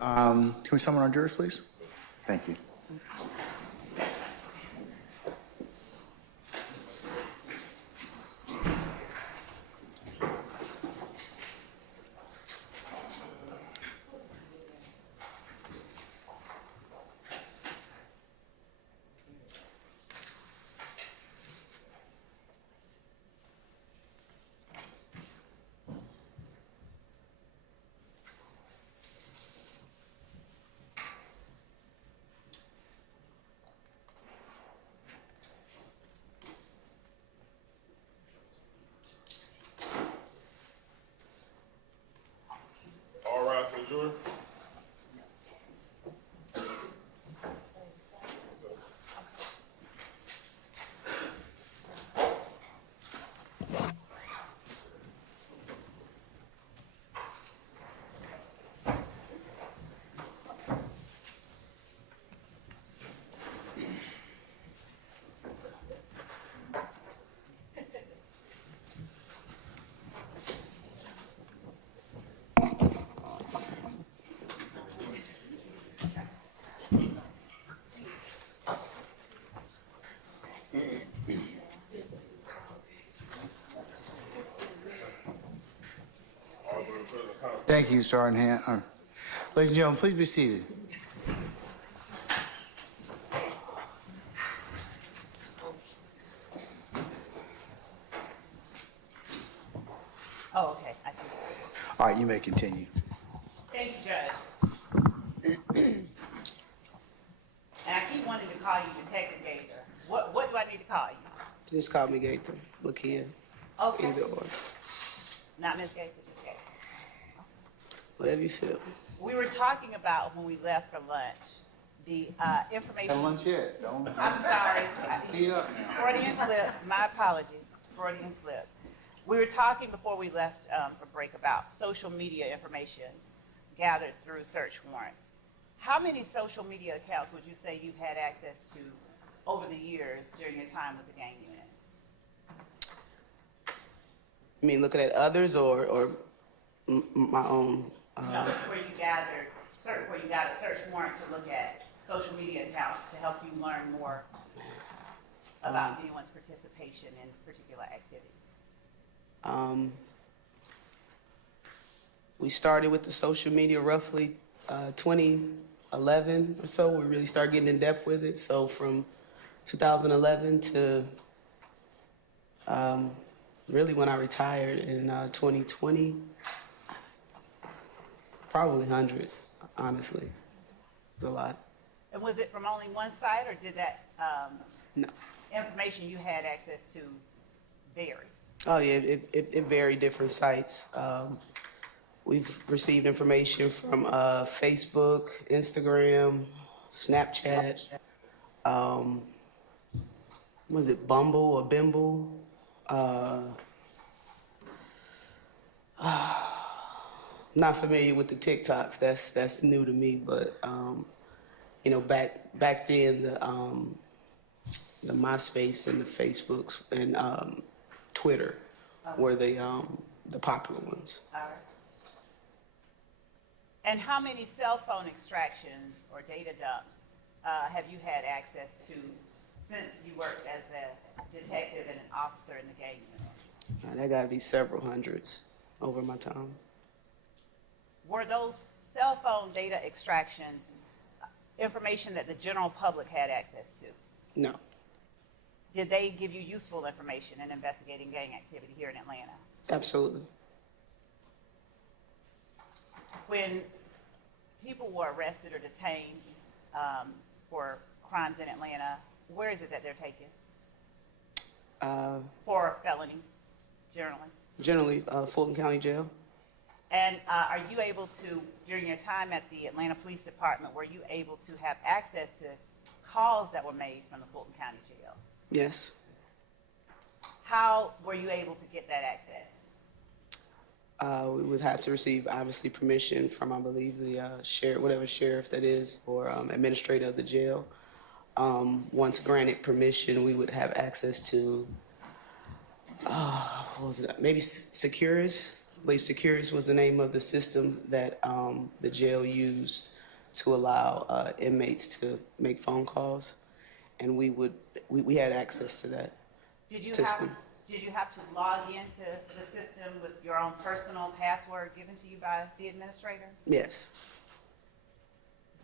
Can we summon our jurors, please? Thank you. All rise for the jury. Thank you, Sergeant Hand. Ladies and gentlemen, please be seated. Oh, okay, I see. All right, you may continue. Thank you, Judge. And I keep wanting to call you Detective Gator. What do I need to call you? Just call me Gaither, Lakia, Okay. either or, Not Miss Gator, just Gator. whatever you feel. We were talking about when we left for lunch, the information. Have lunch yet? Don't I'm sorry. heat up now. Freudian slip. My apologies. Freudian slip. We were talking before we left for break about social media information gathered through search warrants. How many social media accounts would you say you've had access to over the years during your time with the gang unit? You mean looking at others or my own? No, where you gathered, where you got a search warrant to look at social media accounts to help you learn more about anyone's participation in particular activities. We started with the social media roughly 2011 or so. We really started getting in depth with it. So from 2011 to really when I retired in 2020, probably hundreds, honestly. It's a lot. And was it from only one site, or did that No. information you had access to vary? Oh yeah, it varied different sites. We've received information from Facebook, Instagram, Snapchat. Was it Bumble or Bimble? Not familiar with the TikToks. That's new to me. But you know, back then the MySpace and the Facebooks and Twitter were the popular ones. All right. And how many cell phone extractions or data dumps have you had access to since you worked as a detective and an officer in the gang unit? That got to be several hundreds over my time. Were those cell phone data extractions information that the general public had access to? No. Did they give you useful information in investigating gang activity here in Atlanta? Absolutely. When people were arrested or detained for crimes in Atlanta, where is it that they're taken? For felonies, generally. Generally, Fulton County Jail. And are you able to, during your time at the Atlanta Police Department, were you able to have access to calls that were made from the Fulton County Jail? Yes. How were you able to get that access? We would have to receive, obviously, permission from, I believe, the sheriff, whatever sheriff that is, or administrator of the jail. Once granted permission, we would have access to, what was it? Maybe Securus, believe Securus was the name of the system that the jail used to allow inmates to make phone calls, and we had access to that system. Did you have to log into the system with your own personal password given to you by the administrator? Yes.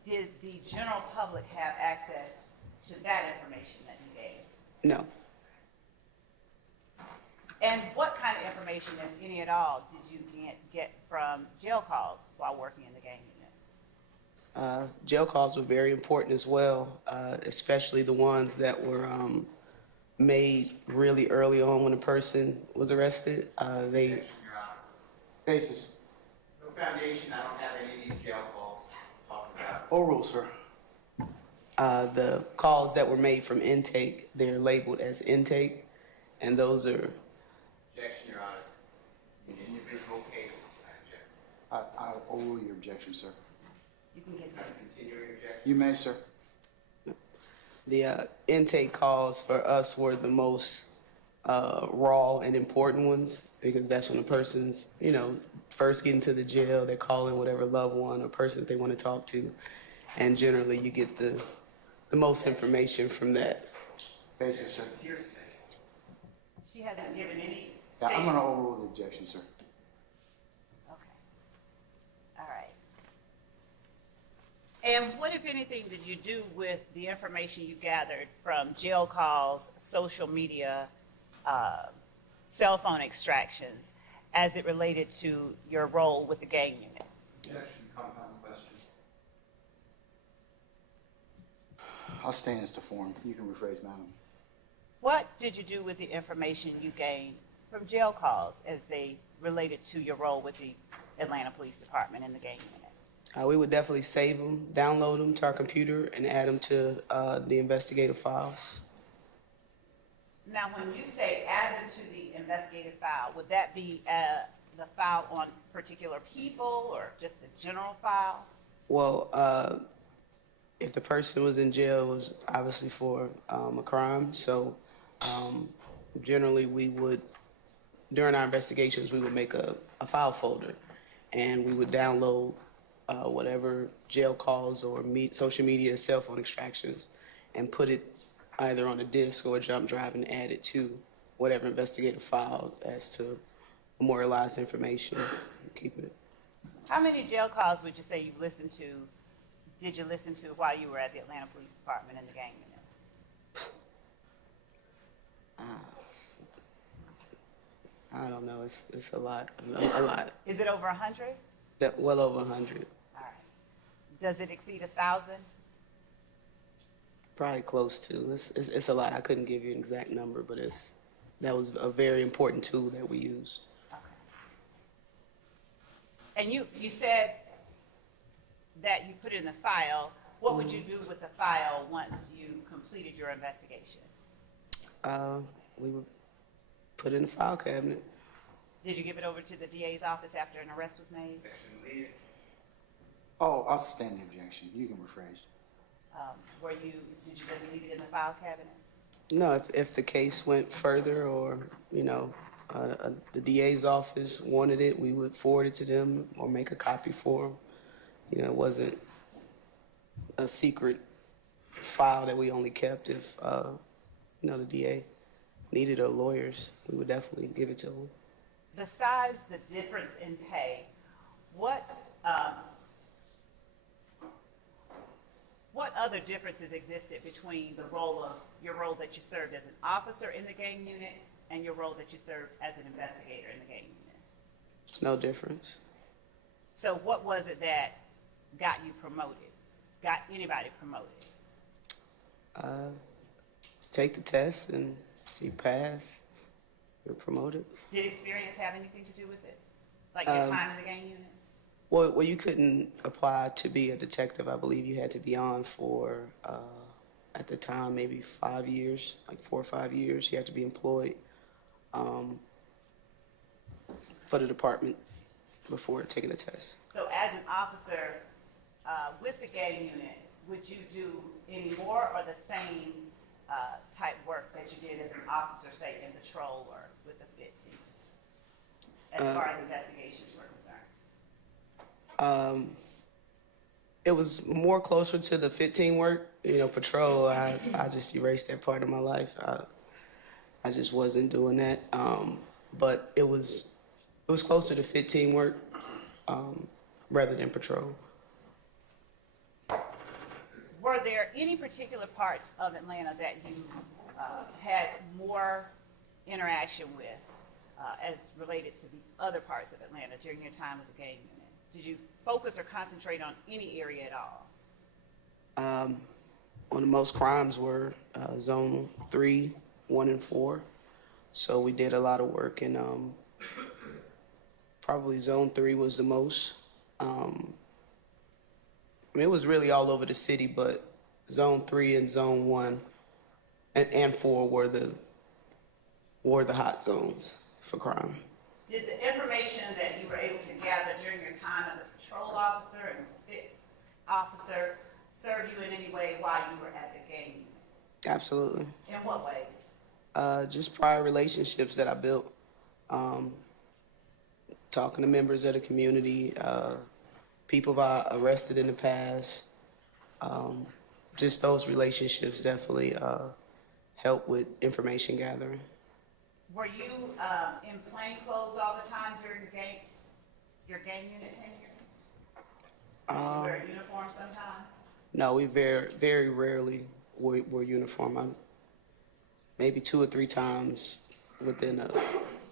Did the general public have access to that information that you gave? No. And what kind of information, if any at all, did you get from jail calls while working in the gang unit? Jail calls were very important as well, especially the ones that were made really early on when a person was arrested. Your Honor. Basis. No foundation, I don't have any of these jail calls talking about. Oral, sir. The calls that were made from intake, they're labeled as intake, and those are, Objection, Your Honor. In an individual case, I object. I'll overrule your objection, sir. You can get Can I continue your objection? You may, sir. the intake calls for us were the most raw and important ones, because that's when a person's, first getting to the jail, they're calling whatever loved one or person they want to talk to, and generally you get the most information from that. Basis, sir. It's hearsay. She hasn't given any Yeah, I'm statement. going to overrule the objection, sir. Okay. All right. And what, if anything, did you do with the information you gathered from jail calls, social media, cell phone extractions, as it related to your role with the gang unit? Objection, compound question. I'll stand as to form. You can rephrase, madam. What did you do with the information you gained from jail calls as they related to your role with the Atlanta Police Department and the gang unit? We would definitely save them, download them to our computer, and add them to the investigative files. Now, when you say add them to the investigative file, would that be the file on particular people or just the general file? Well, if the person was in jail, it was obviously for a crime. So generally we would, during our investigations, we would make a file folder, and we would download whatever jail calls or social media, cell phone extractions, and put it either on a disk or a jump drive and add it to whatever investigative file as to memorialize information and keep it. How many jail calls would you say you listened to, did you listen to while you were at the Atlanta Police Department and the gang unit? I don't know. It's a lot. A lot. Is it over 100? Well over 100. All right. Does it exceed 1,000? Probably close to. It's a lot. I couldn't give you an exact number, but that was a very important tool that we used. Okay. And you said that you put it in the file. What would you do with the file once you completed your investigation? We would put it in the file cabinet. Did you give it over to the DA's office after an arrest was made? Objection, lead it. Oh, I'll sustain the objection. You can rephrase. Did you just leave it in the file cabinet? No, if the case went further, or the DA's office wanted it, we would forward it to them or make a copy for them. It wasn't a secret file that we only kept if the DA needed or lawyers. We would definitely give it to them. Besides the difference in pay, what other differences existed between your role that you served as an officer in the gang unit and your role that you served as an investigator in the gang unit? It's no difference. So what was it that got you promoted? Got anybody promoted? Take the test, and if you pass, you're promoted. Did experience have anything to do with it? Like your time in the gang unit? Well, you couldn't apply to be a detective. I believe you had to be on for, at the time, maybe 5 years, like 4 or 5 years. You had to be employed for the department before taking the test. So as an officer with the gang unit, would you do any more or the same type work that you did as an officer, say, in patrol or with the FIT team? as far as investigations were concerned? It was more closer to the 15 work. You know, patrol, I just erased that part of my life. I just wasn't doing that. But it was closer to 15 work rather than patrol. Were there any particular parts of Atlanta that you had more interaction with as related to the other parts of Atlanta during your time with the gang unit? Did you focus or concentrate on any area at all? One of the most crimes were Zone 3, 1, and 4. So we did a lot of work in probably Zone 3 was the most. I mean, it was really all over the city, but Zone 3 and Zone 1 and 4 were the hot zones for crime. Did the information that you were able to gather during your time as a patrol officer and as a fit officer serve you in any way while you were at the gang unit? Absolutely. In what ways? Just prior relationships that I built, talking to members of the community, people I arrested in the past. Just those relationships definitely help with information gathering. Were you in plain clothes all the time during your gang unit tenure? Did you wear a uniform sometimes? No, we very rarely wore uniform. Maybe 2 or 3 times within a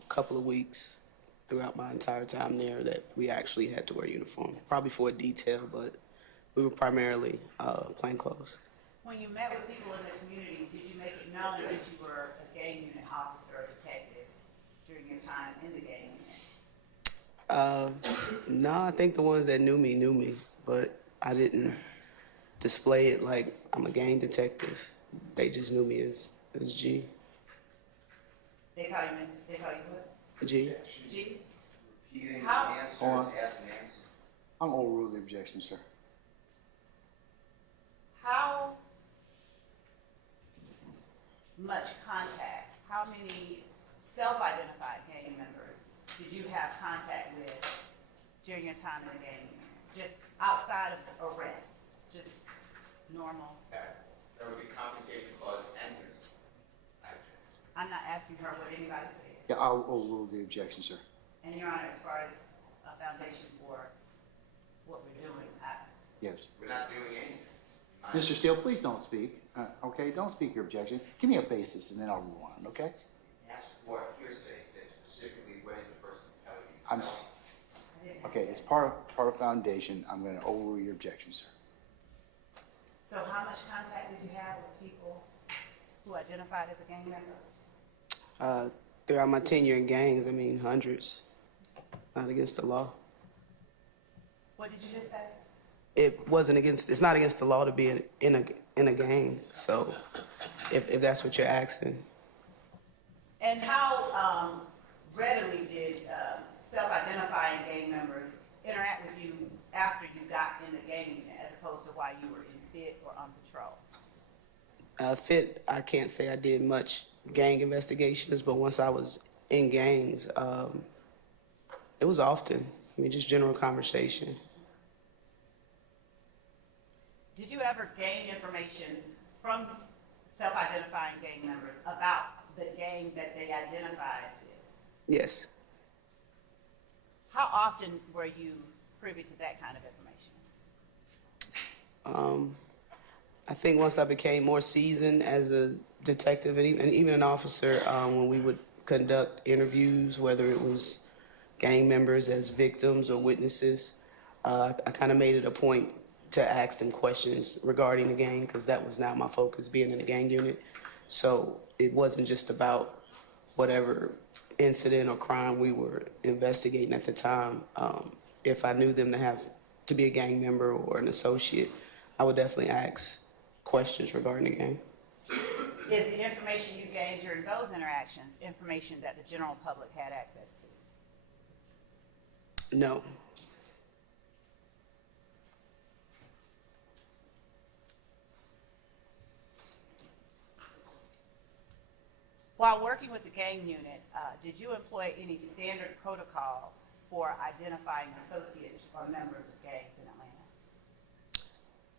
couple of weeks throughout my entire time there that we actually had to wear uniform. Probably for a detail, but we were primarily plain clothes. When you met with people in the community, did you make it known that you were a gang unit officer or detective during your time in the gang unit? No, I think the ones that knew me, but I didn't display it like I'm a gang detective. They just knew me as G. They call you what? G. G? Repeating How- answers, Hold on. asking answers. I'm overrule the objection, sir. How much contact, how many self-identified gang members did you have contact with during your time in the gang unit? Just outside of arrests, just normal? There would be confrontation clause and his action. I'm not asking her what anybody said. Yeah, I'll overrule the objection, sir. And Your Honor, as far as a foundation for what we're doing, Yes. We're not doing anything. Mr. Steele, please don't speak. Okay, don't speak your objection. Give me a basis, and then I'll rule on it, okay? Ask for hearsay, say specifically what did the person tell you. I'm s- Okay, it's part of foundation. I'm going to overrule your objection, sir. So how much contact did you have with people who identified as a gang member? Throughout my tenure in gangs, I mean, hundreds. Not against the law. What did you just say? It's not against the law to be in a gang. So if that's what you're asking. And how readily did self-identifying gang members interact with you after you got in the gang unit as opposed to while you were in fit or on patrol? Fit, I can't say I did much gang investigations, but once I was in gangs, it was often. I mean, just general conversation. Did you ever gain information from self-identifying gang members about the gang that they identified with? Yes. How often were you privy to that kind of information? I think once I became more seasoned as a detective and even an officer, when we would conduct interviews, whether it was gang members as victims or witnesses, I kind of made it a point to ask them questions regarding the gang because that was not my focus, being in the gang unit. So it wasn't just about whatever incident or crime we were investigating at the time. If I knew them to be a gang member or an associate, I would definitely ask questions regarding the gang. Is the information you gained during those interactions information that the general public had access to? No. While working with the gang unit, did you employ any standard protocol for identifying associates or members of gangs in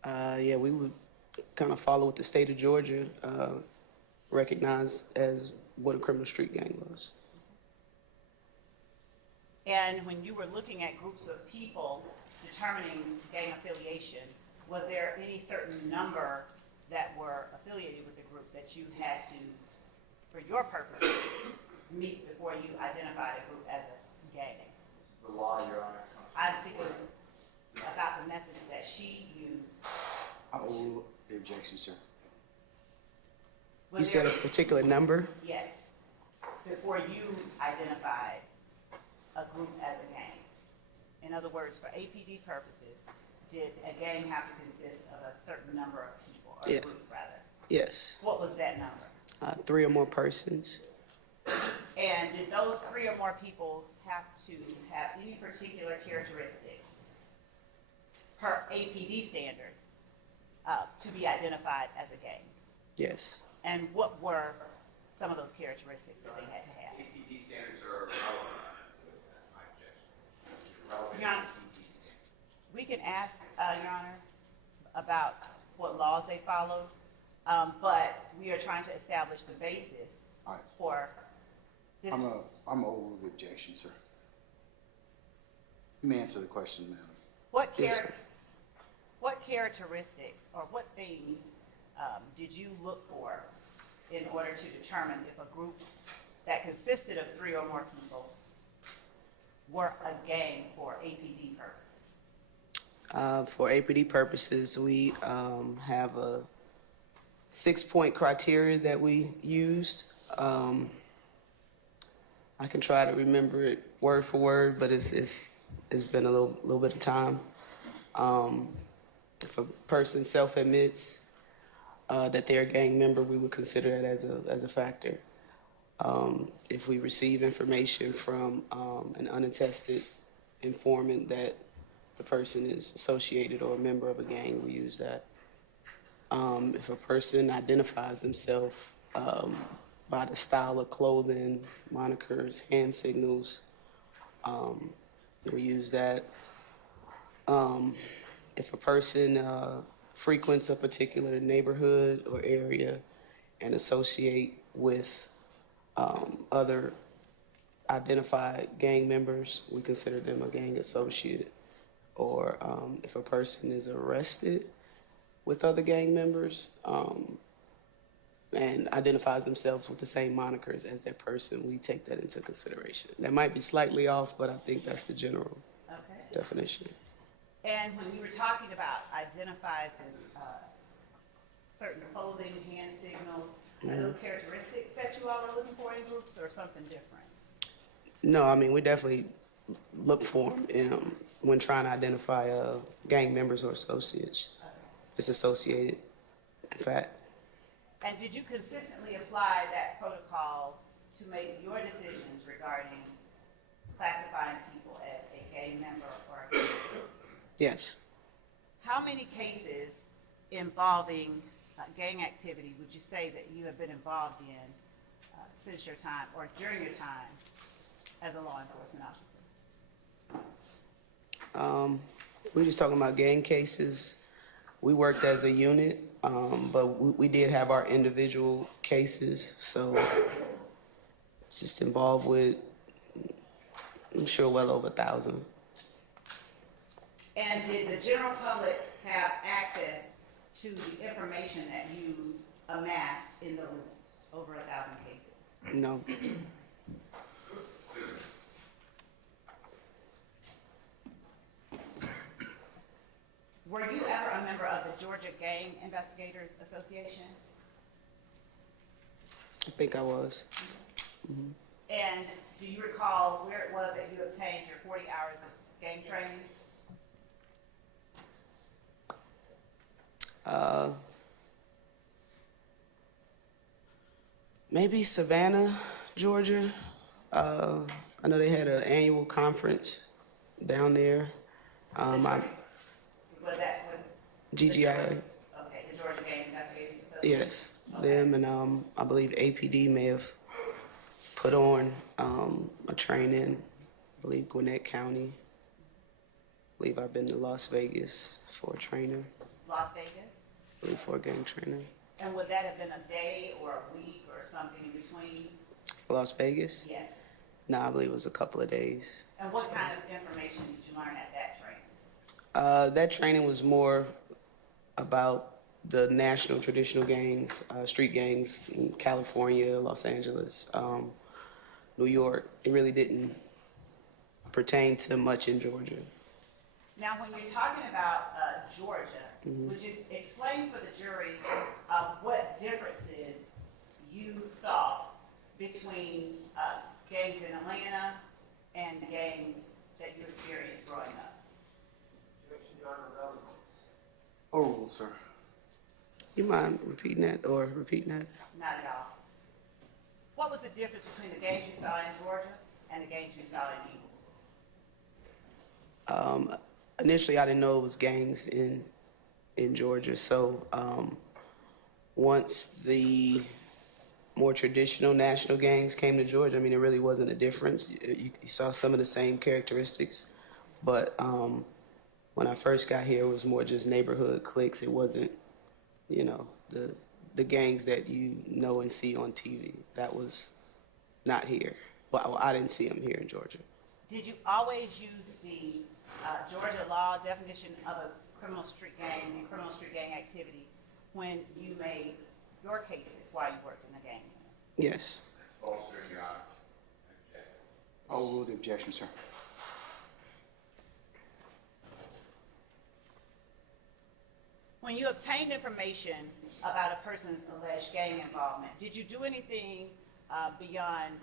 Atlanta? Yeah, we would kind of follow what the state of Georgia recognized as what a criminal street gang was. And when you were looking at groups of people determining gang affiliation, was there any certain number that were affiliated with the group that you had to, for your purposes, meet before you identified a group as a gang? The law, Your Honor. I'm speaking about the methods that she used. Oh, the objection, sir. Was You said a there- particular number? Yes, before you identified a group as a gang. In other words, for APD purposes, did a gang have to consist of a certain number of people, or a Yes. group rather? Yes. What was that number? 3 or more persons. And did those 3 or more people have to have any particular characteristics per APD standards to be identified as a gang? Yes. And what were some of those characteristics that they had to have? APD standards are relevant. That's my objection. Relevant Your Honor. APD standards. We can ask, Your Honor, about what laws they followed, but we are trying to establish the basis All right. for this. I'm over the objection, sir. You may answer the question, madam. What Yes, sir. what characteristics or what things did you look for in order to determine if a group that consisted of 3 or more people were a gang for APD purposes? For APD purposes, we have a 6-point criteria that we used. I can try to remember it word for word, but it's been a little bit of time. If a person self-admits that they're a gang member, we would consider that as a factor. If we receive information from an unattested informant that the person is associated or a member of a gang, we use that. If a person identifies themselves by the style of clothing, monikers, hand signals, we use that. If a person frequents a particular neighborhood or area and associate with other identified gang members, we consider them a gang associate. Or if a person is arrested with other gang members and identifies themselves with the same monikers as that person, we take that into consideration. That might be slightly off, but I think that's the general Okay. definition. And when you were talking about identifies with certain clothing, hand signals, are those characteristics that you all are looking for in groups or something different? No, I mean, we definitely look for them when trying to identify gang members or associates. It's associated, in fact. And did you consistently apply that protocol to make your decisions regarding classifying people as a gang member or a gang associate? Yes. How many cases involving gang activity would you say that you have been involved in since your time or during your time as a law enforcement officer? We're just talking about gang cases. We worked as a unit, but we did have our individual cases, so just involved with, I'm sure, well over 1,000. And did the general public have access to the information that you amassed in those over 1,000 cases? No. Were you ever a member of the Georgia Gang Investigators Association? I think I was. And do you recall where it was that you obtained your 40 hours of gang training? Maybe Savannah, Georgia. I know they had an annual conference down there. Was that with? GGI, Okay, the Georgia Gang Investigators Association? yes, them, and I believe APD may have put on a training, I believe Gwinnett County. I believe I've been to Las Vegas for a trainer, Las Vegas? I believe for a gang trainer. And would that have been a day or a week or something in between? For Las Vegas? Yes. No, I believe it was a couple of days. And what kind of information did you learn at that training? That training was more about the national traditional gangs, street gangs in California, Los Angeles, New York. It really didn't pertain to much in Georgia. Now, when you're talking about Georgia, would you explain for the jury what differences you saw between gangs in Atlanta and gangs that you experienced growing up? Overruled, sir. You mind repeating that or repeating that? Not at all. What was the difference between the gangs you saw in Georgia and the gangs you saw in Eagle? Initially, I didn't know it was gangs in Georgia. So once the more traditional national gangs came to Georgia, I mean, it really wasn't a difference. You saw some of the same characteristics, but when I first got here, it was more just neighborhood cliques. It wasn't, you know, the gangs that you know and see on TV. That was not here. Well, I didn't see them here in Georgia. Did you always use the Georgia law definition of a criminal street gang and criminal street gang activity when you made your cases while you worked in the gang? Yes. Bolster, Your Honor. Overruled the objection, sir. When you obtained information about a person's alleged gang involvement, did you do anything beyond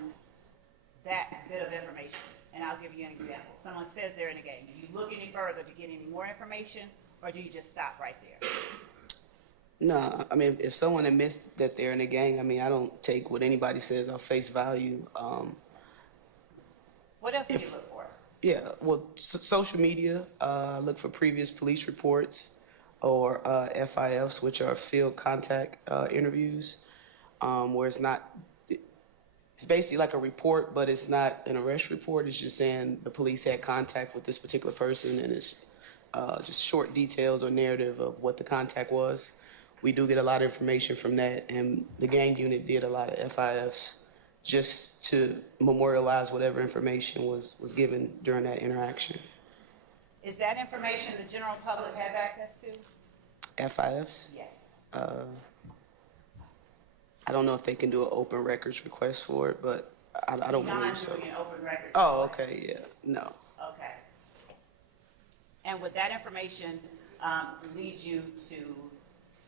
that bit of information? And I'll give you an example. Someone says they're in a gang. Do you look any further to get any more information, or do you just stop right there? No, I mean, if someone admits that they're in a gang, I mean, I don't take what anybody says on face value. What else do you look for? Yeah, well, social media, look for previous police reports or FIFs, which are field contact interviews, where it's basically like a report, but it's not an arrest report. It's just saying the police had contact with this particular person, and it's just short details or narrative of what the contact was. We do get a lot of information from that, and the gang unit did a lot of FIFs just to memorialize whatever information was given during that interaction. Is that information the general public has access to? FIFs? Yes. I don't know if they can do an open records request for it, but I don't Beyond believe so. doing an open records Oh, request. okay, yeah, no. Okay. And would that information lead you to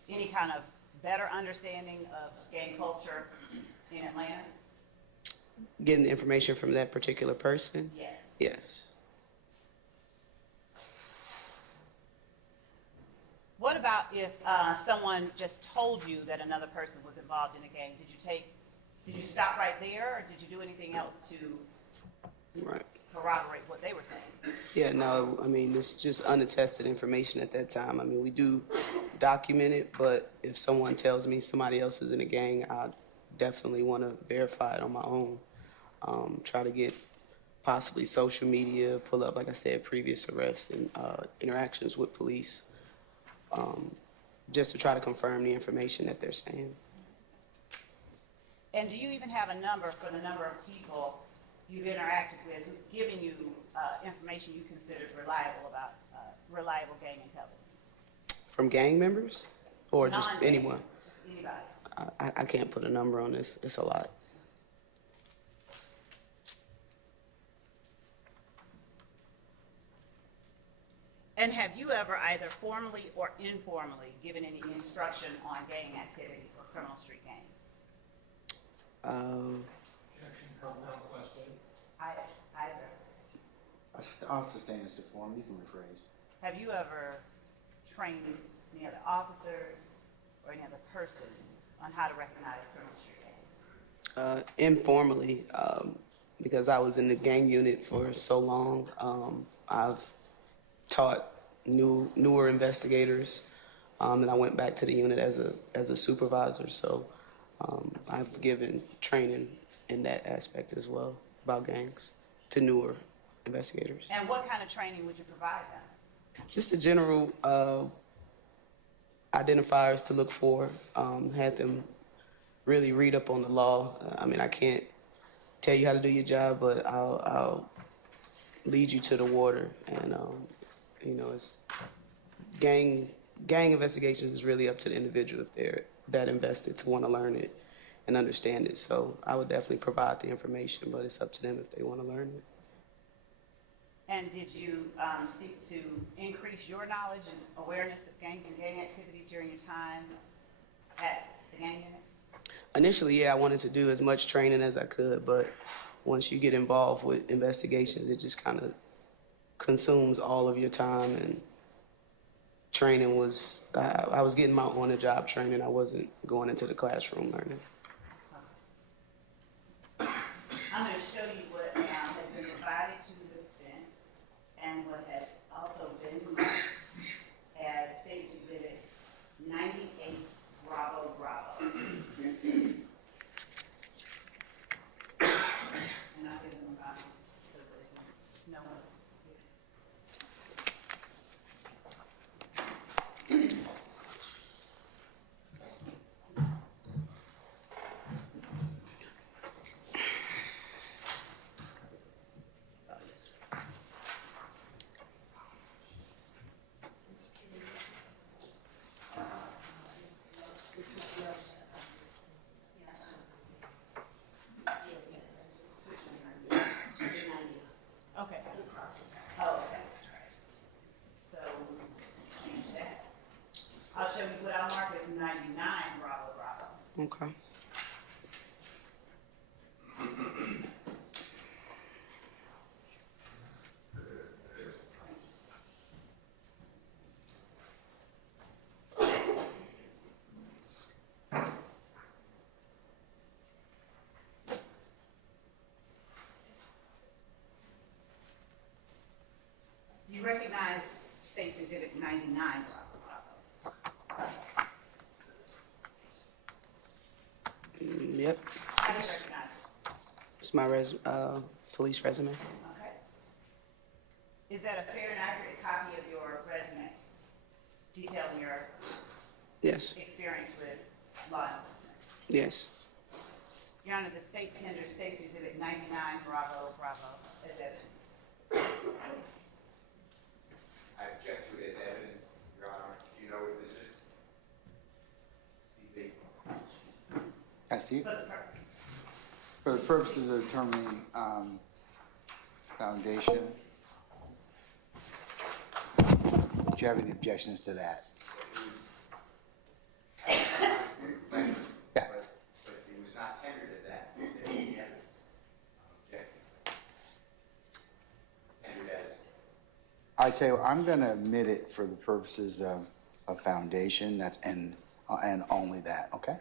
any kind of better understanding of gang culture in Atlanta? Getting the information from that particular person? Yes. Yes. What about if someone just told you that another person was involved in a gang? Did you stop right there, or did you do anything else to Right. corroborate what they were saying? Yeah, no, I mean, it's just unattested information at that time. I mean, we do document it, but if someone tells me somebody else is in a gang, I definitely want to verify it on my own. Try to get possibly social media, pull up, like I said, previous arrests and interactions with police, just to try to confirm the information that they're saying. And do you even have a number for the number of people you've interacted with who've given you information you consider reliable about reliable gang intelligence? From gang members or just Non-gang, anyone? Just anybody. I can't put a number on this. It's a lot. And have you ever either formally or informally given any instruction on gang activity or criminal street gangs? Either. I'll sustain this form. You can rephrase. Have you ever trained any other officers or any other persons on how to recognize criminal street gangs? Informally, because I was in the gang unit for so long, I've taught newer investigators, and I went back to the unit as a supervisor. So I've given training in that aspect as well about gangs to newer investigators. And what kind of training would you provide them? Just a general identifiers to look for. Had them really read up on the law. I mean, I can't tell you how to do your job, but I'll lead you to the water. And you know, it's gang investigation is really up to the individual if they're that invested to want to learn it and understand it. So I would definitely provide the information, but it's up to them if they want to learn it. And did you seek to increase your knowledge and awareness of gangs and gang activity during your time at the gang unit? Initially, yeah, I wanted to do as much training as I could, but once you get involved with investigations, it just kind of consumes all of your time. And training was, I was getting my on-the-job training. I wasn't going into the classroom learning. I'm going to show you what has been provided to the defense and what has also been marked as State's Exhibit 98 Bravo Bravo. And I'll give them a copy so that you know what. Okay. Oh, okay. So, change that. I'll show you what I'll mark as 99 Bravo Bravo. Okay. You recognize State's Exhibit 99 Bravo Bravo. Yep. How do you recognize it? It's my police resume. Okay. Is that a fair and accurate copy of your resume detailing your Yes. experience with law enforcement? Yes. Your Honor, the state tenders State's Exhibit 99 Bravo Bravo as evidence. I object to it as evidence, Your Honor. Do you know what this is? CB. I see it. For the purpose. For the purposes of determining foundation, do you have any objections to that? Yeah. But it was not tendered as that. It said the evidence. Object. Tendered as. I tell you, I'm going to admit it for the purposes of foundation. That's and only that. Okay.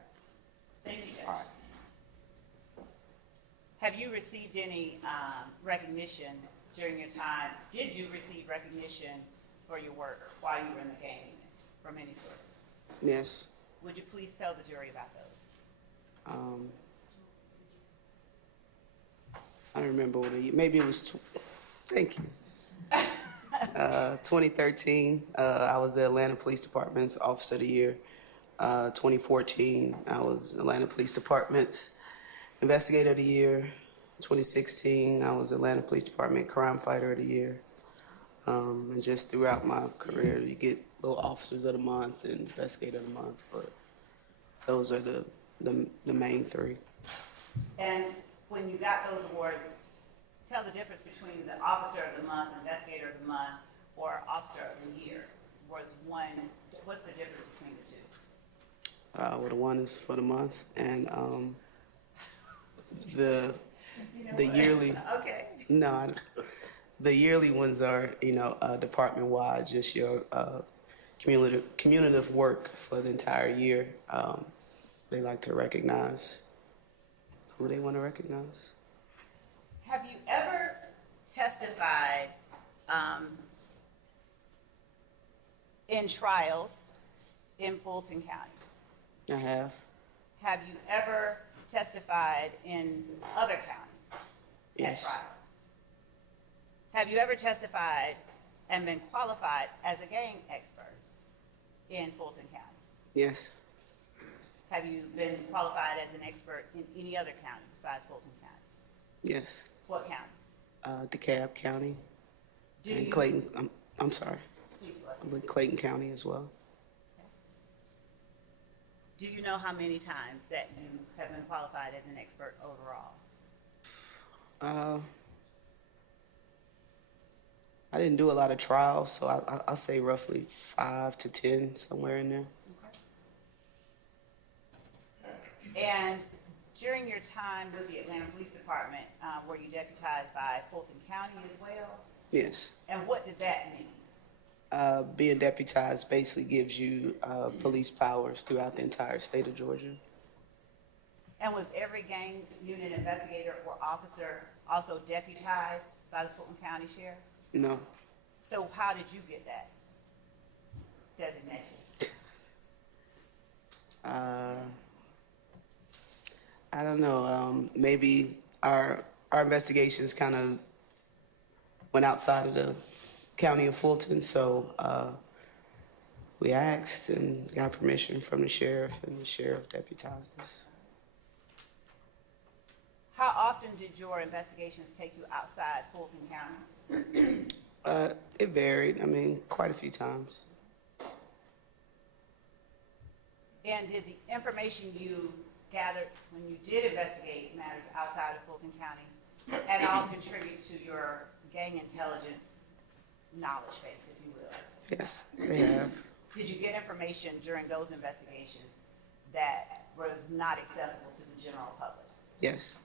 Thank you, Judge. All right. Have you received any recognition during your time? Did you receive recognition for your work while you were in the gang unit from any sources? Yes. Would you please tell the jury about those? I don't remember what maybe it was. Thank you. 2013, I was the Atlanta Police Department's Officer of the Year. 2014, I was Atlanta Police Department's Investigator of the Year. 2016, I was Atlanta Police Department Crime Fighter of the Year. And just throughout my career, you get little Officers of the Month and Investigator of the Month, but those are the main three. And when you got those awards, tell the difference between the Officer of the Month, Investigator of the Month, or Officer of the Year. What's the difference between the two? Well, the one is for the month, and the yearly. Okay. No, the yearly ones are department wide, just your cumulative work for the entire year. They like to recognize who they want to recognize. Have you ever testified in trials in Fulton County? I have. Have you ever testified in other counties at Yes. trial. Have you ever testified and been qualified as a gang expert in Fulton County? Yes. Have you been qualified as an expert in any other county besides Fulton County? Yes. What county? DeKalb County Do and you- Clayton. I'm sorry. Please go ahead. I'm with Clayton County as well. Do you know how many times that you have been qualified as an expert overall? I didn't do a lot of trials, so I'll say roughly 5 to 10, somewhere in there. And during your time with the Atlanta Police Department, were you deputized by Fulton County as well? Yes. And what did that mean? Being deputized basically gives you police powers throughout the entire state of Georgia. And was every gang unit investigator or officer also deputized by the Fulton County Sheriff? No. So how did you get that designation? I don't know. Maybe our investigations kind of went outside of the county of Fulton, so we asked and got permission from the sheriff, and the sheriff deputized us. How often did your investigations take you outside Fulton County? It varied. I mean, quite a few times. And did the information you gathered when you did investigate matters outside of Fulton County at all contribute to your gang intelligence knowledge base, if you will? Yes, they have. Did you get information during those investigations that was not accessible to the general public? Yes.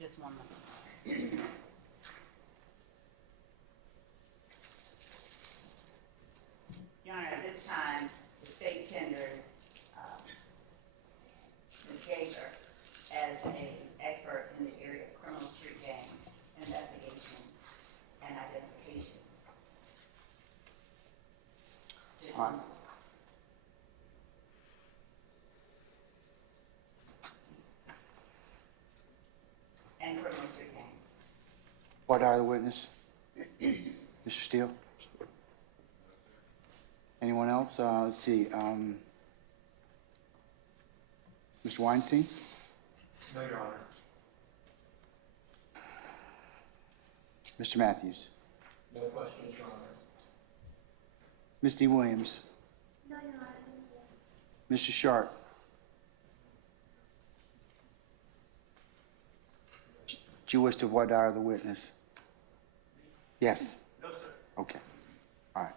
Just one moment. Your Honor, at this time, the state tenders Ms. Gaither as an expert in the area of criminal street gang investigation and identification. Just one moment. And criminal street gang. What are the witness? Mr. Steele? Anyone else? Let's see. Mr. Weinstein? No, Your Honor. Mr. Matthews? No questions, Your Honor. Ms. D. Williams? No, Your Honor. Mr. Sharp? Do you wish to voir dire the witness? Yes? No, sir. Okay. All right.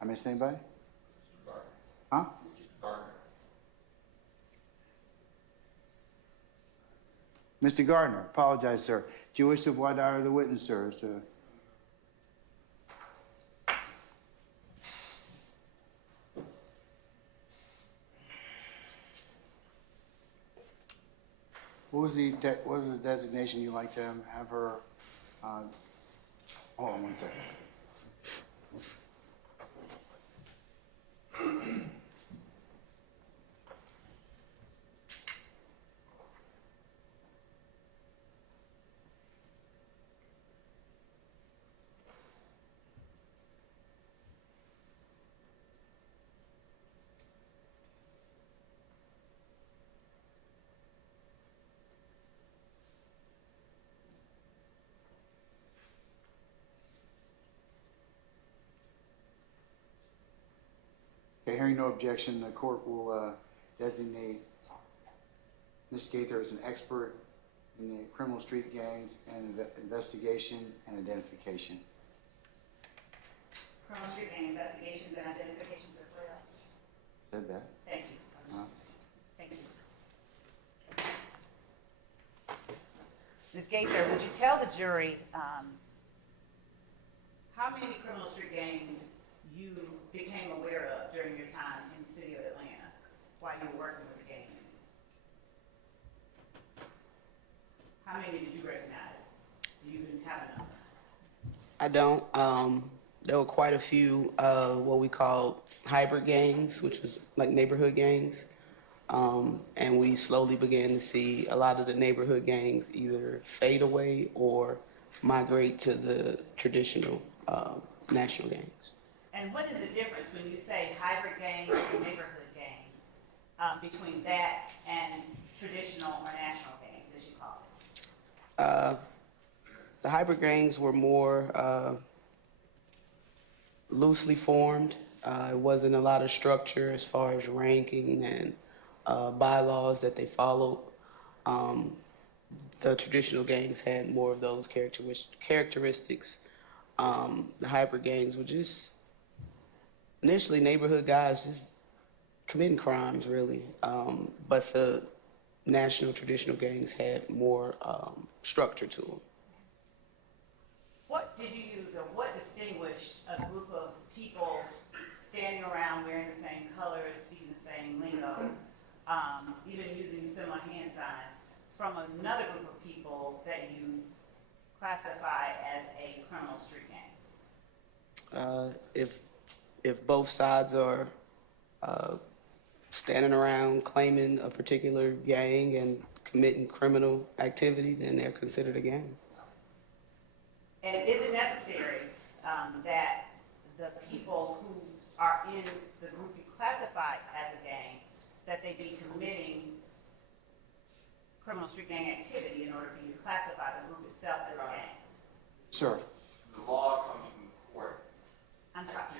I missed anybody? Mr. Gardner. Huh? Mr. Gardner. Mr. Gardner, apologize, sir. Do you wish to voir dire the witness, sir? What was the designation you'd like to have her? Hold on one second. Okay, hearing no objection, the court will designate Ms. Gaither as an expert in the criminal street gangs and investigation and identification. Criminal street gang investigations and identifications as well. Said that. Thank you. Thank you. Ms. Gaither, would you tell the jury how many criminal street gangs you became aware of during your time in the city of Atlanta while you were working with the gang unit? How many did you recognize? Do you even have enough? I don't. There were quite a few what we call hybrid gangs, which was like neighborhood gangs. And we slowly began to see a lot of the neighborhood gangs either fade away or migrate to the traditional national gangs. And what is the difference when you say hybrid gangs and neighborhood gangs between that and traditional or national gangs, as you call it? The hybrid gangs were more loosely formed. It wasn't a lot of structure as far as ranking and bylaws that they followed. The traditional gangs had more of those characteristics. The hybrid gangs were just initially neighborhood guys just committing crimes, really. But the national traditional gangs had more structure to them. What did you use, or what distinguished a group of people standing around wearing the same colors, speaking the same lingo, even using similar hand signs, from another group of people that you classify as a criminal street gang? If both sides are standing around claiming a particular gang and committing criminal activity, then they're considered a gang. And is it necessary that the people who are in the group you classify as a gang, that they be committing criminal street gang activity in order for you to classify the group itself as a gang? Sir. The law comes from the court. I'm talking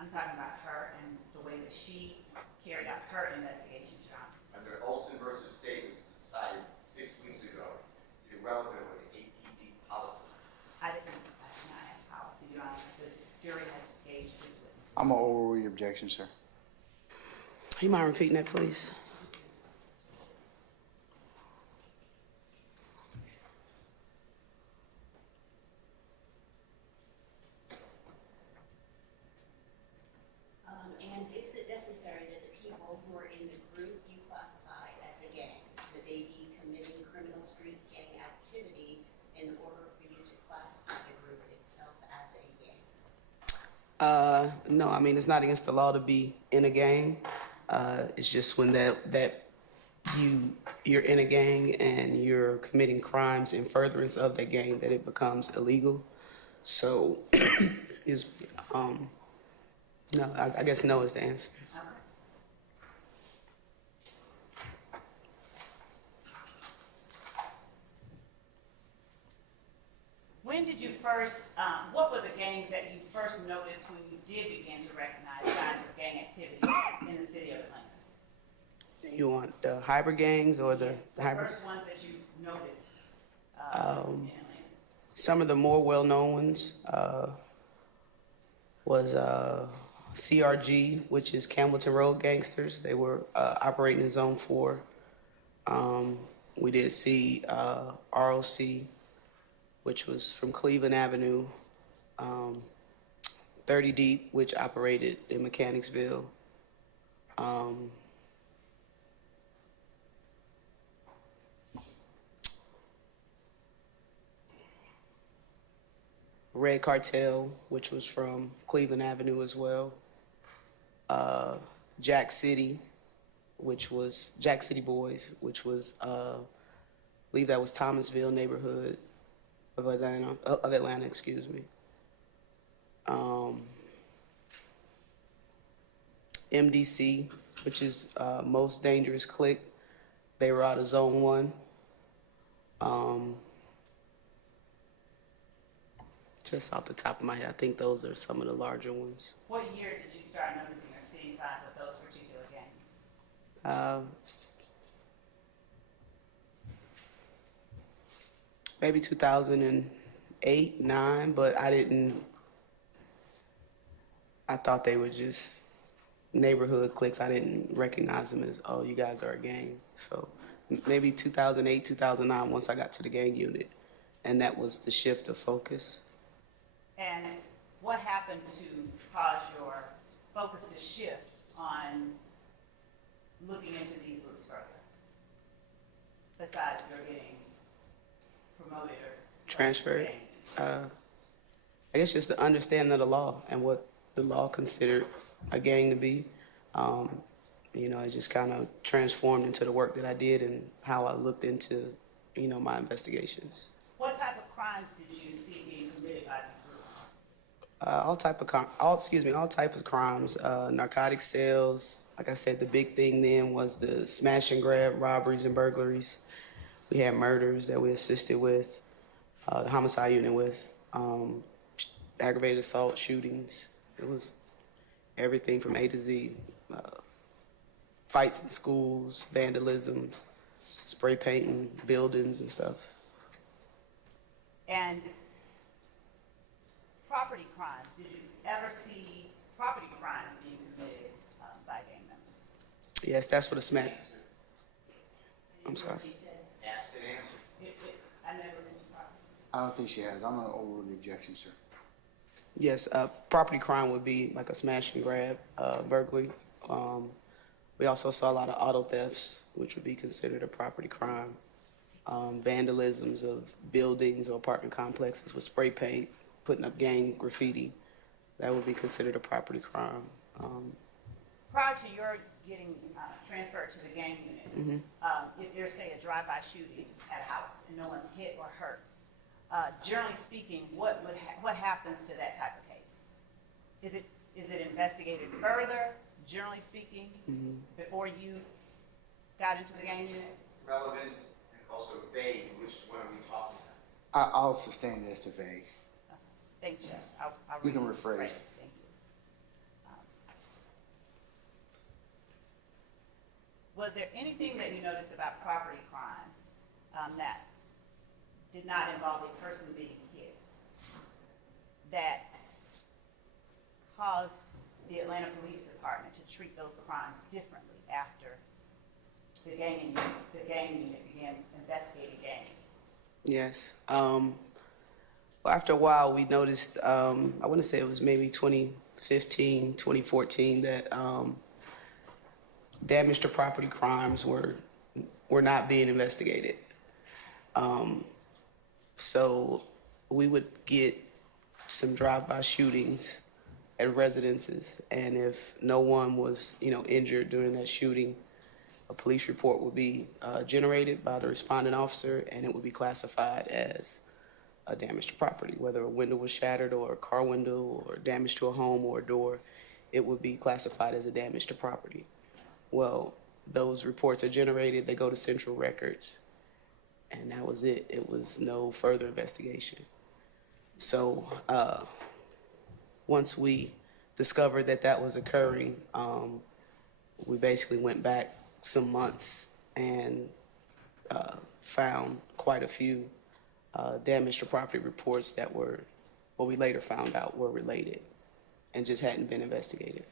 about her and the way that she carried out her investigation, John. Under Olson versus State, which was decided 6 weeks ago, it's irrelevant with the APD policy. I did not have policy, Your Honor. The jury has to gauge this witness. I'm going to overrule your objection, sir. You mind repeating that, please? And is it necessary that the people who are in the group you classify as a gang, that they be committing criminal street gang activity in order for you to classify the group itself as a gang? No, I mean, it's not against the law to be in a gang. It's just when you're in a gang and you're committing crimes in furtherance of that gang that it becomes illegal. So, no, I guess no is the answer. Okay. When did you first, what were the gangs that you first noticed when you did begin to recognize signs of gang activity in the city of Atlanta? You want the hybrid gangs or the Yes, the hybrid? first ones that you noticed in Atlanta. Some of the more well-known ones was CRG, which is Campbellton Road Gangsters. They were operating in Zone 4. We did see ROC, which was from Cleveland Avenue. 30 Deep, which operated in Mechanicsville. Red Cartel, which was from Cleveland Avenue as well. Jack City, which was Jack City Boys, which was I believe that was Thomasville neighborhood of Atlanta, excuse me. MDC, which is Most Dangerous Clique. They were out of Zone 1. Just off the top of my head, I think those are some of the larger ones. What year did you start noticing or seeing signs of those particular gangs? Maybe 2008, 9, but I thought they were just neighborhood cliques. I didn't recognize them as, oh, you guys are a gang. So maybe 2008, 2009, once I got to the gang unit, and that was the shift of focus. And what happened to cause your focus to shift on looking into these groups further? Besides your getting promoted or Transferred. I guess just the understanding of the law and what the law considered a gang to be. It just kind of transformed into the work that I did and how I looked into, my investigations. What type of crimes did you see being committed by these groups? All type of crimes, narcotic sales. Like I said, the big thing then was the smash and grab robberies and burglaries. We had murders that we assisted with, the homicide unit with, aggravated assault, shootings. It was everything from A to Z. Fights in schools, vandalisms, spray painting buildings and stuff. And property crimes, did you ever see property crimes being committed by gang members? Yes, that's what a smash. I'm sorry. Asked and answered. I never mentioned property. I don't think she has. I'm going to overrule the objection, sir. Yes, property crime would be like a smash and grab, burglary. We also saw a lot of auto thefts, which would be considered a property crime. Vandalisms of buildings or apartment complexes with spray paint, putting up gang graffiti, that would be considered a property crime. Prior to your getting transferred to the gang unit, if there's, say, a drive-by shooting at a house and no one's hit or hurt, generally speaking, what happens to that type of case? Is it investigated further, generally speaking, before you got into the gang unit? Relevance and also vague, which one are we talking about? I'll sustain this to vague. Thank you. I'll You can read the rephrase. phrase. Thank you. Was there anything that you noticed about property crimes that did not involve a person being hit that caused the Atlanta Police Department to treat those crimes differently after the gang unit began investigating gangs? Yes. Well, after a while, we noticed, I want to say it was maybe 2015, 2014, that damage to property crimes were not being investigated. So we would get some drive-by shootings at residences, and if no one was, injured during that shooting, a police report would be generated by the responding officer, and it would be classified as a damage to property, whether a window was shattered or a car window or damage to a home or a door, it would be classified as a damage to property. Well, those reports are generated, they go to central records, and that was it. It was no further investigation. So once we discovered that was occurring, we basically went back some months and found quite a few damage to property reports that were, what we later found out were related and just hadn't been investigated.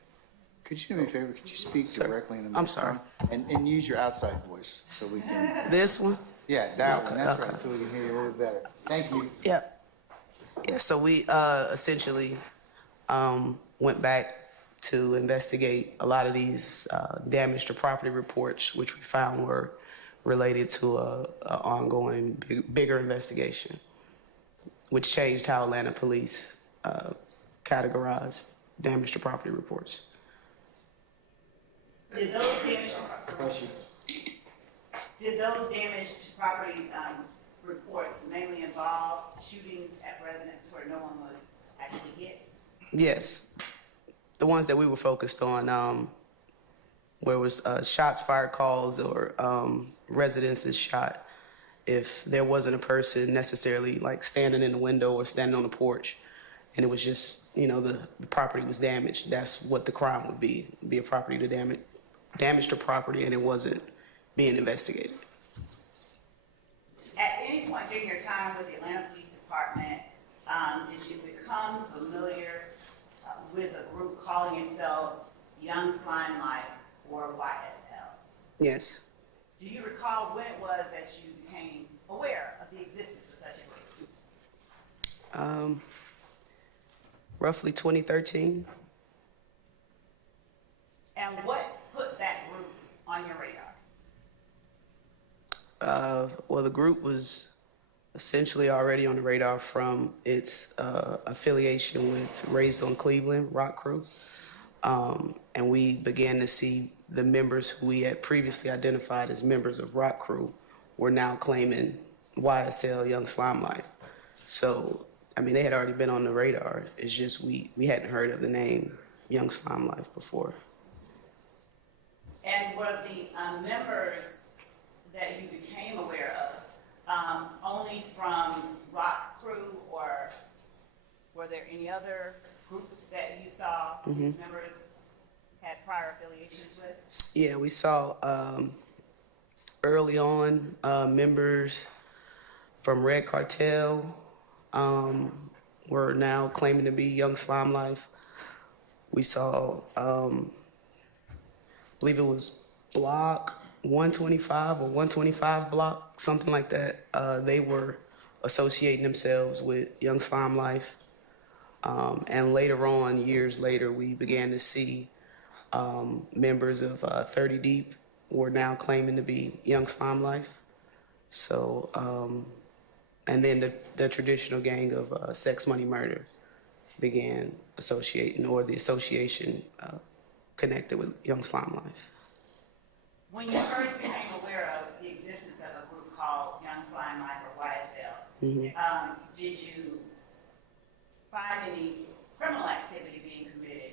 Could you do me a favor? Could you speak directly in the I'm microphone? sorry. And use your outside voice so we can. This one? Yeah, that one. That's Okay. right. So we can hear you a little better. Thank you. Yeah. Yeah, so we essentially went back to investigate a lot of these damage to property reports, which we found were related to a ongoing bigger investigation, which changed how Atlanta police categorized damage to property reports. Did those damage to property reports mainly involve shootings at residences where no one was actually hit? Yes. The ones that we were focused on, where it was shots fired calls or residences shot, if there wasn't a person necessarily like standing in the window or standing on the porch, and it was just, the property was damaged, that's what the crime would be a property to damage to property, and it wasn't being investigated. At any point during your time with the Atlanta Police Department, did you become familiar with a group calling itself Young Limelight or YSL? Yes. Do you recall when it was that you became aware of the existence of such a group? Roughly 2013. And what put that group on your radar? Well, the group was essentially already on the radar from its affiliation with Raised on Cleveland Rock Crew. And we began to see the members who we had previously identified as members of Rock Crew were now claiming YSL Young Slime Life. So, I mean, they had already been on the radar. It's just we hadn't heard of the name Young Slime Life before. And were the members that you became aware of only from Rock Crew, or were there any other groups that you saw these members had prior affiliations with? Yeah, we saw early on members from Red Cartel were now claiming to be Young Slime Life. We saw, I believe it was Block 125 or 125 Block, something like that. They were associating themselves with Young Slime Life. And later on, years later, we began to see members of 30 Deep were now claiming to be Young Slime Life. So, and then the traditional gang of Sex, Money, Murder began associating, or the association connected with Young Slime Life. When you first became aware of the existence of a group called Young Slime Life, or YSL, did you find any criminal activity being committed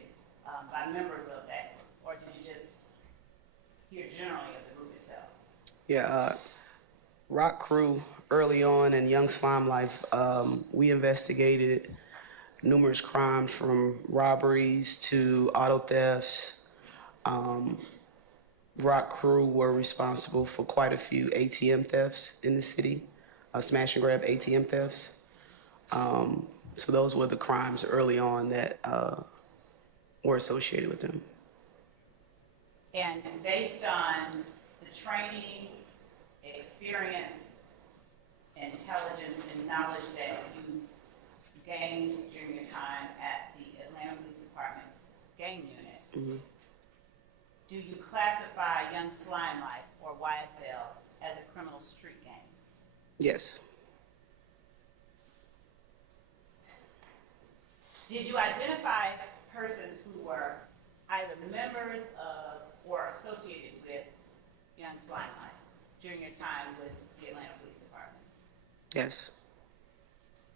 by members of that, or did you just hear generally of the group itself? Yeah, Rock Crew early on and Young Slime Life, we investigated numerous crimes from robberies to auto thefts. Rock Crew were responsible for quite a few ATM thefts in the city, smash and grab ATM thefts. So those were the crimes early on that were associated with them. And based on the training, experience, intelligence, and knowledge that you gained during your time at the Atlanta Police Department's gang unit, do you classify Young Slime Life, or YSL, as a criminal street gang? Yes. Did you identify persons who were either members of or associated with Young Slime Life during your time with the Atlanta Police Department? Yes.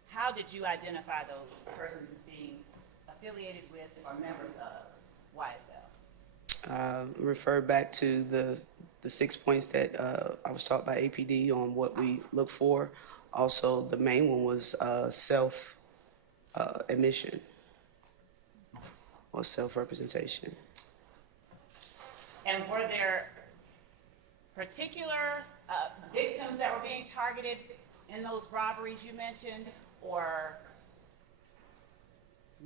How did you identify those persons as being affiliated with or members of YSL? Refer back to the 6 points that I was taught by APD on what we look for. Also, the main one was self admission or self-representation. And were there particular victims that were being targeted in those robberies you mentioned, or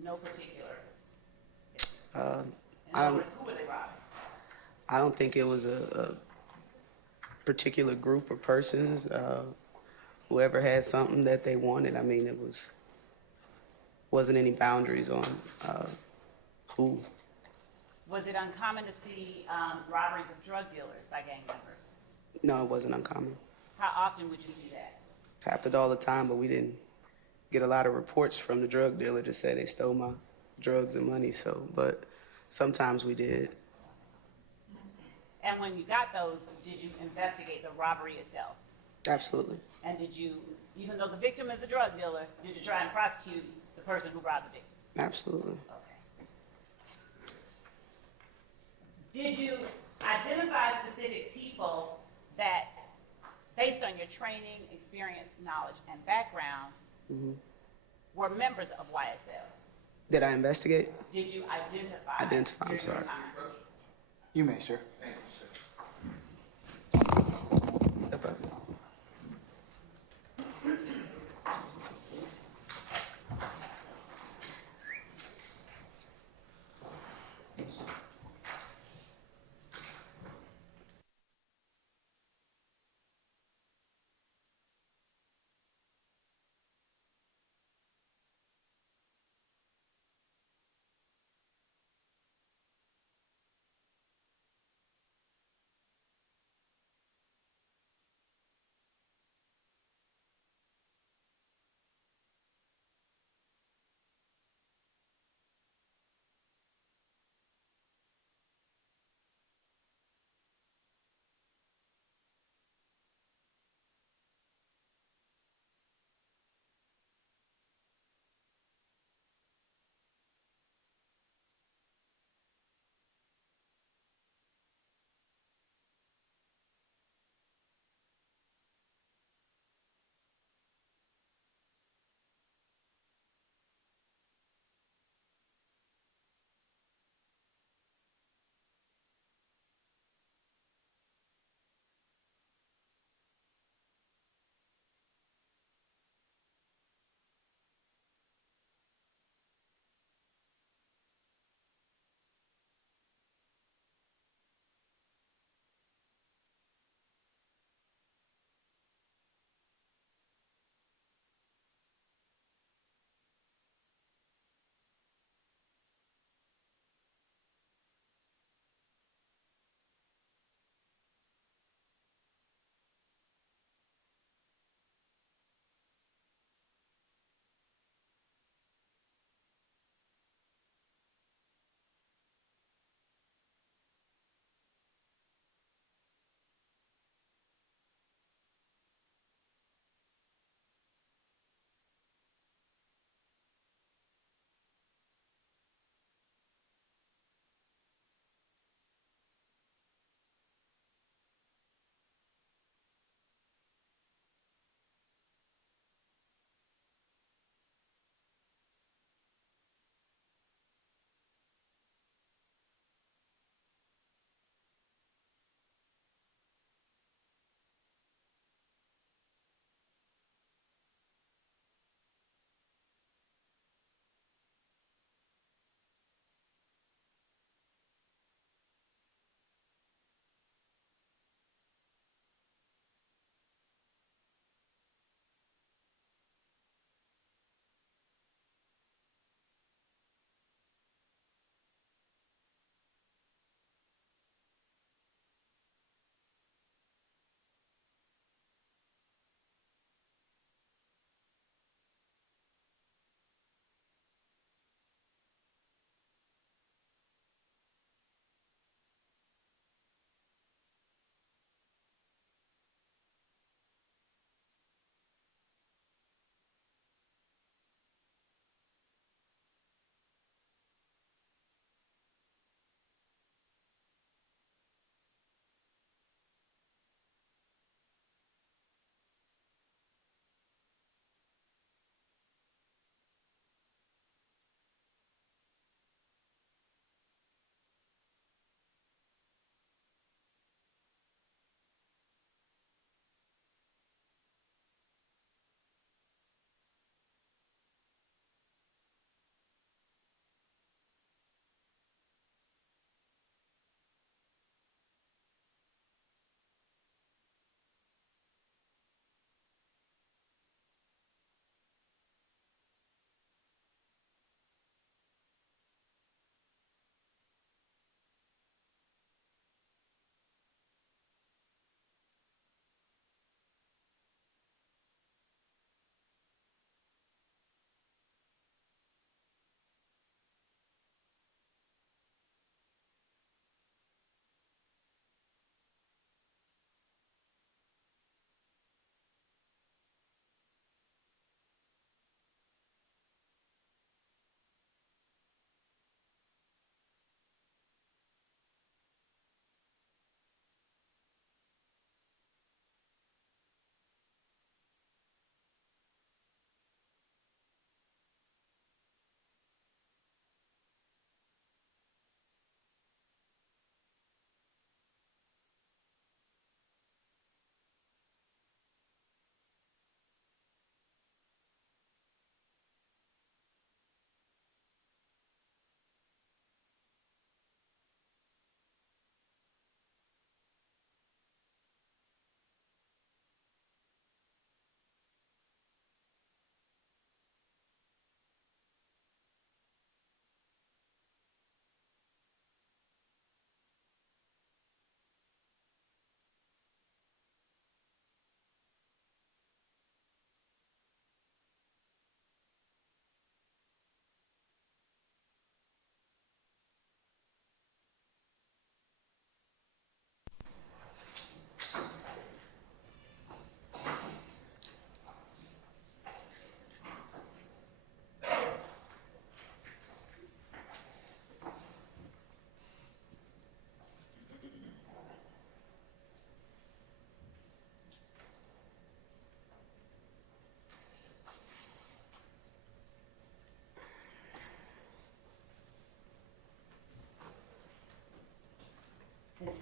no particular? In other words, who were they robbing? I don't think it was a particular group of persons. Whoever had something that they wanted, I mean, wasn't any boundaries on who. Was it uncommon to see robberies of drug dealers by gang members? No, it wasn't uncommon. How often would you see that? Happened all the time, but we didn't get a lot of reports from the drug dealer to say they stole my drugs and money. So, but sometimes we did. And when you got those, did you investigate the robbery itself? Absolutely. And did you, even though the victim is a drug dealer, did you try and prosecute the person who robbed the victim? Absolutely. Okay. Did you identify specific people that, based on your training, experience, knowledge, and background, were members of YSL? Did I investigate? Did you identify? Identify, I'm during your sorry. time? You may, sir. Step up.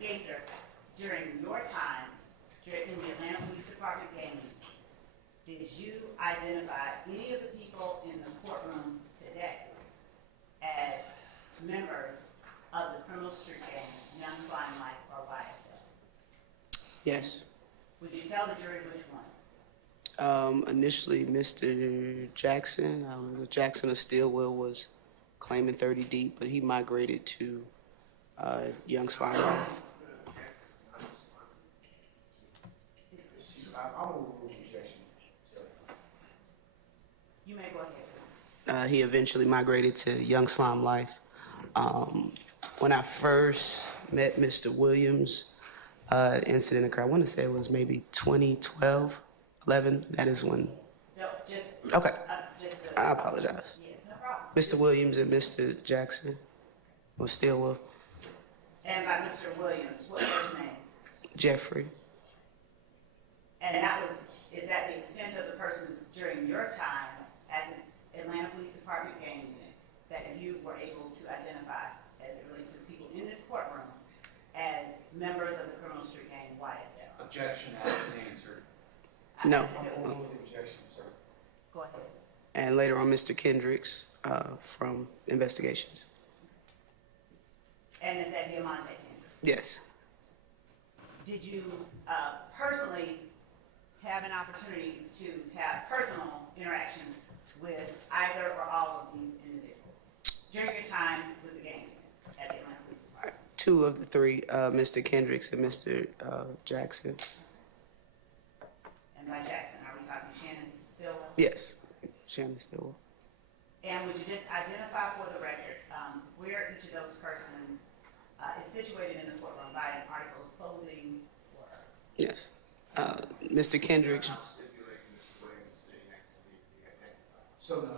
investigator, during your time in the Atlanta Police Department gaming, did you identify any of the people in the courtroom today as members of the criminal street gang, Young Slime Life, or YSL? Yes. Would you tell the jury which ones? Initially, Mr. Jackson, Jackson of Stillwell was claiming 30 deep, but he migrated to Young Slime Life. You may go ahead. He eventually migrated to Young Slime Life. When I first met Mr. Williams, incident occurred, I want to say it was maybe 2012, 11. That is when. No, just. Okay. Just I apologize. yes, no problem. Mr. Williams and Mr. Jackson was Stillwell. And by Mr. Williams, what first name? Jeffrey. And is that the extent of the persons during your time at the Atlanta Police Department gang unit that you were able to identify as it relates to people in this courtroom as members of the criminal street gang YSL? Objection has been answered. No. Go ahead. And later on, Mr. Kendricks from Investigations. And is that Diamante King? Yes. Did you personally have an opportunity to have personal interactions with either or all of these individuals during your time with the gang unit at the Atlanta Police Department? Two of the three, Mr. Kendricks and Mr. Jackson. And by Jackson, are we talking Shannon Stillwell? Yes. Shannon Stillwell. And would you just identify for the record where each of those persons is situated in the courtroom by an article of clothing or? Yes. Mr. Kendricks. So no.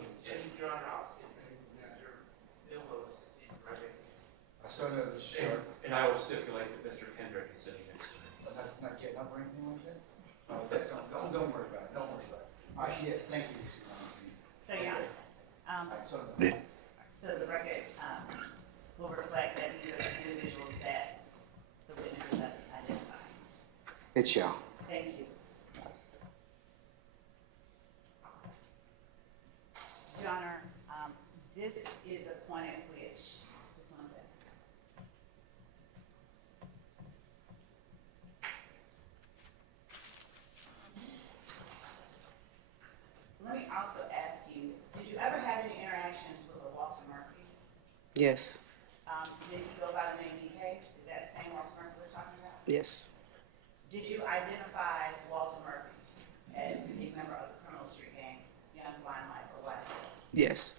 Your Honor, I'll stipulate Mr. Stillwell is seated right next to you. I saw that was short. And I will stipulate that Mr. Kendrick is sitting next to me. Not getting up or anything like that? Don't worry about it, don't worry about it. All right, yes, thank you, Mr. Johnson. So, Your Honor, All right, so no. so the record will reflect that these are the individuals that the witnesses have identified. It shall. Thank you. Your Honor, this is the point at which, just one second. Let me also ask you, did you ever have any interactions with a Walter Murphy? Yes. Did he go by the name DK? Is that the same Walter Murphy we're talking about? Yes. Did you identify Walter Murphy as a member of the criminal street gang, Young Slime Life, or YSL? Yes.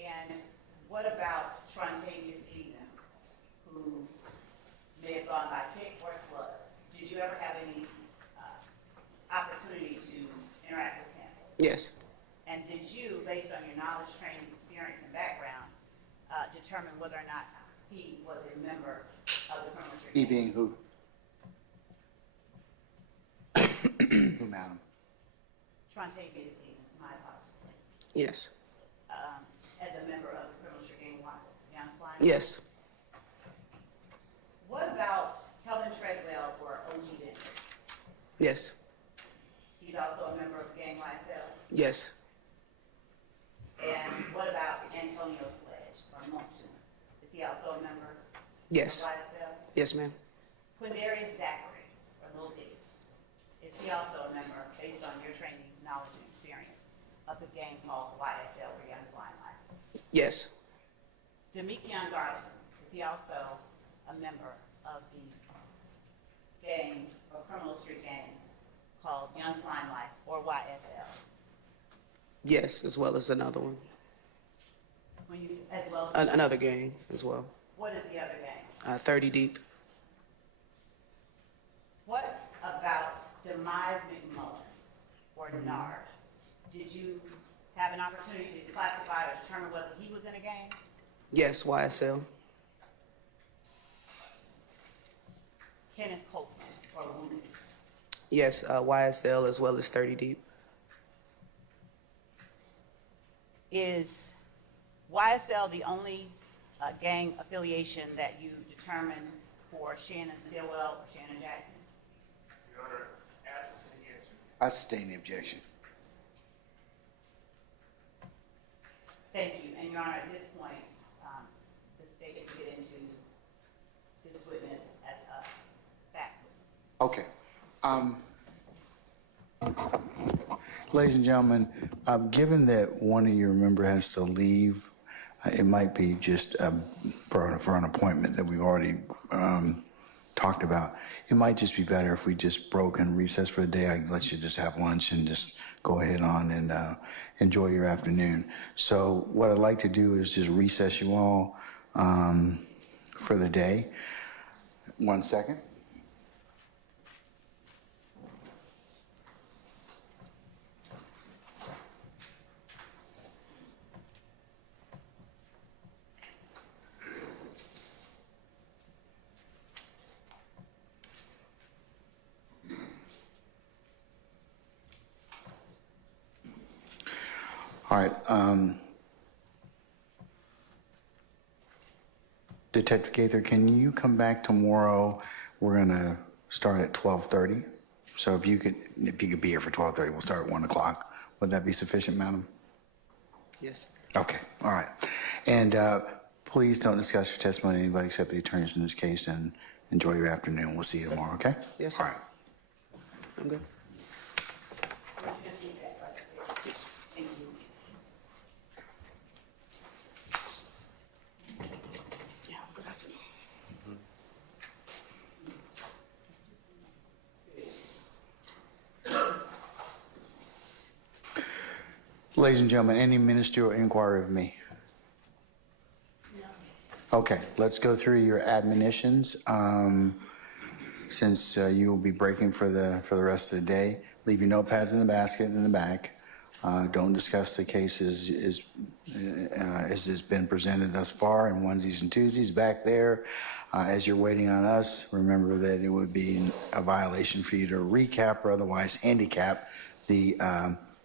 And what about Trontavious Stevens, who may have gone by Tick or Slug? Did you ever have any opportunity to interact with him? Yes. And did you, based on your knowledge, training, experience, and background, determine whether or not he was a member of the criminal street He gang? being who? Who, madam? Trontavious Stevens, my apologies. Yes. As a member of the criminal street gang, Young Slime? Yes. What about Helen Treadwell or OG Denver? Yes. He's also a member of the gang YSL? Yes. And what about Antonio Sledge or Moncton? Is he also a member Yes. of YSL? Yes, ma'am. Quindarius Zachary or Lil D? Is he also a member, based on your training, knowledge, and experience, of the gang called YSL or Young Slime Life? Yes. Demekion Garland, is he also a member of the gang or criminal street gang called Young Slime Life or YSL? Yes, as well as another one. When you, as well as Another gang as well. what is the other gang? 30 deep. What about Demise McMullen or Nard? Did you have an opportunity to classify or determine whether he was in a gang? Yes, YSL. Kenneth Copeland or Woody? Yes, YSL as well as 30 deep. Is YSL the only gang affiliation that you determined for Shannon Stillwell or Shannon Jackson? Your Honor, ask and answer. I sustain the objection. Thank you. And Your Honor, at this point, the state is get into this witness as a fact witness. Okay. Ladies and gentlemen, given that one of your member has to leave, it might be just for an appointment that we already talked about. It might just be better if we just broke and recessed for the day. I can let you just have lunch and just go ahead on and enjoy your afternoon. So what I'd like to do is just recess you all for the day. 1 second. All right. Detective Gaither, can you come back tomorrow? We're gonna start at 12:30. So if you could be here for 12:30, we'll start at 1 o'clock. Would that be sufficient, madam? Yes. Okay. All right. And please don't discuss your testimony with anybody except the attorneys in this case. And enjoy your afternoon. We'll see you tomorrow. Okay? Yes, sir. All right. I'm good. Thank you. Yeah, good afternoon. Ladies and gentlemen, any ministerial inquiry of me? Okay, let's go through your admonitions. Since you will be breaking for the rest of the day, leave your notepads in the basket in the back. Don't discuss the cases as it's been presented thus far in onesies and twosies back there. As you're waiting on us, remember that it would be a violation for you to recap or otherwise handicap the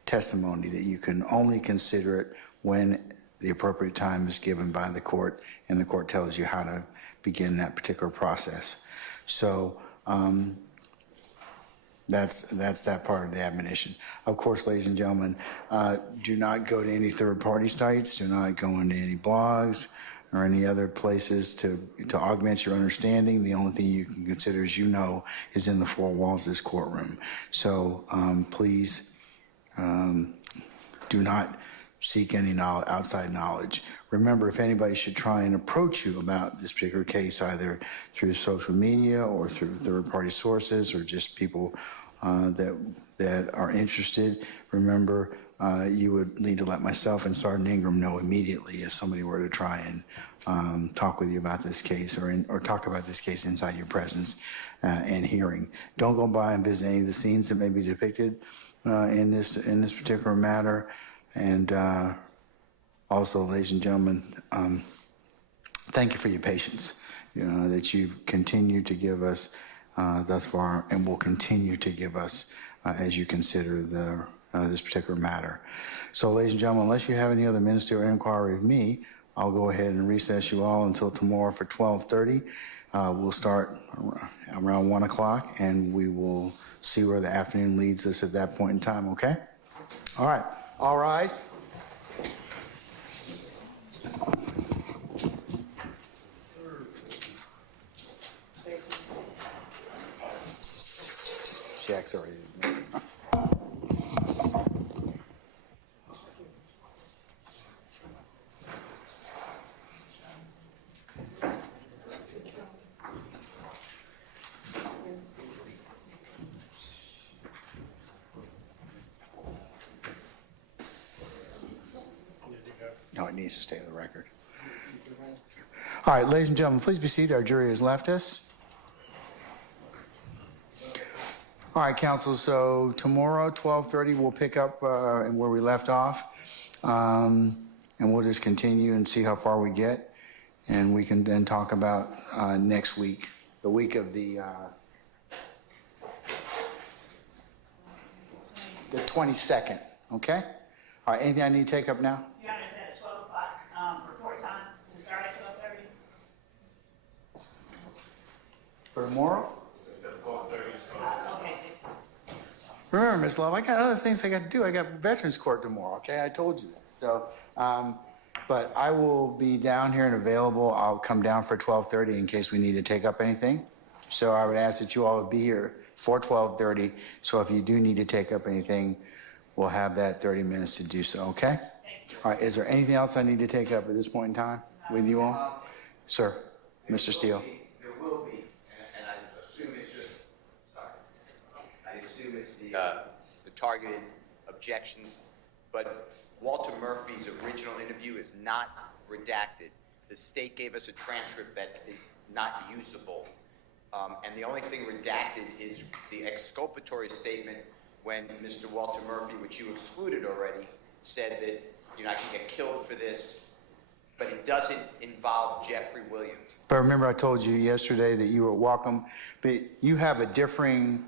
testimony, that you can only consider it when the appropriate time is given by the court and the court tells you how to begin that particular process. So that's that part of the admonition. Of course, ladies and gentlemen, do not go to any third-party sites. Do not go into any blogs or any other places to augment your understanding. The only thing you can consider, as you know, is in the four walls of this courtroom. So please do not seek any outside knowledge. Remember, if anybody should try and approach you about this particular case, either through social media or through third-party sources or just people that are interested, remember, you would need to let myself and Sergeant Ingram know immediately if somebody were to try and talk with you about this case or talk about this case inside your presence and hearing. Don't go by and visit any of the scenes that may be depicted in this particular matter. And also, ladies and gentlemen, thank you for your patience, that you've continued to give us thus far and will continue to give us as you consider this particular matter. So, ladies and gentlemen, unless you have any other ministerial inquiry of me, I'll go ahead and recess you all until tomorrow for 12:30. We'll start around 1 o'clock, and we will see where the afternoon leads us at that point in time, okay? All right. All rise. Jack's already. No, it needs to stay on the record. All right, ladies and gentlemen, please be seated. Our jury has left us. All right, counsel, so tomorrow, 12:30, we'll pick up where we left off. And we'll just continue and see how far we get. And we can then talk about next week, the week of the 22nd, okay? All right, anything I need to take up now? Your Honor, it's at 12 o'clock, report time to start at 12:30. For tomorrow? Okay. Remember, Miss Love, I got other things I got to do. I got Veterans Court tomorrow, okay? I told you that. So, but I will be down here and available. I'll come down for 12:30 in case we need to take up anything. So I would ask that you all would be here for 12:30. So if you do need to take up anything, we'll have that 30 minutes to do so, okay? All right, is there anything else I need to take up at this point in time with you all? Sir, Mr. Steele. There will be, and I assume it's just, sorry, I assume it's the targeted objections, but Walter Murphy's original interview is not redacted. The state gave us a transcript that is not usable. And the only thing redacted is the exculpatory statement when Mr. Walter Murphy, which you excluded already, said that, you know, I can get killed for this, but it doesn't involve Jeffery Williams. But remember I told you yesterday that you were welcome, but you have a differing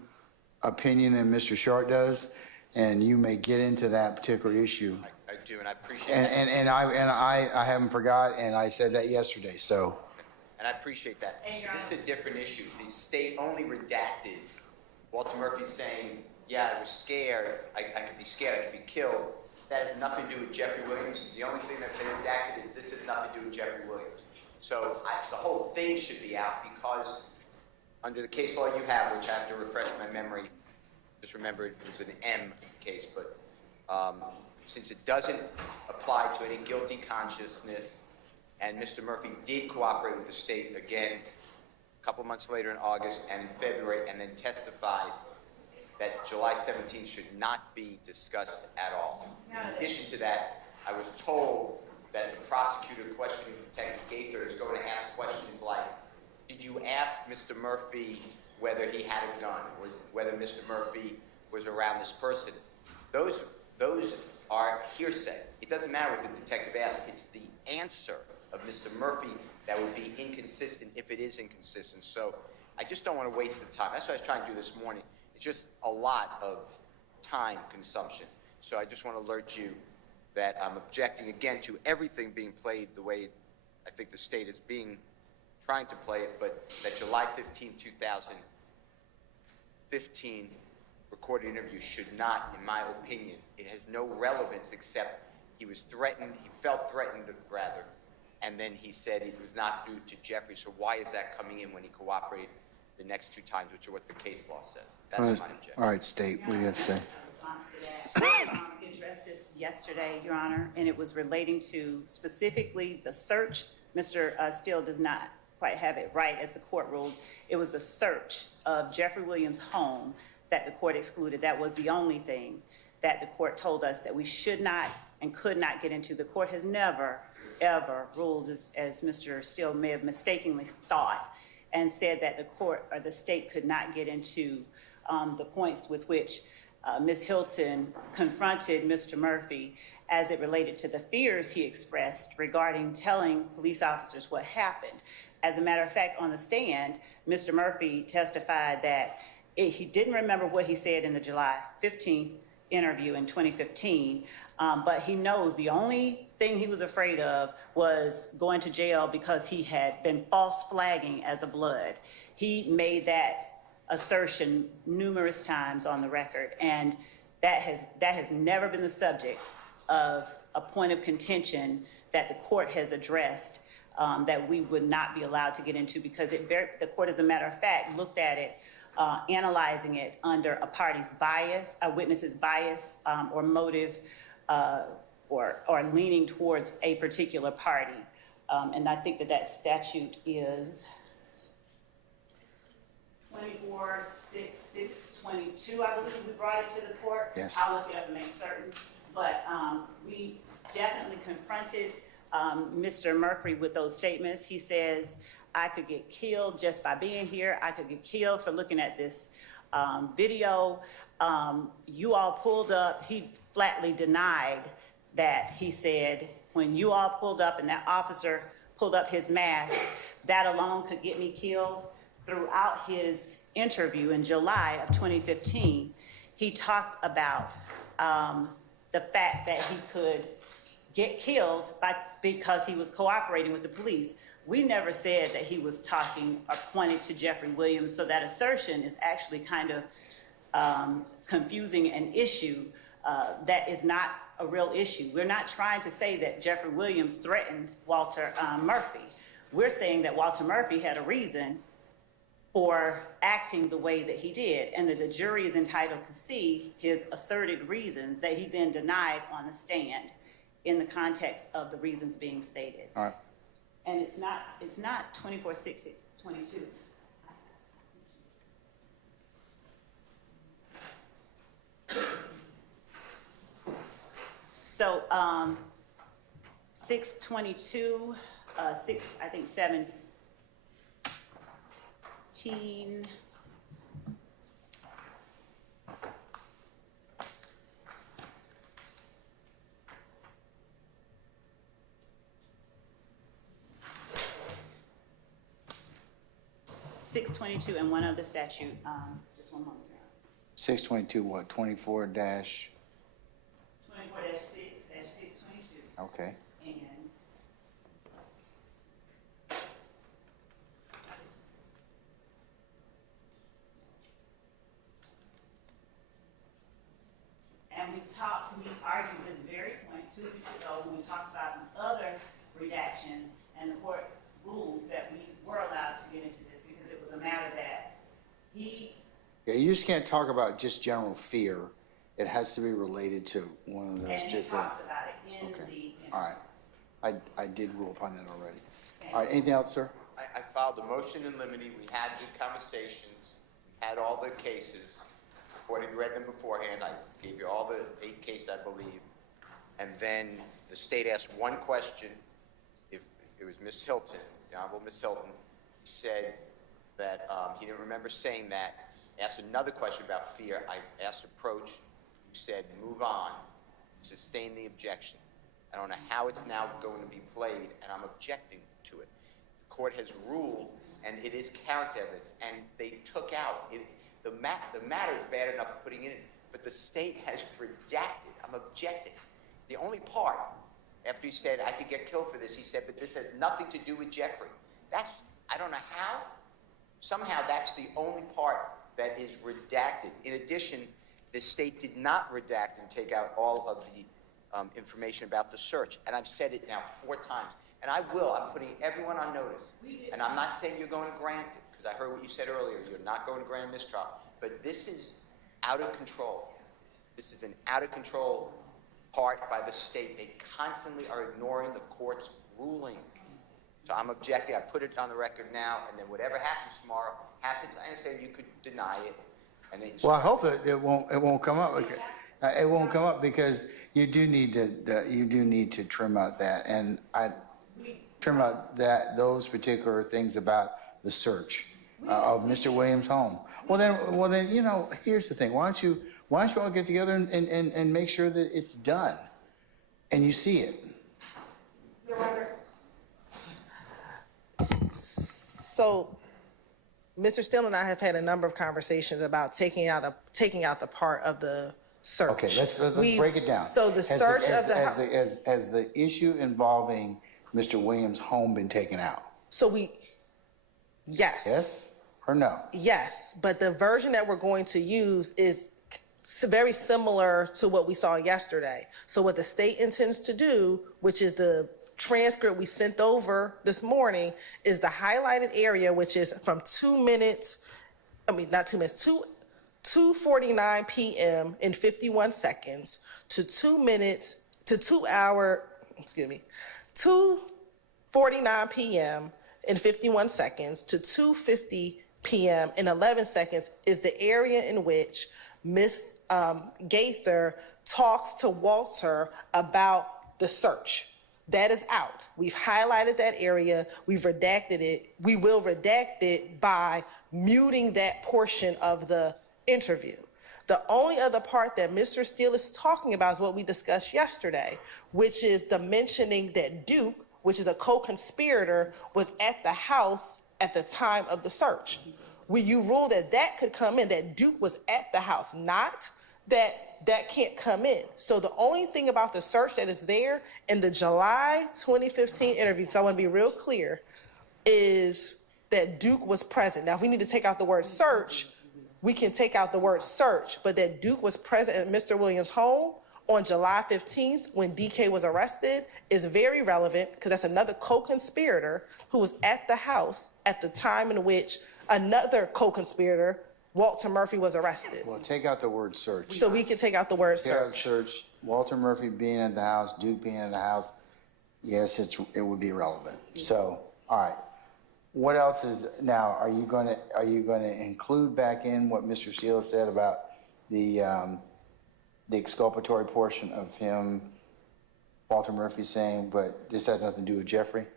opinion than Mr. Short does, and you may get into that particular issue. I do, and I appreciate that. And I haven't forgot, and I said that yesterday, so. And I appreciate that. And Your This is a different issue. The state only redacted Walter Murphy saying, yeah, I was scared, I could be scared, I could be killed. That has nothing to do with Jeffery Williams. The only thing that they redacted is this has nothing to do with Jeffery Williams. So the whole thing should be out because under the case law you have, which I have to refresh my memory, just remember it was an M case, but since it doesn't apply to any guilty consciousness, and Mr. Murphy did cooperate with the state again a couple months later in August and in February, and then testified that July 17th should not be discussed at all. In addition to that, I was told that the prosecutor questioning Detective Gaither is going to ask questions like, did you ask Mr. Murphy whether he had a gun or whether Mr. Murphy was around this person? Those are hearsay. It doesn't matter what the detective asked. It's the answer of Mr. Murphy that would be inconsistent if it is inconsistent. So I just don't want to waste the time. That's what I was trying to do this morning. It's just a lot of time consumption. So I just want to alert you that I'm objecting again to everything being played the way I think the state is trying to play it, but that July 15, 2015 recorded interview should not, in my opinion, it has no relevance except he was threatened, he felt threatened rather, and then he said it was not due to Jeffrey. So why is that coming in when he cooperated the next two times, which are what the case law says? That's my objection. All right, State, what do you have to say? In response to that, we addressed this yesterday, Your Honor, and it was relating to specifically the search. Mr. Steele does not quite have it right as the court ruled. It was the search of Jeffery Williams' home that the court excluded. That was the only thing that the court told us that we should not and could not get into. The court has never, ever ruled, as Mr. Steele may have mistakenly thought, and said that the court or the state could not get into the points with which Ms. Hilton confronted Mr. Murphy as it related to the fears he expressed regarding telling police officers what happened. As a matter of fact, on the stand, Mr. Murphy testified that he didn't remember what he said in the July 15th interview in 2015, but he knows the only thing he was afraid of was going to jail because he had been false flagging as a blood. He made that assertion numerous times on the record, and that has never been the subject of a point of contention that the court has addressed that we would not be allowed to get into, because the court, as a matter of fact, looked at it, analyzing it under a party's bias, a witness's bias, or motive, or leaning towards a particular party. And I think that statute is 246622, I believe we brought it to the court. Yes. I'll look it up and make certain. But we definitely confronted Mr. Murphy with those statements. He says, I could get killed just by being here. I could get killed for looking at this video. You all pulled up. He flatly denied that. He said, when you all pulled up and that officer pulled up his mask, that alone could get me killed. Throughout his interview in July of 2015, he talked about the fact that he could get killed because he was cooperating with the police. We never said that he was talking or pointed to Jeffery Williams, so that assertion is actually kind of confusing an issue that is not a real issue. We're not trying to say that Jeffery Williams threatened Walter Murphy. We're saying that Walter Murphy had a reason for acting the way that he did, and that the jury is entitled to see his asserted reasons that he then denied on the stand in the context of the reasons being stated. All right. And it's not 24/6/22. So 6/22, 17. (622) and one other statute. Just one moment. 622 what? 24 dash? 24-6/622. Okay. And we argued this very point 2 weeks ago when we talked about other redactions, and the court ruled that we were allowed to get into this because it was a matter that he. Yeah, you just can't talk about just general fear. It has to be related to one of those And he different. talks about it in Okay. the. All right. I did rule upon that already. All right, anything else, sir? I filed a motion in limine, we had the conversations, we had all the cases. According to read them beforehand, I gave you all the 8 cases, I believe. And then the state asked one question. If it was Miss Hilton, the Honorable Miss Hilton, said that he didn't remember saying that. Asked another question about fear. I asked approach. You said move on. Sustain the objection. I don't know how it's now going to be played, and I'm objecting to it. The court has ruled, and it is character evidence, and they took out it. The matter is bad enough putting it in, but the state has redacted. I'm objecting. The only part, after he said, I could get killed for this, he said, but this has nothing to do with Jeffrey. I don't know how. Somehow that's the only part that is redacted. In addition, the state did not redact and take out all of the information about the search. And I've said it now 4 times. And I will. I'm putting everyone on notice. And I'm not saying you're going to grant it, because I heard what you said earlier. You're not going to grant a mistrial. But this is out of control. This is an out of control part by the state. They constantly are ignoring the court's rulings. So I'm objecting. I put it on the record now, and then whatever happens tomorrow happens. I understand you could deny it. And then Well, I hope it won't come up. It won't come up because you do need to trim out that, and I trim out those particular things about the search of Mr. Williams' home. Well then, you know, here's the thing. Why don't you all get together and make sure that it's done, and you see it. So, Mr. Steele and I have had a number of conversations about taking out the part of the search. Okay, let's break it down. So the search of the house. Has the issue involving Mr. Williams' home been taken out? Yes. Yes or no? Yes, but the version that we're going to use is very similar to what we saw yesterday. So what the state intends to do, which is the transcript we sent over this morning, is the highlighted area, which is from 2:49 p.m. and 51 seconds to 2:49 p.m. and 51 seconds to 2:50 p.m. and 11 seconds is the area in which Miss Gaither talks to Walter about the search. That is out. We've highlighted that area. We've redacted it. We will redact it by muting that portion of the interview. The only other part that Mr. Steele is talking about is what we discussed yesterday, which is the mentioning that Duke, which is a co-conspirator, was at the house at the time of the search. You ruled that could come in, that Duke was at the house, not that can't come in. So the only thing about the search that is there in the July 2015 interview, because I want to be real clear, is that Duke was present. Now, if we need to take out the word search, we can take out the word search, but that Duke was present at Mr. Williams' home on July 15th when DK was arrested is very relevant because that's another co-conspirator who was at the house at the time in which another co-conspirator, Walter Murphy, was arrested. Well, take out the word search. So we can take out the word Take out search. search, Walter Murphy being at the house, Duke being at the house, yes, it would be relevant. So, all right. What else is, now, are you gonna include back in what Mr. Steele said about the exculpatory portion of him, Walter Murphy saying, but this has nothing to do with Jeffrey?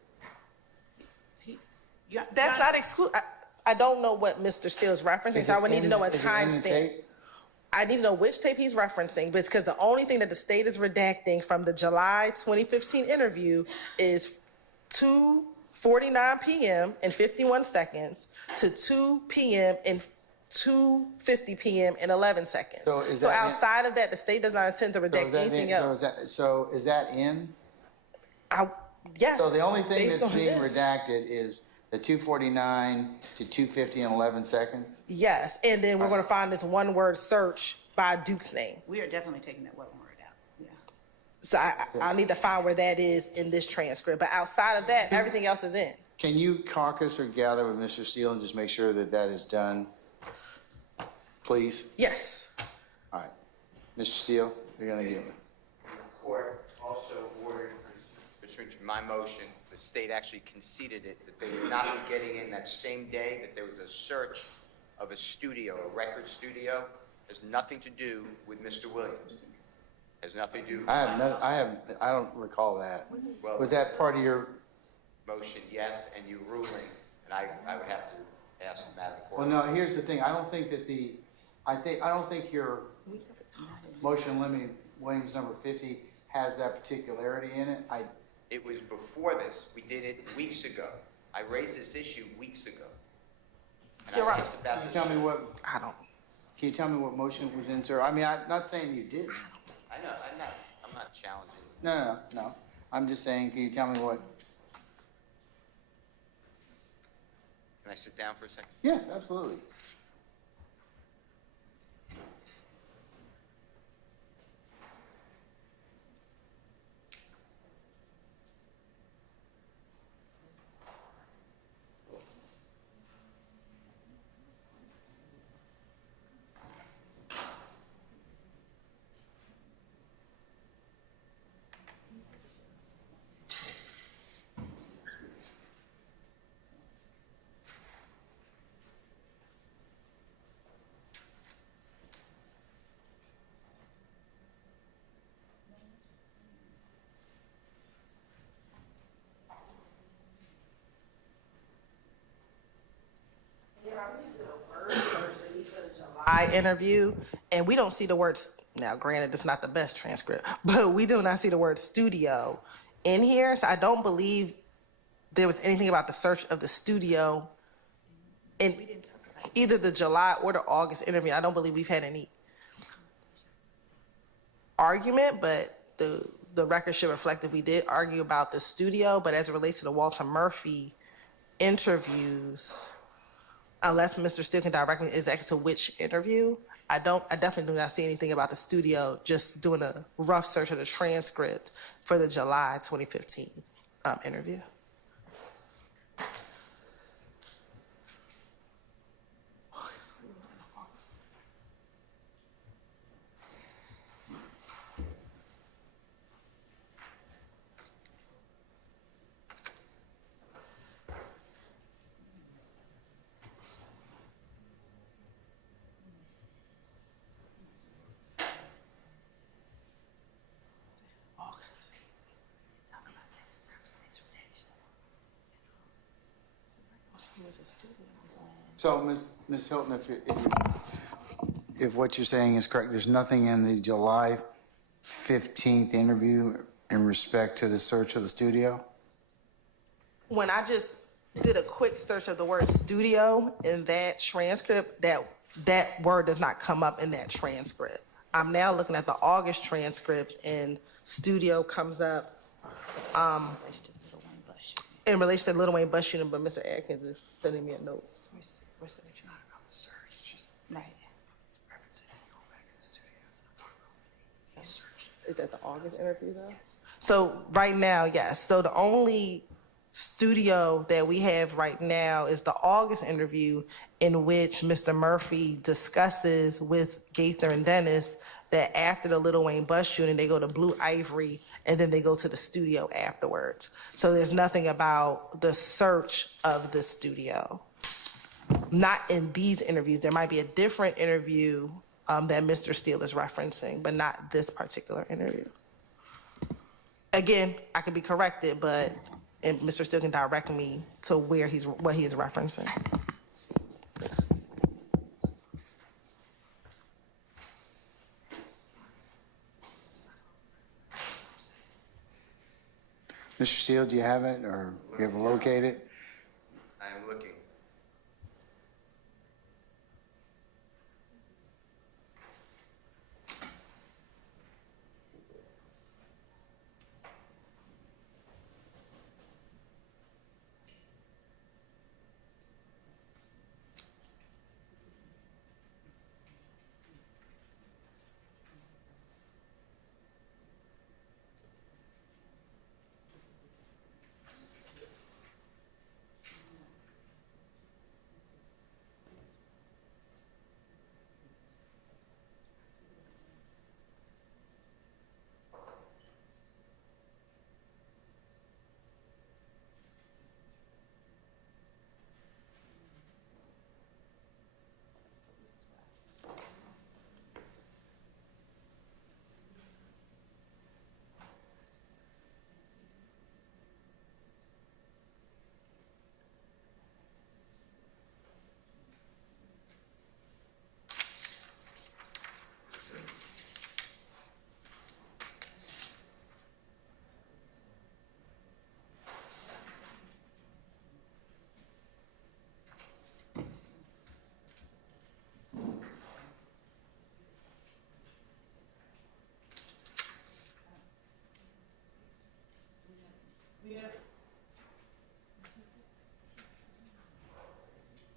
That's not exclude. I don't know what Mr. Steele is referencing, so I would need to know a Is it in the timestamp. tape? I need to know which tape he's referencing, but it's because the only thing that the state is redacting from the July 2015 interview is 2:49 p.m. and 51 seconds to 2 p.m. and 2:50 p.m. and 11 seconds. So is So that- outside of that, the state does not intend to redact anything else. So is that in? Yes. So the only thing based that's on being this. redacted is the 2:49 to 2:50 and 11 seconds? Yes, and then we're going to find this one word search by Duke's name. We are definitely taking that one word out, yeah. So I need to find where that is in this transcript. But outside of that, everything else is in. Can you caucus or gather with Mr. Steele and just make sure that that is done, please? Yes. All right. Mr. Steele, you're going to give it. The court also ordered, pursuant to my motion, the state actually conceded it, that they would not be getting in that same day, that there was a search of a studio, a record studio. Has nothing to do with Mr. Williams. Has nothing to do. I don't recall that. Well- Was that part of your, Motion, yes, and you ruling, and I would have to ask Madam Court. well, no, here's the thing. I don't think your motion limiting Williams number 50 has that particularity in it. It was before this. We did it weeks ago. I raised this issue weeks ago. And You're I right. asked about Can you the tell me search. what, can you tell me what motion was in, sir? I mean, I'm not saying you didn't. I know, I'm not challenging. No. I'm just saying, can you tell me what? Can I sit down for a second? Yes, absolutely. I interview, and we don't see the words. Now, granted, it's not the best transcript, but we do not see the word studio in here. So I don't believe there was anything about the search of the studio in either the July or the August interview. I don't believe we've had any argument, but the record should reflect that we did argue about the studio. But as it relates to the Walter Murphy interviews, unless Mr. Steele can direct me exactly to which interview, I definitely do not see anything about the studio, just doing a rough search of the transcript for the July 2015 interview. So, Ms. Hilton, if what you're saying is correct, there's nothing in the July 15th interview in respect to the search of the studio? When I just did a quick search of the word studio in that transcript, that word does not come up in that transcript. I'm now looking at the August transcript, and studio comes up. in relation to the Little Wayne bus shooting, but Mr. Atkins is sending me a note. It's not about the search, it's just Right. referencing it, going back to the studio. It's not talking about any search. Is that the August interview though? So right now, yes. So the only studio that we have right now is the August interview in which Mr. Murphy discusses with Gaither and Dennis that after the Little Wayne bus shooting, they go to Blue Ivory and then they go to the studio afterwards. So there's nothing about the search of the studio. Not in these interviews. There might be a different interview that Mr. Steele is referencing, but not this particular interview. Again, I could be corrected, but and Mr. Steele can direct me to where what he is referencing. Mr. Steele, do you have it, or you able to locate it? I am looking.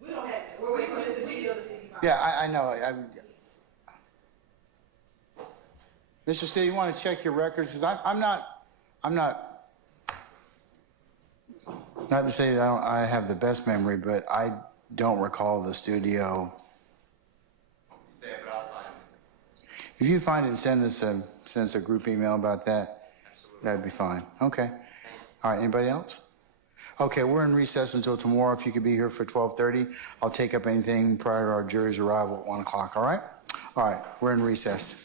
We don't have, we're waiting for Mr. Steele to see if he finds it. Yeah, I know. Mr. Steele, you want to check your records? Because I'm not, not to say that I have the best memory, but I don't recall the studio. Say it, but I'll find it. If you find it and send us a group email about that, Absolutely. that'd be fine. Okay. All right, anybody else? Okay, we're in recess until tomorrow. If you could be here for 12:30, I'll take up anything prior to our jury's arrival at 1 o'clock, all right? All right, we're in recess.